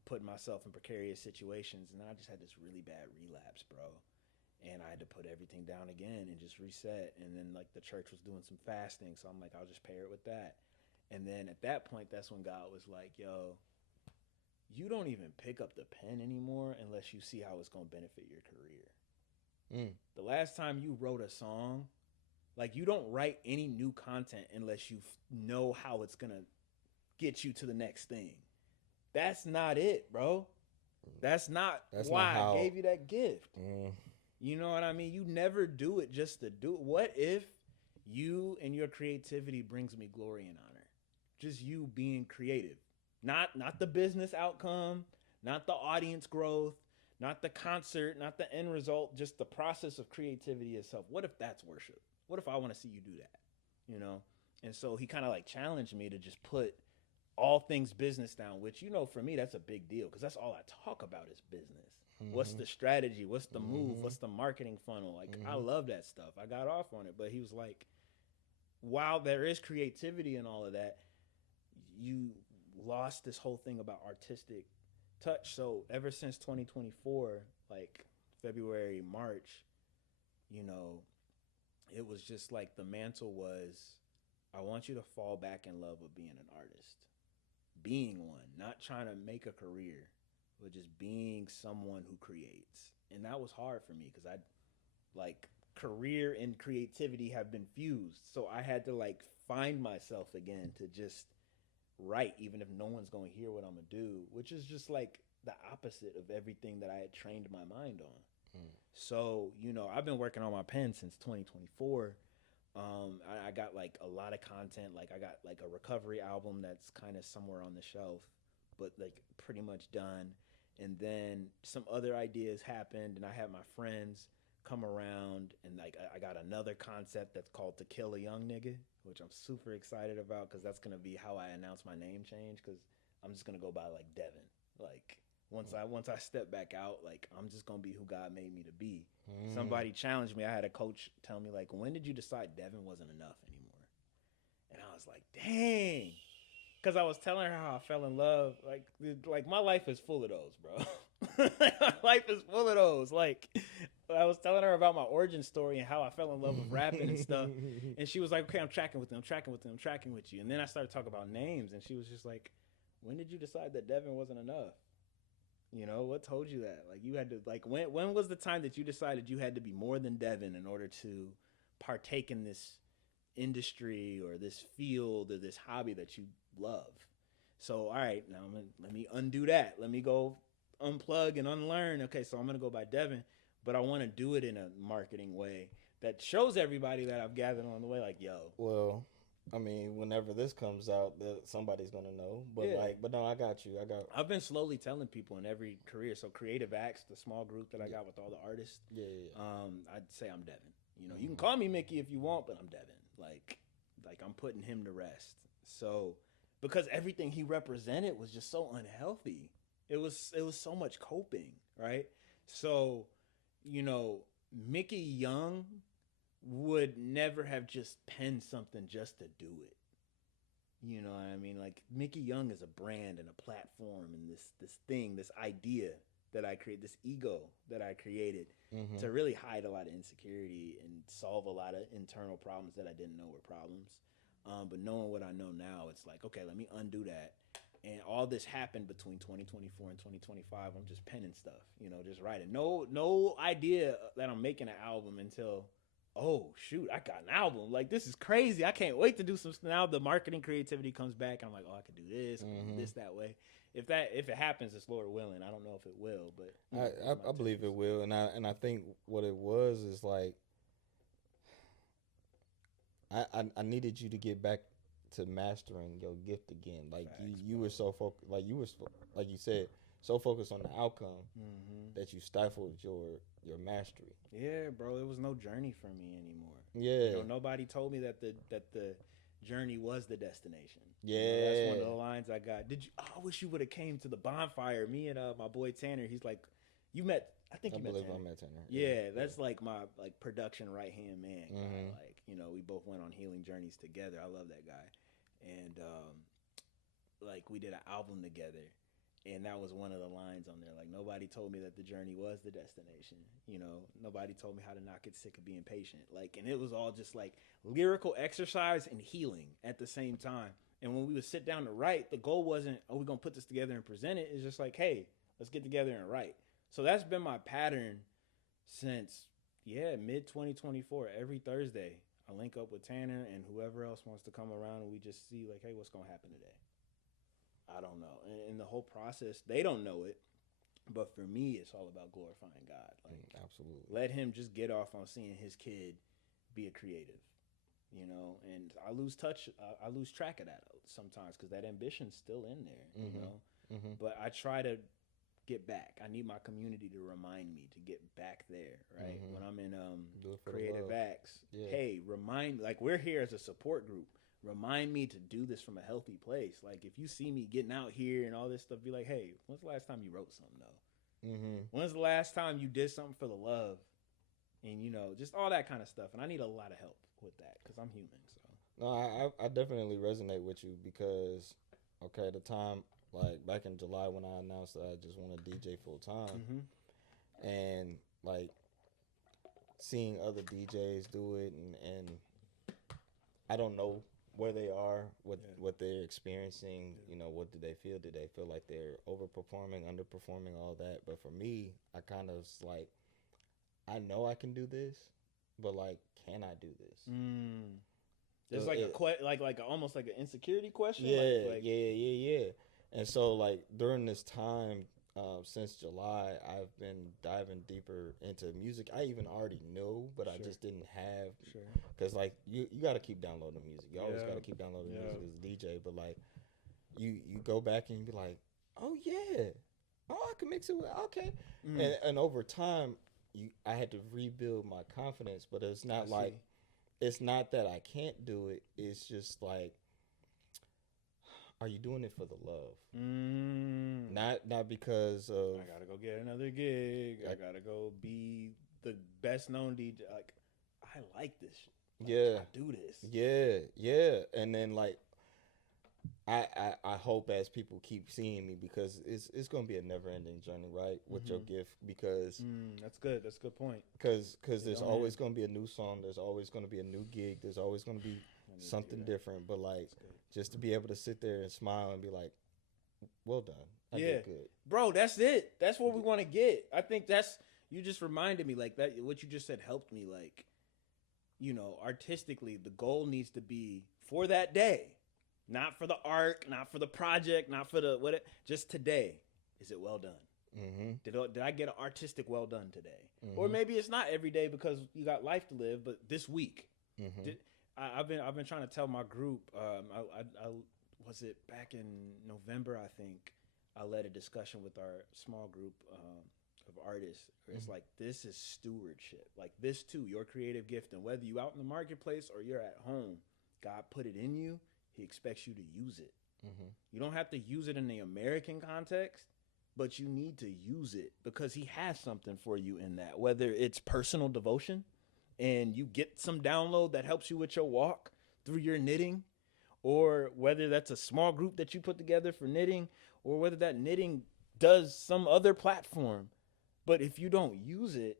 putting myself in precarious situations. And then I just had this really bad relapse, bro. And I had to put everything down again and just reset. And then like the church was doing some fasting. So I'm like, I'll just pair it with that. And then at that point, that's when God was like, yo, you don't even pick up the pen anymore unless you see how it's going to benefit your career. The last time you wrote a song, like you don't write any new content unless you know how it's going to get you to the next thing. That's not it, bro. That's not why I gave you that gift. You know what I mean? You never do it just to do it. What if you and your creativity brings me glory and honor? Just you being creative. Not the business outcome, not the audience growth, not the concert, not the end result, just the process of creativity itself. What if that's worship? What if I want to see you do that? You know? And so he kind of like challenged me to just put all things business down, which, for me, that's a big deal because that's all I talk about is business. What's the strategy? What's the move? What's the marketing funnel? Like, I love that stuff. I got off on it, but he was like, while there is creativity and all of that, you lost this whole thing about artistic touch. So ever since 2024, like February, March, it was just like the mantle was, I want you to fall back in love with being an artist, being one, not trying to make a career, but just being someone who creates. And that was hard for me because career and creativity have been fused. So I had to like find myself again to just write, even if no one's going to hear what I'm going to do, which is just like the opposite of everything that I had trained my mind on. So, I've been working on my pen since 2024. I got like a lot of content. Like I got like a recovery album that's kind of somewhere on the shelf, but like pretty much done. And then some other ideas happened, and I had my friends come around, and like I got another concept that's called To Kill a Young Nigga, which I'm super excited about because that's gonna be how I announce my name change. Because I'm just gonna go by like Deven. Like once I step back out, like I'm just gonna be who God made me to be. Somebody challenged me. I had a coach tell me like, when did you decide Deven wasn't enough anymore? And I was like, dang. Because I was telling her how I fell in love. Like my life is full of those, bro. My life is full of those. Like, I was telling her about my origin story and how I fell in love with rapping and stuff. And she was like, okay, I'm tracking with you. And then I started talking about names. And she was just like, when did you decide that Deven wasn't enough? What told you that? Like, you had to, like, when was the time that you decided you had to be more than Deven in order to partake in this industry or this field or this hobby that you love? So, all right, now let me undo that. Let me go unplug and unlearn. Okay, so I'm going to go by Deven, but I want to do it in a marketing way that shows everybody that I've gathered on the way, like, yo. Well, I mean, whenever this comes out, somebody's going to know. But, but no, I got you. I've been slowly telling people in every career. So, Creative Acts, the small group that I got with all the artists, I'd say I'm Deven. You can call me Mickey if you want, but I'm Deven. Like I'm putting him to rest. So, because everything he represented was just so unhealthy. It was so much coping, right? So, Mickey Young would never have just penned something just to do it. You know what I mean? Like, Mickey Young is a brand and a platform and this thing, this idea that I create, this ego that I created to really hide a lot of insecurity and solve a lot of internal problems that I didn't know were problems. But knowing what I know now, it's like, okay, let me undo that. And all this happened between 2024 and 2025. I'm just penning stuff, just writing. No idea that I'm making an album until, oh, shoot, I got an album. Like, this is crazy. I can't wait to do some. Now the marketing creativity comes back. I'm like, oh, I could do this, I could do this that way. if it happens, it's Lord willing. I don't know if it will, but I believe it will, and I think what it was is like I needed you to get back to mastering your gift again. Like you were so focused, like like you said, so focused on the outcome that you stifled your mastery. Yeah, bro, it was no journey for me anymore. Yeah, nobody told me that the journey was the destination. Yeah, that's one of the lines I got. I wish you would have came to the bonfire. Me and my boy Tanner. He's like, you met. I think you met Tanner. I met Tanner. Yeah, that's like my production right hand man. Like we both went on healing journeys together. I love that guy, and like we did an album together. And that was one of the lines on there. Like, nobody told me that the journey was the destination. Nobody told me how to not get sick of being patient. Like, and it was all just like lyrical exercise and healing at the same time. And when we would sit down to write, the goal wasn't, oh, we're going to put this together and present it. It's just like, hey, let's get together and write. So that's been my pattern since, mid 2024. Every Thursday, I link up with Tanner and whoever else wants to come around, and we just see, like, hey, what's going to happen today? I don't know. And the whole process, they don't know it. But for me, it's all about glorifying God. Like, absolutely. Let him just get off on seeing his kid be a creative, and I lose track of that sometimes because that ambition's still in there, But I try to get back. I need my community to remind me to get back there, right? When I'm in creative acts, hey, remind me, like, we're here as a support group. Remind me to do this from a healthy place. Like, if you see me getting out here and all this stuff, be like, hey, when's the last time you wrote something, though? When's the last time you did something for the love? And, just all that kind of stuff. And I need a lot of help with that because I'm human. So No, I definitely resonate with you because, okay, at the time, like, back in July when I announced that I just want to DJ full time, and, like, seeing other DJs do it and I don't know where they are, what they're experiencing, what do they feel? Do they feel like they're overperforming, underperforming, all that? But for me, I kind of like, I know I can do this, but like, can I do this? There's like almost like an insecurity question. Yeah, yeah. And so like during this time, since July, I've been diving deeper into music. I even already knew, but I just didn't have. Because like you got to keep downloading music. You always got to keep downloading music as a DJ. But like you go back and you be like, oh yeah, I can mix it with and over time, I had to rebuild my confidence. But it's not it's not that I can't do it. It's just like, are you doing it for the love? Not because of I gotta go get another gig. I gotta go be the best known DJ. Like, I like this shit. Like, I do this. Yeah. And then like I hope as people keep seeing me, because it's gonna be a never ending journey, right? With your gift, because that's good. That's a good point. Because there's always gonna be a new song. There's always gonna be a new gig. There's always gonna be something different. But like, just to be able to sit there and smile and be like, well done. I did good. Bro, that's it. That's what we want to get. I think you just reminded me, like, that what you just said helped me. Like, artistically, the goal needs to be for that day. Not for the arc, not for the project, not for the what. Just today. Is it well done? Did I get an artistic well done today? Or maybe it's not every day because you got life to live, but this week. I've been trying to tell my group. I was it back in November, I think. I led a discussion with our small group of artists. Where it's like, this is stewardship. Like, this too, your creative gift, and whether you out in the marketplace or you're at home, God put it in you. He expects you to use it. You don't have to use it in the American context, but you need to use it because he has something for you in that. Whether it's personal devotion and you get some download that helps you with your walk through your knitting, or whether that's a small group that you put together for knitting, or whether that knitting does some other platform. But if you don't use it,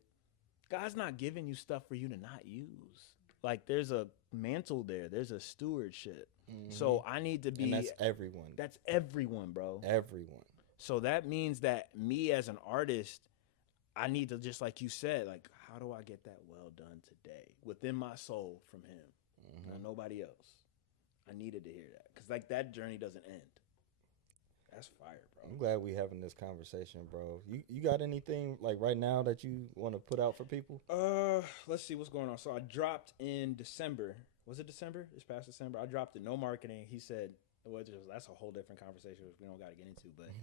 God's not giving you stuff for you to not use. Like, there's a mantle there. There's a stewardship. So I need to be. And that's everyone. That's everyone, bro. Everyone. So that means that me as an artist, I need to, just like you said, like, how do I get that well done today within my soul from him? Not nobody else. I needed to hear that because, like, that journey doesn't end. That's fire, I'm bro. glad we having this conversation, bro. You got anything like right now that you want to put out for people? Let's see what's going on. So I dropped in December. Was it December? It's past December. I dropped it. No marketing. He said, well, that's a whole different conversation which we don't got to get into. But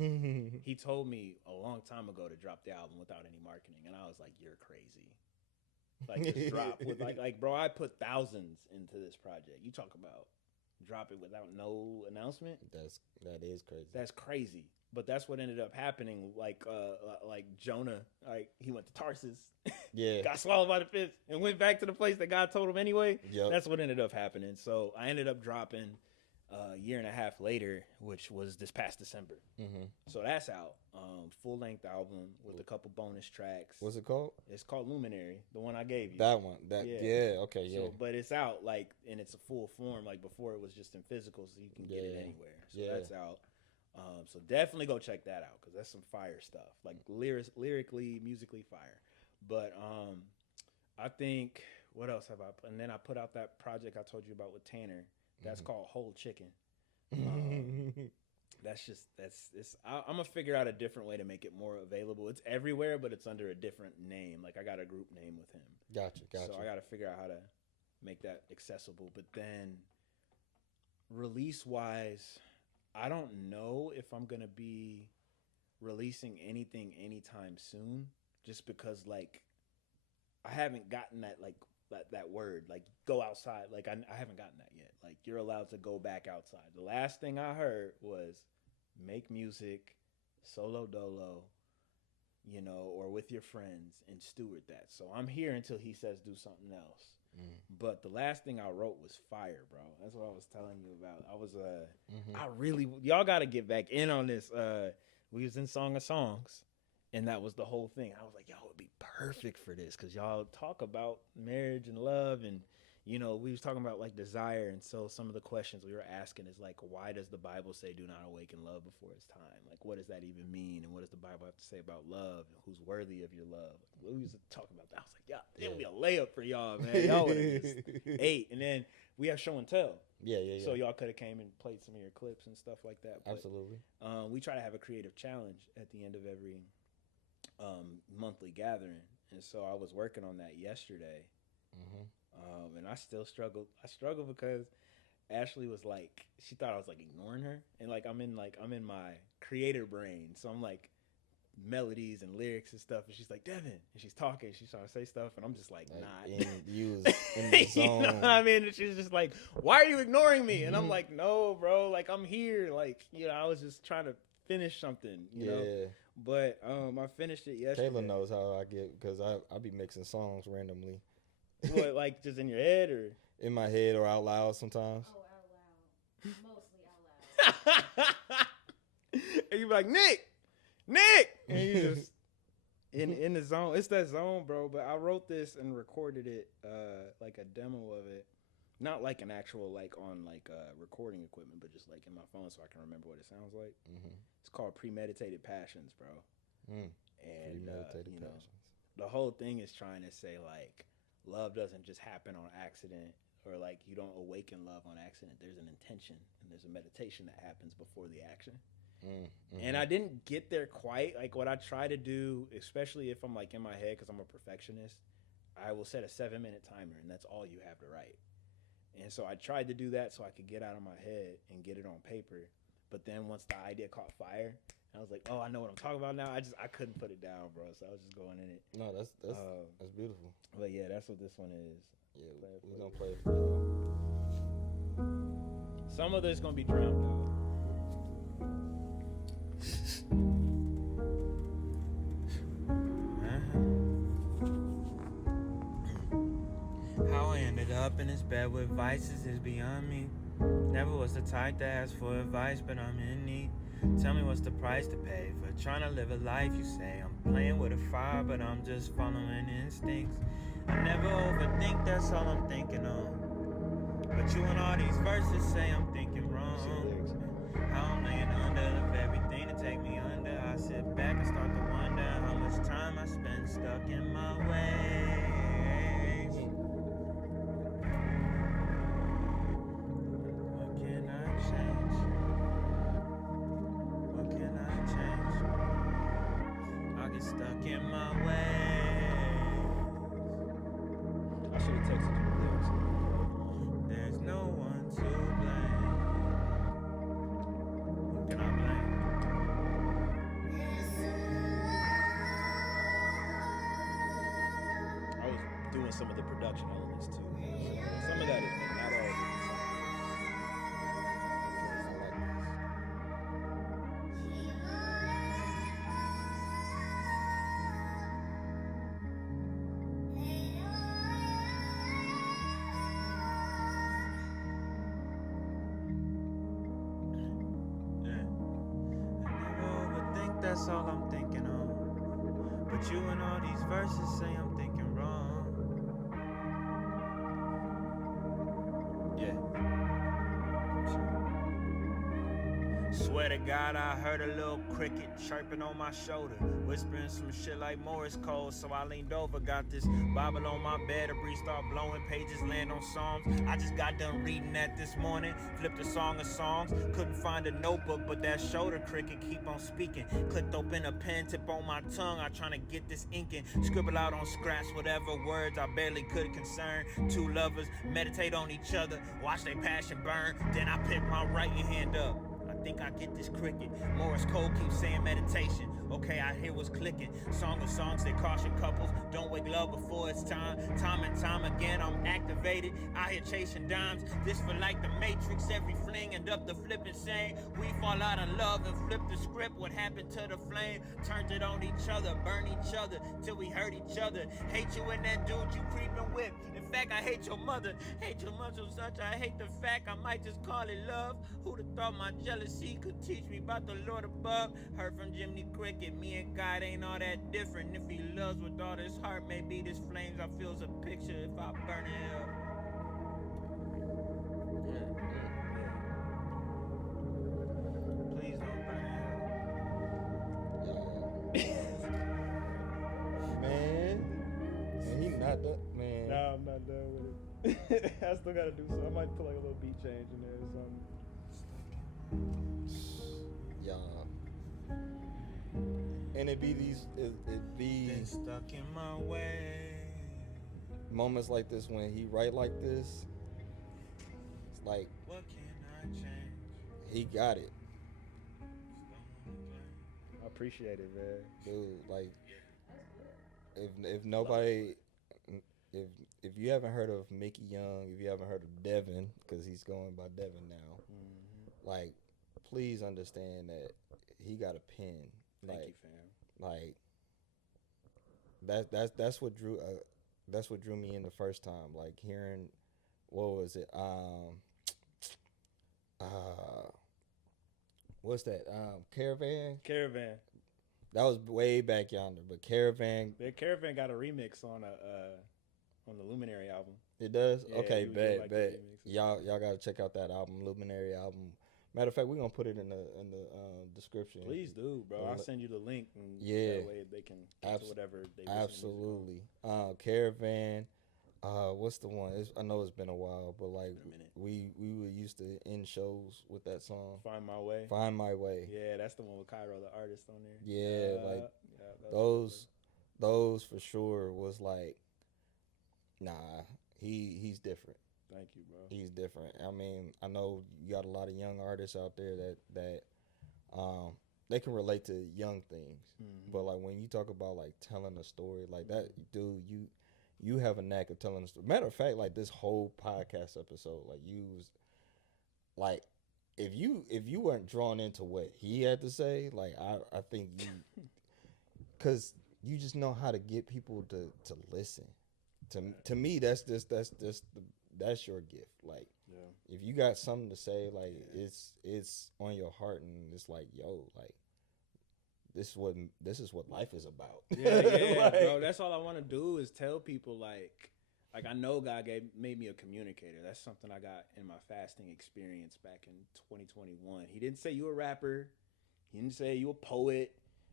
he told me a long time ago to drop the album without any marketing, and I was like, "You're crazy." Like just drop with like bro, I put thousands into this project. You talk about drop it without no announcement. That is crazy. That's crazy. But that's what ended up happening. Like Jonah, like he went to Tarsus, Yeah. got swallowed by the fish, and went back to the place that God told him anyway. Yep. That's what ended up happening. So I ended up dropping a year and a half later, which was this past December. Mm-hmm. So that's out. Full length album with a couple bonus tracks. What's it called? It's called Luminary, the one I gave you. That one. Okay, yeah. So, but it's out like, and it's a full form. Like before, it was just in physical, so you can get it anywhere. So that's out. So definitely go check that out because that's some fire stuff. Like lyrically, musically fire. But I think what else have I put? And then I put out that project I told you about with Tanner. That's called Whole Chicken. I'm gonna figure out a different way to make it more available. It's everywhere, but it's under a different name. Like I got a group name with him. Gotcha. So I got to figure out how to make that accessible. But then release wise, I don't know if I'm gonna be releasing anything anytime soon. Just because like I haven't gotten that like that word like go outside. Like I haven't gotten that yet. Like you're allowed to go back outside. The last thing I heard was make music solo dolo, you know, or with your friends and steward that. So I'm here until he says do something else. But the last thing I wrote was fire, bro. That's what I was telling you about. I was I really y'all got to get back in on this. We was in Song of Songs, and that was the whole thing. I was like, y'all would be perfect for this because y'all talk about marriage and love, and you know, we was talking about like desire. And so some of the questions we were asking is like, why does the Bible say do not awaken love before it's time? Like, what does that even mean? And what does the Bible have to say about love? And who's worthy of your love? Like, we was talking about that. I was like, yeah, it would be a layup for y'all, man. Y'all would have just ate. And then we have show and tell. Yeah. So y'all could have came and played some of your clips and stuff like that. But, absolutely. We try to have a creative challenge at the end of every monthly gathering. And so I was working on that yesterday. And I still struggle. I struggle because Ashley was like, she thought I was like ignoring her, and like I'm in my creator brain, so I'm like melodies and lyrics and stuff, and she's like Deven, and she's talking, she's trying to say stuff, and I'm just like not. You was in the zone. You know what I mean? And she's just like, why are you ignoring me? And I'm like, no, bro, like I'm here, like you know, I was just trying to finish something, you know. But I finished it yesterday. Kayla knows how I get because I be mixing songs randomly. What, like just in your head or in my head or out loud sometimes? Oh, out loud. Mostly out loud. And you be like, Nick, and you just in the zone. It's that zone, bro. But I wrote this and recorded it, like a demo of it, not like an actual like on like recording equipment, but just like in my phone so I can remember what it sounds like. It's called Premeditated Passions, bro. And Premeditated you know, passions. the whole thing is trying to say like love doesn't just happen on accident, or like you don't awaken love on accident. There's an intention and there's a meditation that happens before the action. And I didn't get there quite. Like what I try to do, especially if I'm like in my head, because I'm a perfectionist, I will set a 7-minute timer and that's all you have to write. And so I tried to do that so I could get out of my head and get it on paper. But then once the idea caught fire, I was like, oh, I know what I'm talking about now. I couldn't put it down, bro. So I was just going in it. No, that's beautiful. But yeah, that's what this one is. Yeah, we're gonna play it for y'all. Some of this gonna be drowned out. How I ended up in this bed with vices is beyond me. Never was the type to ask for advice, but I'm in need. Tell me what's the price to pay for trying to live a life. You say I'm playing with a fire, but I'm just following instincts. I never overthink, that's all I'm thinking on. But you and all these verses say I'm thinking wrong. How I'm laying under of everything to take me under. I sit back and start to wonder how much time I spend stuck in my ways. What can I change? What in my ways. I should have texted you the lyrics. There's no one to blame. Who can I blame? I was doing some of the production elements too. Some of that is me, not all of it. That's all I'm thinking on. But you and all these verses say I'm thinking wrong. Yeah. Swear to God, I heard a little cricket chirping on my shoulder, whispering some shit like Morse code. So I leaned over, got this Bible on my bed. A breeze start blowing, pages land on Psalms. I just got done reading that this morning. Flipped a song of songs, couldn't find a notebook, but that shoulder cricket keep on speaking. Clicked open a pen, tip on my tongue. I trying to get this inking, scribble out on scraps whatever words I barely could concern. Two lovers meditate on each other, watch their passion burn. Then I pick my right hand up. I think I get this cricket. Morris Cole keeps saying meditation. Okay, I hear what's clicking. Song of songs that caution couples. Don't wake love before it's time. Time and time again, I'm activated. Out here chasing dimes. This for like the Matrix. Every fling and up the flipping saying. We fall out of love and flip the script. What happened to the flame? Turned it on each other. Burn each other till we hurt each other. Hate you and that dude you creeping with. In fact, I hate your mother. Hate your mother so such. I hate the fact I might just call it love. Who'd have thought my jealousy could teach me about the Lord above? Heard from Jimmy Cricket. Me and God ain't all that different. If he loves with all his heart, maybe this flames I feel's a picture if I burn it up. Please don't burn it up. Man, he not done, man. Nah, I'm not done with it. I still gotta do something. I might put like a little beat change in there or something. Y'all. And it be Been stuck in my way. moments like this when he write like this. It's like What can I change? he got it, I appreciate it, man. dude. Like if nobody, if you haven't heard of Mickey Young, if you haven't heard of Deven, because he's going by Deven now, like please understand that he got a pen. Thank Like, you, fam. like that's what drew me in the first time. Like hearing, what was it? What's that? Caravan. That was way back yonder, but Caravan. The Caravan got a remix on the Luminary album. It does. Yeah, Okay, you would bet. like the remix. Y'all gotta check out that album, Luminary album. Matter of fact, we're gonna put it in the description. Please do, bro. I'll send you the link, and Yeah. that way they can get to whatever they listen to. Absolutely. Caravan. What's the one? I know it's been a while, but like Been a minute. we were used to end shows with that song. Find My Way. Find My Way. Yeah, that's the one with Cairo, the artist, on there. Yeah, like yeah, that's those for sure was like, nah, he's different. Thank you, bro. He's different. I mean, I know you got a lot of young artists out there that they can relate to young things, but like when you talk about like telling a story like that, dude, you have a knack of telling a story. Matter of fact, like this whole podcast episode, like you was like, if you weren't drawn into what he had to say, like I think you, because you just know how to get people to listen. To me, that's your gift. Like, if you got something to say, like it's on your heart, and it's like, yo, like this is what life is about. Yeah, like, bro. That's all I want to do is tell people, like I know God made me a communicator. That's something I got in my fasting experience back in 2021. He didn't say you a rapper. He didn't say you a poet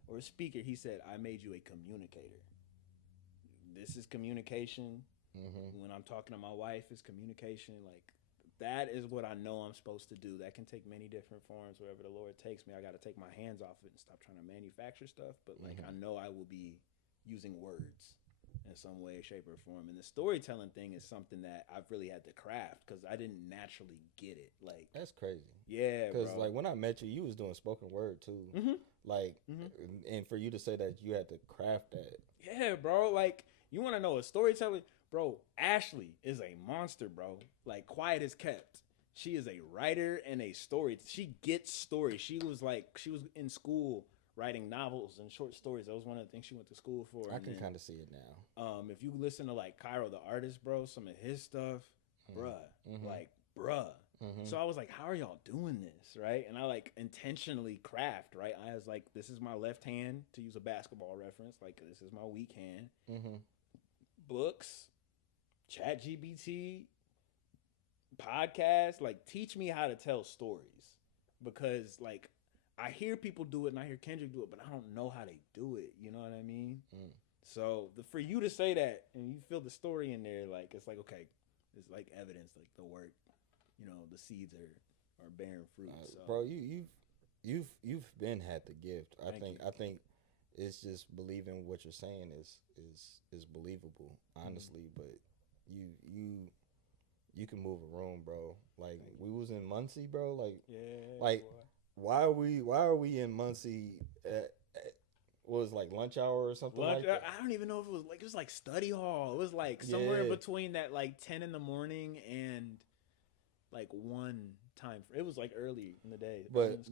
or a speaker. He said, I made you a communicator. This is communication. When I'm talking to my wife, it's communication. Like, that is what I know I'm supposed to do. That can take many different forms wherever the Lord takes me. I got to take my hands off it and stop trying to manufacture stuff. But like, I know I will be using words in some way, shape, or form. And the storytelling thing is something that I've really had to craft because I didn't naturally get it. Like That's crazy. yeah, Because bro. like when I met you, you was doing spoken word too. Mm-hmm. Like, Mhm. and for you to say that you had to craft that. Yeah, bro. Like, you want to know a storyteller? Bro, Ashley is a monster, bro. Like, quiet as kept. She is a writer and a story. She gets stories. She was in school writing novels and short stories. That was one of the things she went to school for. I And can then, kind of see it now. if you listen to like Cairo the artist, bro, some of his stuff, bruh, like, bruh. So I was like, how are y'all doing this, right? And I like intentionally craft, right? I was like, this is my left hand, to use a basketball reference. Like, this is my weak hand. Books, chat GBT, podcasts, like, teach me how to tell stories. Because, like, I hear people do it and I hear Kendrick do it, but I don't know how they do it. You know what I mean? So for you to say that and you feel the story in there, like, it's like, okay, it's like evidence, like the work, you know, the seeds are bearing fruit. So. Bro, you've been had the gift. I Thank think it's just believing what you're saying is believable, honestly. But you can move a room, bro. Like we was in Muncie, bro. Like boy. why are we in Muncie at what was like lunch hour or something like that? I don't even know if it was like study hall. It was like somewhere in between that like 10 in the morning and like one time. It was like early in the day. But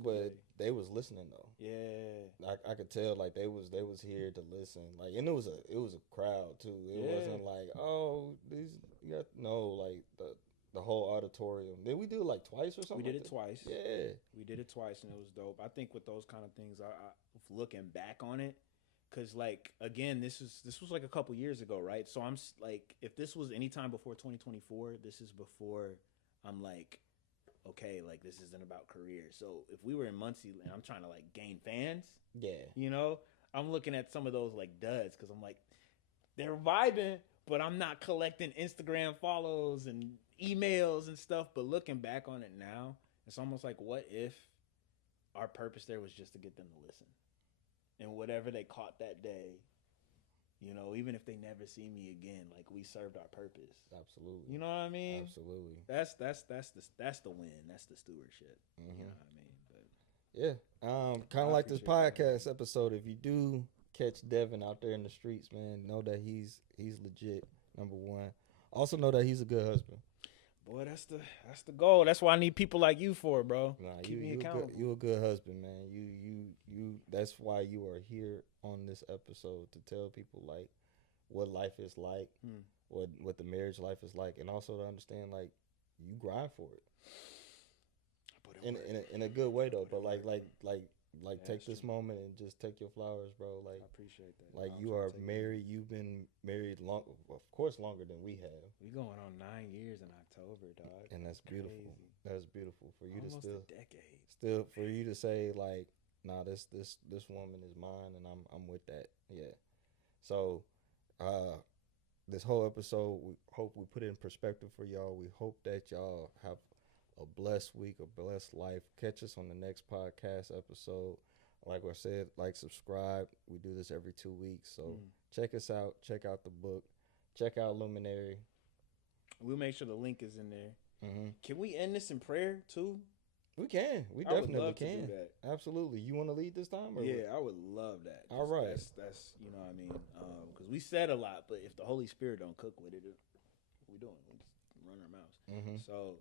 they was listening though. Yeah, I could tell like they was here to listen. Like, and it was a crowd too. It wasn't like, oh, these like the whole auditorium. Did we do it like twice or something? We did it twice. Yeah, we did it twice and it was dope. I think with those kind of things, I looking back on it, because like again, this was like a couple years ago, right? So I'm like, if this was any time before 2024, this is before I'm like, okay, like this isn't about career. So if we were in Muncie and I'm trying to like gain fans, you know, I'm looking at some of those like duds because I'm like, they're vibing, but I'm not collecting Instagram follows and emails and stuff. But looking back on it now, it's almost like, what if our purpose there was just to get them to listen, and whatever they caught that day, you know, even if they never see me again, like we served our purpose. Absolutely. You know what I mean? Absolutely. That's the win. That's the stewardship. You know what I mean? But yeah, kind of like this podcast episode. If you do catch Deven out there in the streets, man, know that he's legit. Number one. Also know that he's a good husband. Boy, that's the goal. That's what I need people like you for, bro. Nah, Keep me accountable. You a good husband, man. You. That's why you are here on this episode, to tell people like what life is like, what the marriage life is like, and also to understand like you grind for it. In a good way though, but like take this moment and just take your flowers, bro. Like I appreciate that. Like you are married. You've been married long, of course, longer than we have. We going on 9 years in October, dog. And that's beautiful. Crazy. That's beautiful for you Almost to a decade. still for you to say like, nah, this woman is mine, and I'm with that. Yeah. So, this whole episode, we hope we put it in perspective for y'all. We hope that y'all have a blessed week, a blessed life. Catch us on the next podcast episode. Like I said, like, subscribe. We do this every 2 weeks. So check us out. Check out the book. Check out Luminary. We'll make sure the link is in there. Can we end this in prayer too? We can. We definitely would love can. to do that. Absolutely. You want to lead this time? Or yeah, I would love that. All right. That's you know what I mean? Because we said a lot, but if the Holy Spirit don't cook with it, what we doing? We just run our mouths. So,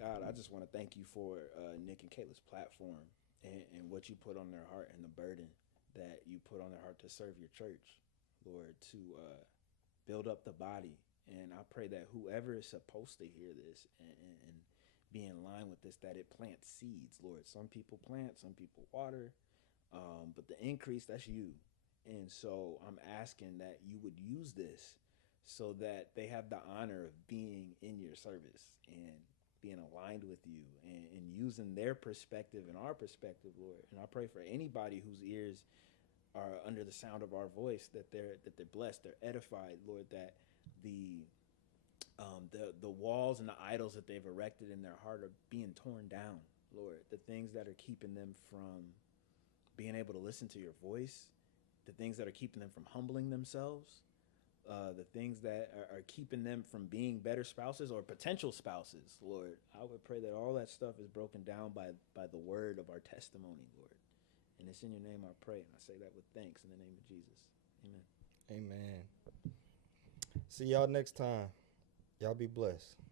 God, I just want to thank you for Nick and Kayla's platform and what you put on their heart and the burden that you put on their heart to serve your church, Lord, to build up the body. And I pray that whoever is supposed to hear this and be in line with this, that it plants seeds, Lord. Some people plant, some people water, but the increase, that's you. And so I'm asking that you would use this so that they have the honor of being in your service and being aligned with you and using their perspective and our perspective, Lord. And I pray for anybody whose ears are under the sound of our voice, that they're blessed, they're edified, Lord, that the walls and the idols that they've erected in their heart are being torn down, Lord. The things that are keeping them from being able to listen to your voice, the things that are keeping them from humbling themselves, the things that are keeping them from being better spouses or potential spouses, Lord. I would pray that all that stuff is broken down by the word of our testimony, Lord. And it's in your name I pray, and I say that with thanks in the name of Jesus. Amen. Amen. See y'all next time. Y'all be blessed.